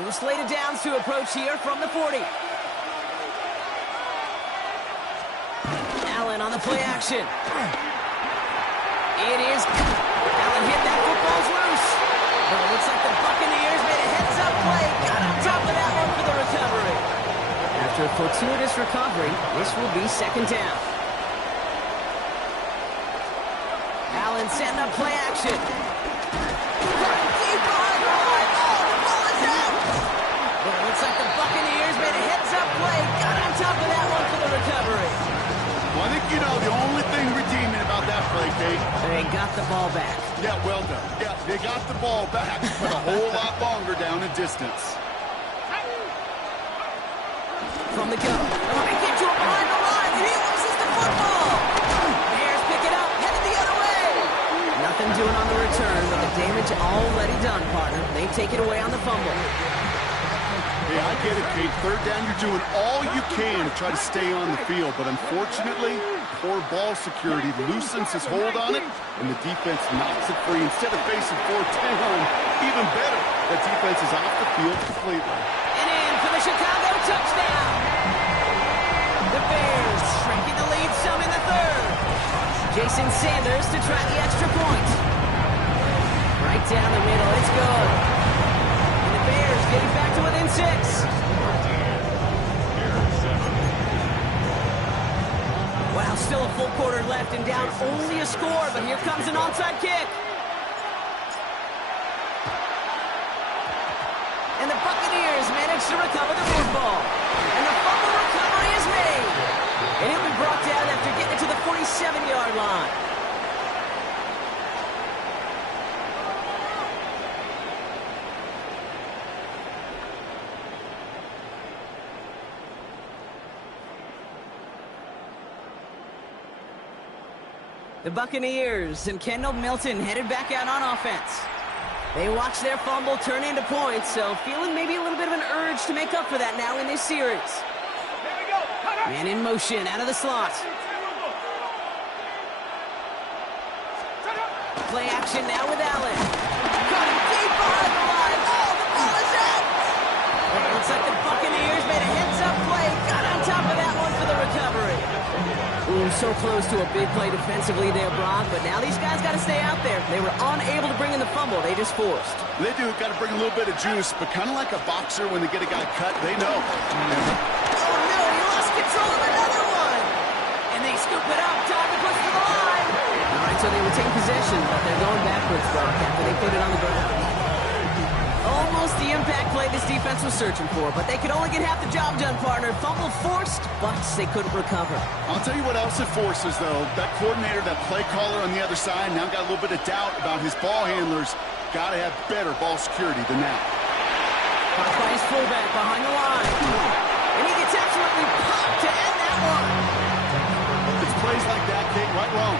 New slated downs to approach here from the 40. Allen on the play action. It is. Allen hit that football's loose. But it looks like the Buccaneers made a heads-up play. Got on top of that one for the recovery. After a fortuitous recovery, this will be second down. Allen setting up play action. Deep behind the line. Oh, the ball is out. But it looks like the Buccaneers made a heads-up play. Got on top of that one for the recovery. Well, I think you know the only thing redeeming about that play, Kate. They got the ball back. Yeah, well done. Yeah, they got the ball back, but a whole lot longer down in distance. From the gun. They get to him behind the line, and he loses the football. Bears pick it up, headed the other way. Nothing doing on the return, but the damage already done, partner. They take it away on the fumble. Yeah, I get it, Kate. Third down, you're doing all you can to try to stay on the field, but unfortunately, poor ball security loosens his hold on it, and the defense knocks it free. Instead of facing fourth down, even better, the defense is off the field completely. And in for the Chicago touchdown. The Bears shrinking the lead some in the third. Jason Sanders to try the extra point. Right down the middle, it's good. And the Bears getting back to within 6. Wow, still a full quarter left and down only a score, but here comes an onside kick. And the Buccaneers manage to recover the football. And the fumble recovery is made. And he'll be brought down after getting it to the 47-yard line. The Buccaneers and Kendall Milton headed back out on offense. They watch their fumble turn into points, so feeling maybe a little bit of an urge to make up for that now in this series. Man in motion, out of the slot. Play action now with Allen. Cutting deep behind the line. Oh, the ball is out! And it looks like the Buccaneers made a heads-up play. Got on top of that one for the recovery. Ooh, so close to a big play defensively there, Brock, but now these guys got to stay out there. They were unable to bring in the fumble. They just forced. They do. Got to bring a little bit of juice, but kind of like a boxer when they get a guy cut, they know. Oh, no, he lost control of another one. And they scoop it up. Time to push to the line. All right, so they retain possession, but they're going backwards, Brock, after they put it on the ground. Almost the impact play this defense was searching for, but they could only get half the job done, partner. Fumble forced, but they couldn't recover. I'll tell you what else it forces, though. That coordinator, that play caller on the other side, now got a little bit of doubt about his ball handlers. Got to have better ball security than that. Caught by his fullback behind the line. And he gets absolutely popped to end that one. It's plays like that, Kate, right wrong.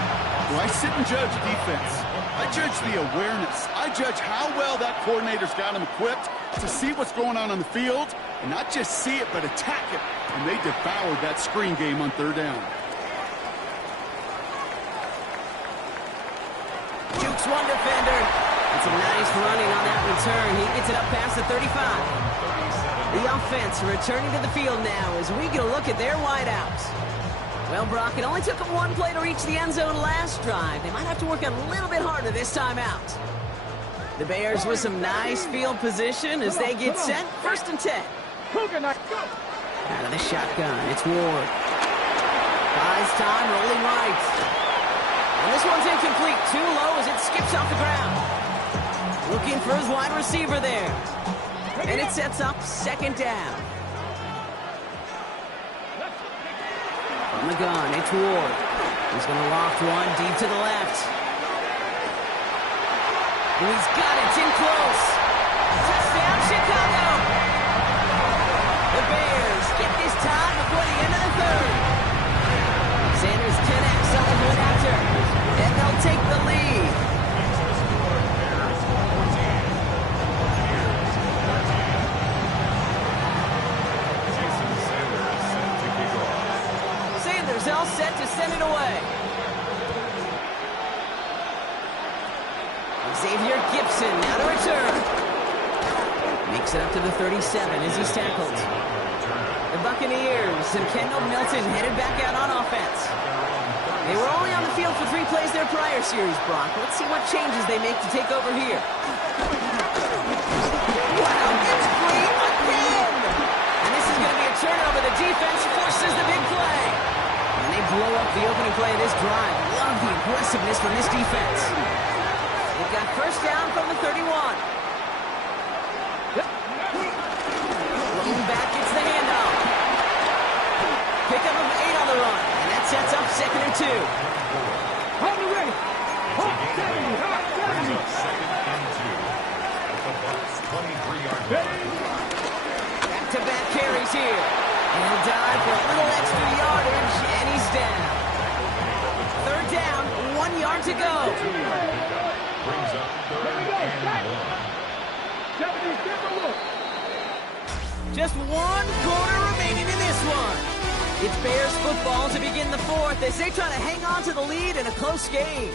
Do I sit and judge defense? I judge the awareness. I judge how well that coordinator's got him equipped to see what's going on the field, and not just see it, but attack it. And they devoured that screen game on third down. Jukes one defender. It's a nice running on that return. He gets it up past the 35. The offense returning to the field now as we get a look at their wideouts. Well, Brock, it only took them one play to reach the end zone last drive. They might have to work a little bit harder this time out. The Bears with some nice field position as they get set. 1st and 10. Out of the shotgun, it's Ward. Buys time, rolling right. And this one's incomplete. Too low as it skips off the ground. Looking for his wide receiver there. And it sets up 2nd down. On the gun, it's Ward. He's going to loft one deep to the left. He's got it. It's in close. Touchdown, Chicago. The Bears get this time before the end of the third. Sanders 10X on the point after. And they'll take the lead. All set to send it away. Xavier Gibson now to return. Makes it up to the 37 as he's tackled. The Buccaneers and Kendall Milton headed back out on offense. They were only on the field for 3 plays their prior series, Brock. Let's see what changes they make to take over here. Wow, it's free again! And this is going to be a turnover. The defense forces the big play. And they blow up the opening play of this drive. Love the aggressiveness from this defense. They've got first down from the 31. Looking back, it's the handoff. Pickup of 8 on the run. And that sets up 2nd and 2. Hold the ready. Hold 70. Second and 2. The Bucs 23-yard line. Back-to-back carries here. And he'll dive for a little extra yardage, and he's down. 3rd down, 1 yard to go. Brings up 3rd and 1. 70, give a look. Just 1 quarter remaining in this one. It's Bears football to begin the 4th as they try to hang on to the lead in a close game.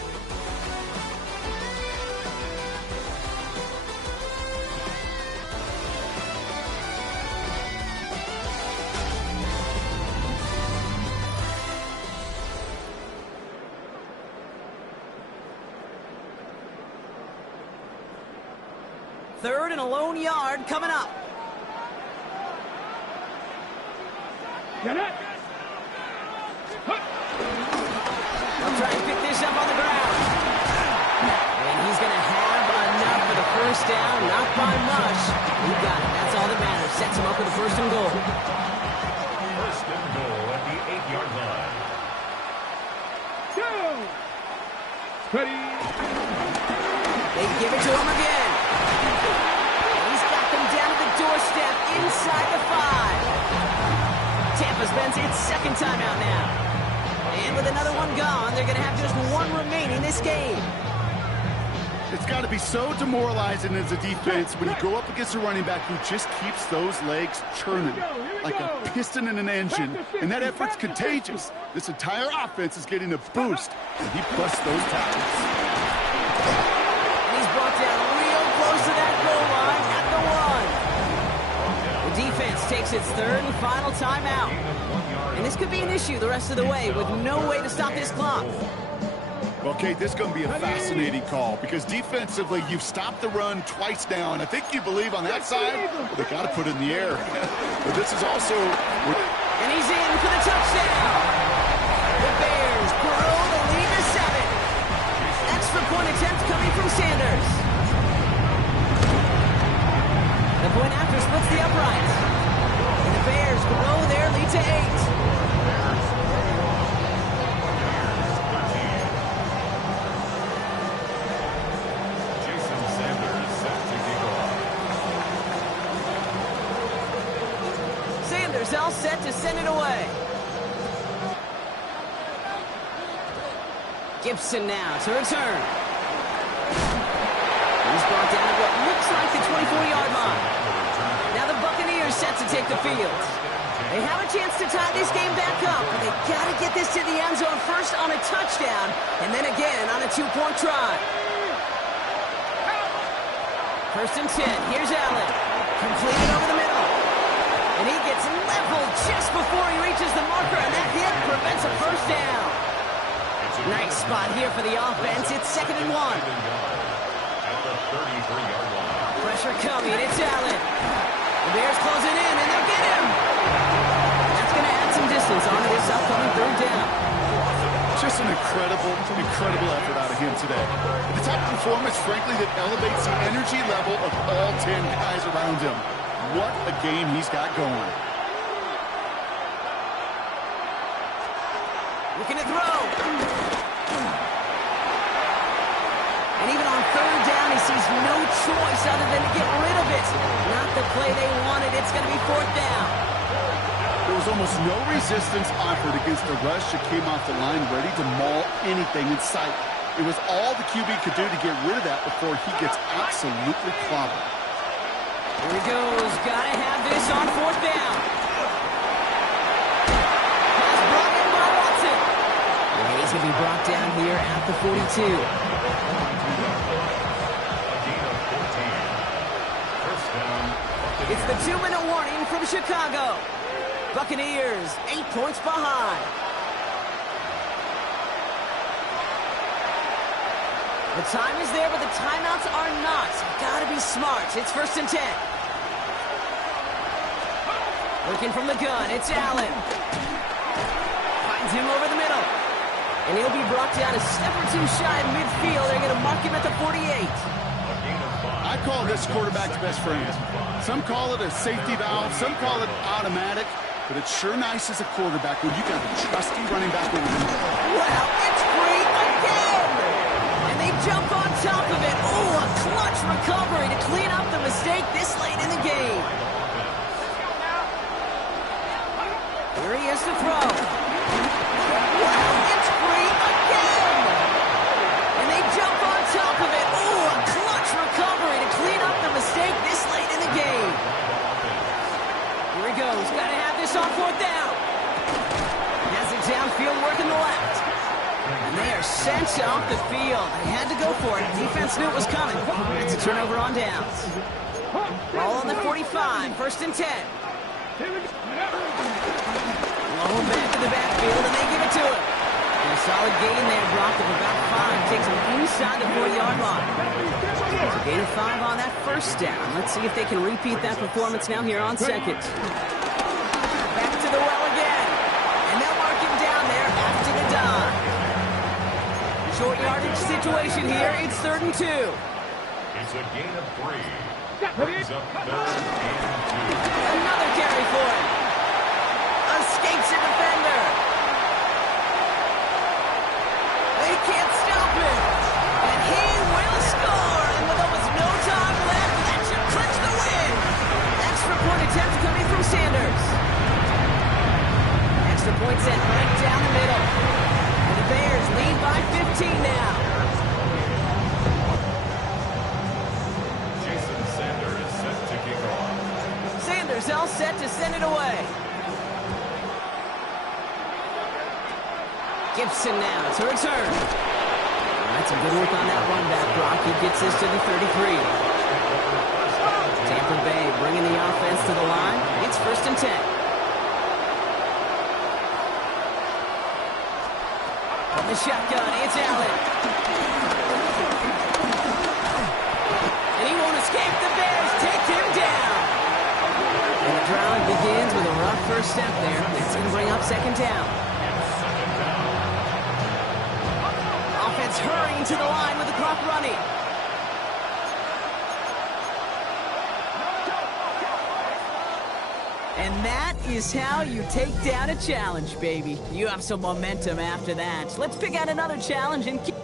Third and a lone yard coming up. Get it. They'll try and pick this up on the ground. And he's going to have enough for the first down, not by much. He got it. That's all that matters. Sets him up with a 1st and goal. 1st and goal at the 8-yard line. Go. Ready. They give it to him again. He's got them down at the doorstep inside the 5. Tampa's been its 2nd timeout now. And with another one gone, they're going to have just 1 remaining this game. It's got to be so demoralizing as a defense when you go up against a running back who just keeps those legs churning like a piston in an engine, and that effort's contagious. This entire offense is getting a boost, and he busts those tackles. And he's brought down real close to that goal line at the 1. The defense takes its 3rd and final timeout. And this could be an issue the rest of the way with no way to stop this clock. Okay, this is going to be a fascinating call because defensively, you've stopped the run twice now, and I think you believe on that side, well, they got to put it in the air. But this is also... And he's in for the touchdown. The Bears grow the lead to 7. Extra point attempt coming from Sanders. The point after splits the uprights. And the Bears grow their lead to 8. All set to send it away. Gibson now to return. He's brought down at what looks like the 24-yard line. Now the Buccaneers set to take the field. They have a chance to tie this game back up, but they got to get this to the end zone first on a touchdown, and then again on a 2-point try. 1st and 10. Here's Allen. Completed over the middle. And he gets leveled just before he reaches the marker, and that hit prevents a first down. Nice spot here for the offense. It's 2nd and 1. At the 33-yard line. Pressure coming. It's Allen. The Bears closing in, and they'll get him. That's going to add some distance onto this upcoming 3rd down. Just an incredible effort out of him today. The type of performance, frankly, that elevates the energy level of all 10 guys around him. What a game he's got going. Looking to throw. And even on 3rd down, he sees no choice other than to get rid of it. Not the play they wanted. It's going to be 4th down. There was almost no resistance offered against the rush that came off the line ready to maul anything in sight. It was all the QB could do to get rid of that before he gets absolutely clobbered. Here he goes. Gotta have this on 4th down. Pass brought in by Watson. And he's going to be brought down here at the 42. A gain of 14. First down It's the 2-minute warning from Chicago. Buccaneers, 8 points behind. The time is there, but the timeouts are not. Gotta be smart. It's 1st and 10. Looking from the gun, it's Allen. Finds him over the middle. And he'll be brought down a step or two shy of midfield. They're going to mark him at the 48. I call this quarterback's best friend. Some call it a safety valve, some call it automatic, but it's sure nice as a quarterback when you got a trusty running back over the middle. Wow, it's free again! And they jump on top of it. Oh, a clutch recovery to clean up the mistake this late in the game. Here he is to throw. Wow, it's free again! And they jump on top of it. Oh, a clutch recovery to clean up the mistake this late in the game. Here he goes. Got to have this on 4th down. Has it downfield working the left. And they are sent off the field. They had to go for it. Defense knew it was coming. It's a turnover on downs. Ball on the 45. 1st and 10. Low back to the backfield, and they give it to him. And a solid gain there, Brock, of about 5. Takes him inside the 40-yard line. So gain of 5 on that 1st down. Let's see if they can repeat that performance now here on 2nd. Back to the well again. And they'll mark him down there after the dive. Short yardage situation here. It's 3rd and 2. It's a gain of 3. Brings up 3rd and 2. Another carry for him. Escapes a defender. They can't stop him. And he will score. And with almost no time left, that should clinch the win. Extra point attempt coming from Sanders. Extra point sent right down the middle. And the Bears lead by 15 now. Jason Sanders is set to kick off. Sanders all set to send it away. Gibson now to return. That's a good work on that run back, Brock. He gets this to the 33. Tampa Bay bringing the offense to the line. It's 1st and 10. From the shotgun, it's Allen. And he won't escape. The Bears take him down. And the drive begins with a rough 1st step there. That's going to bring up 2nd down. Offense hurrying to the line with the clock running. And that is how you take down a challenge, baby. You have some momentum after that. Let's pick out another challenge and keep...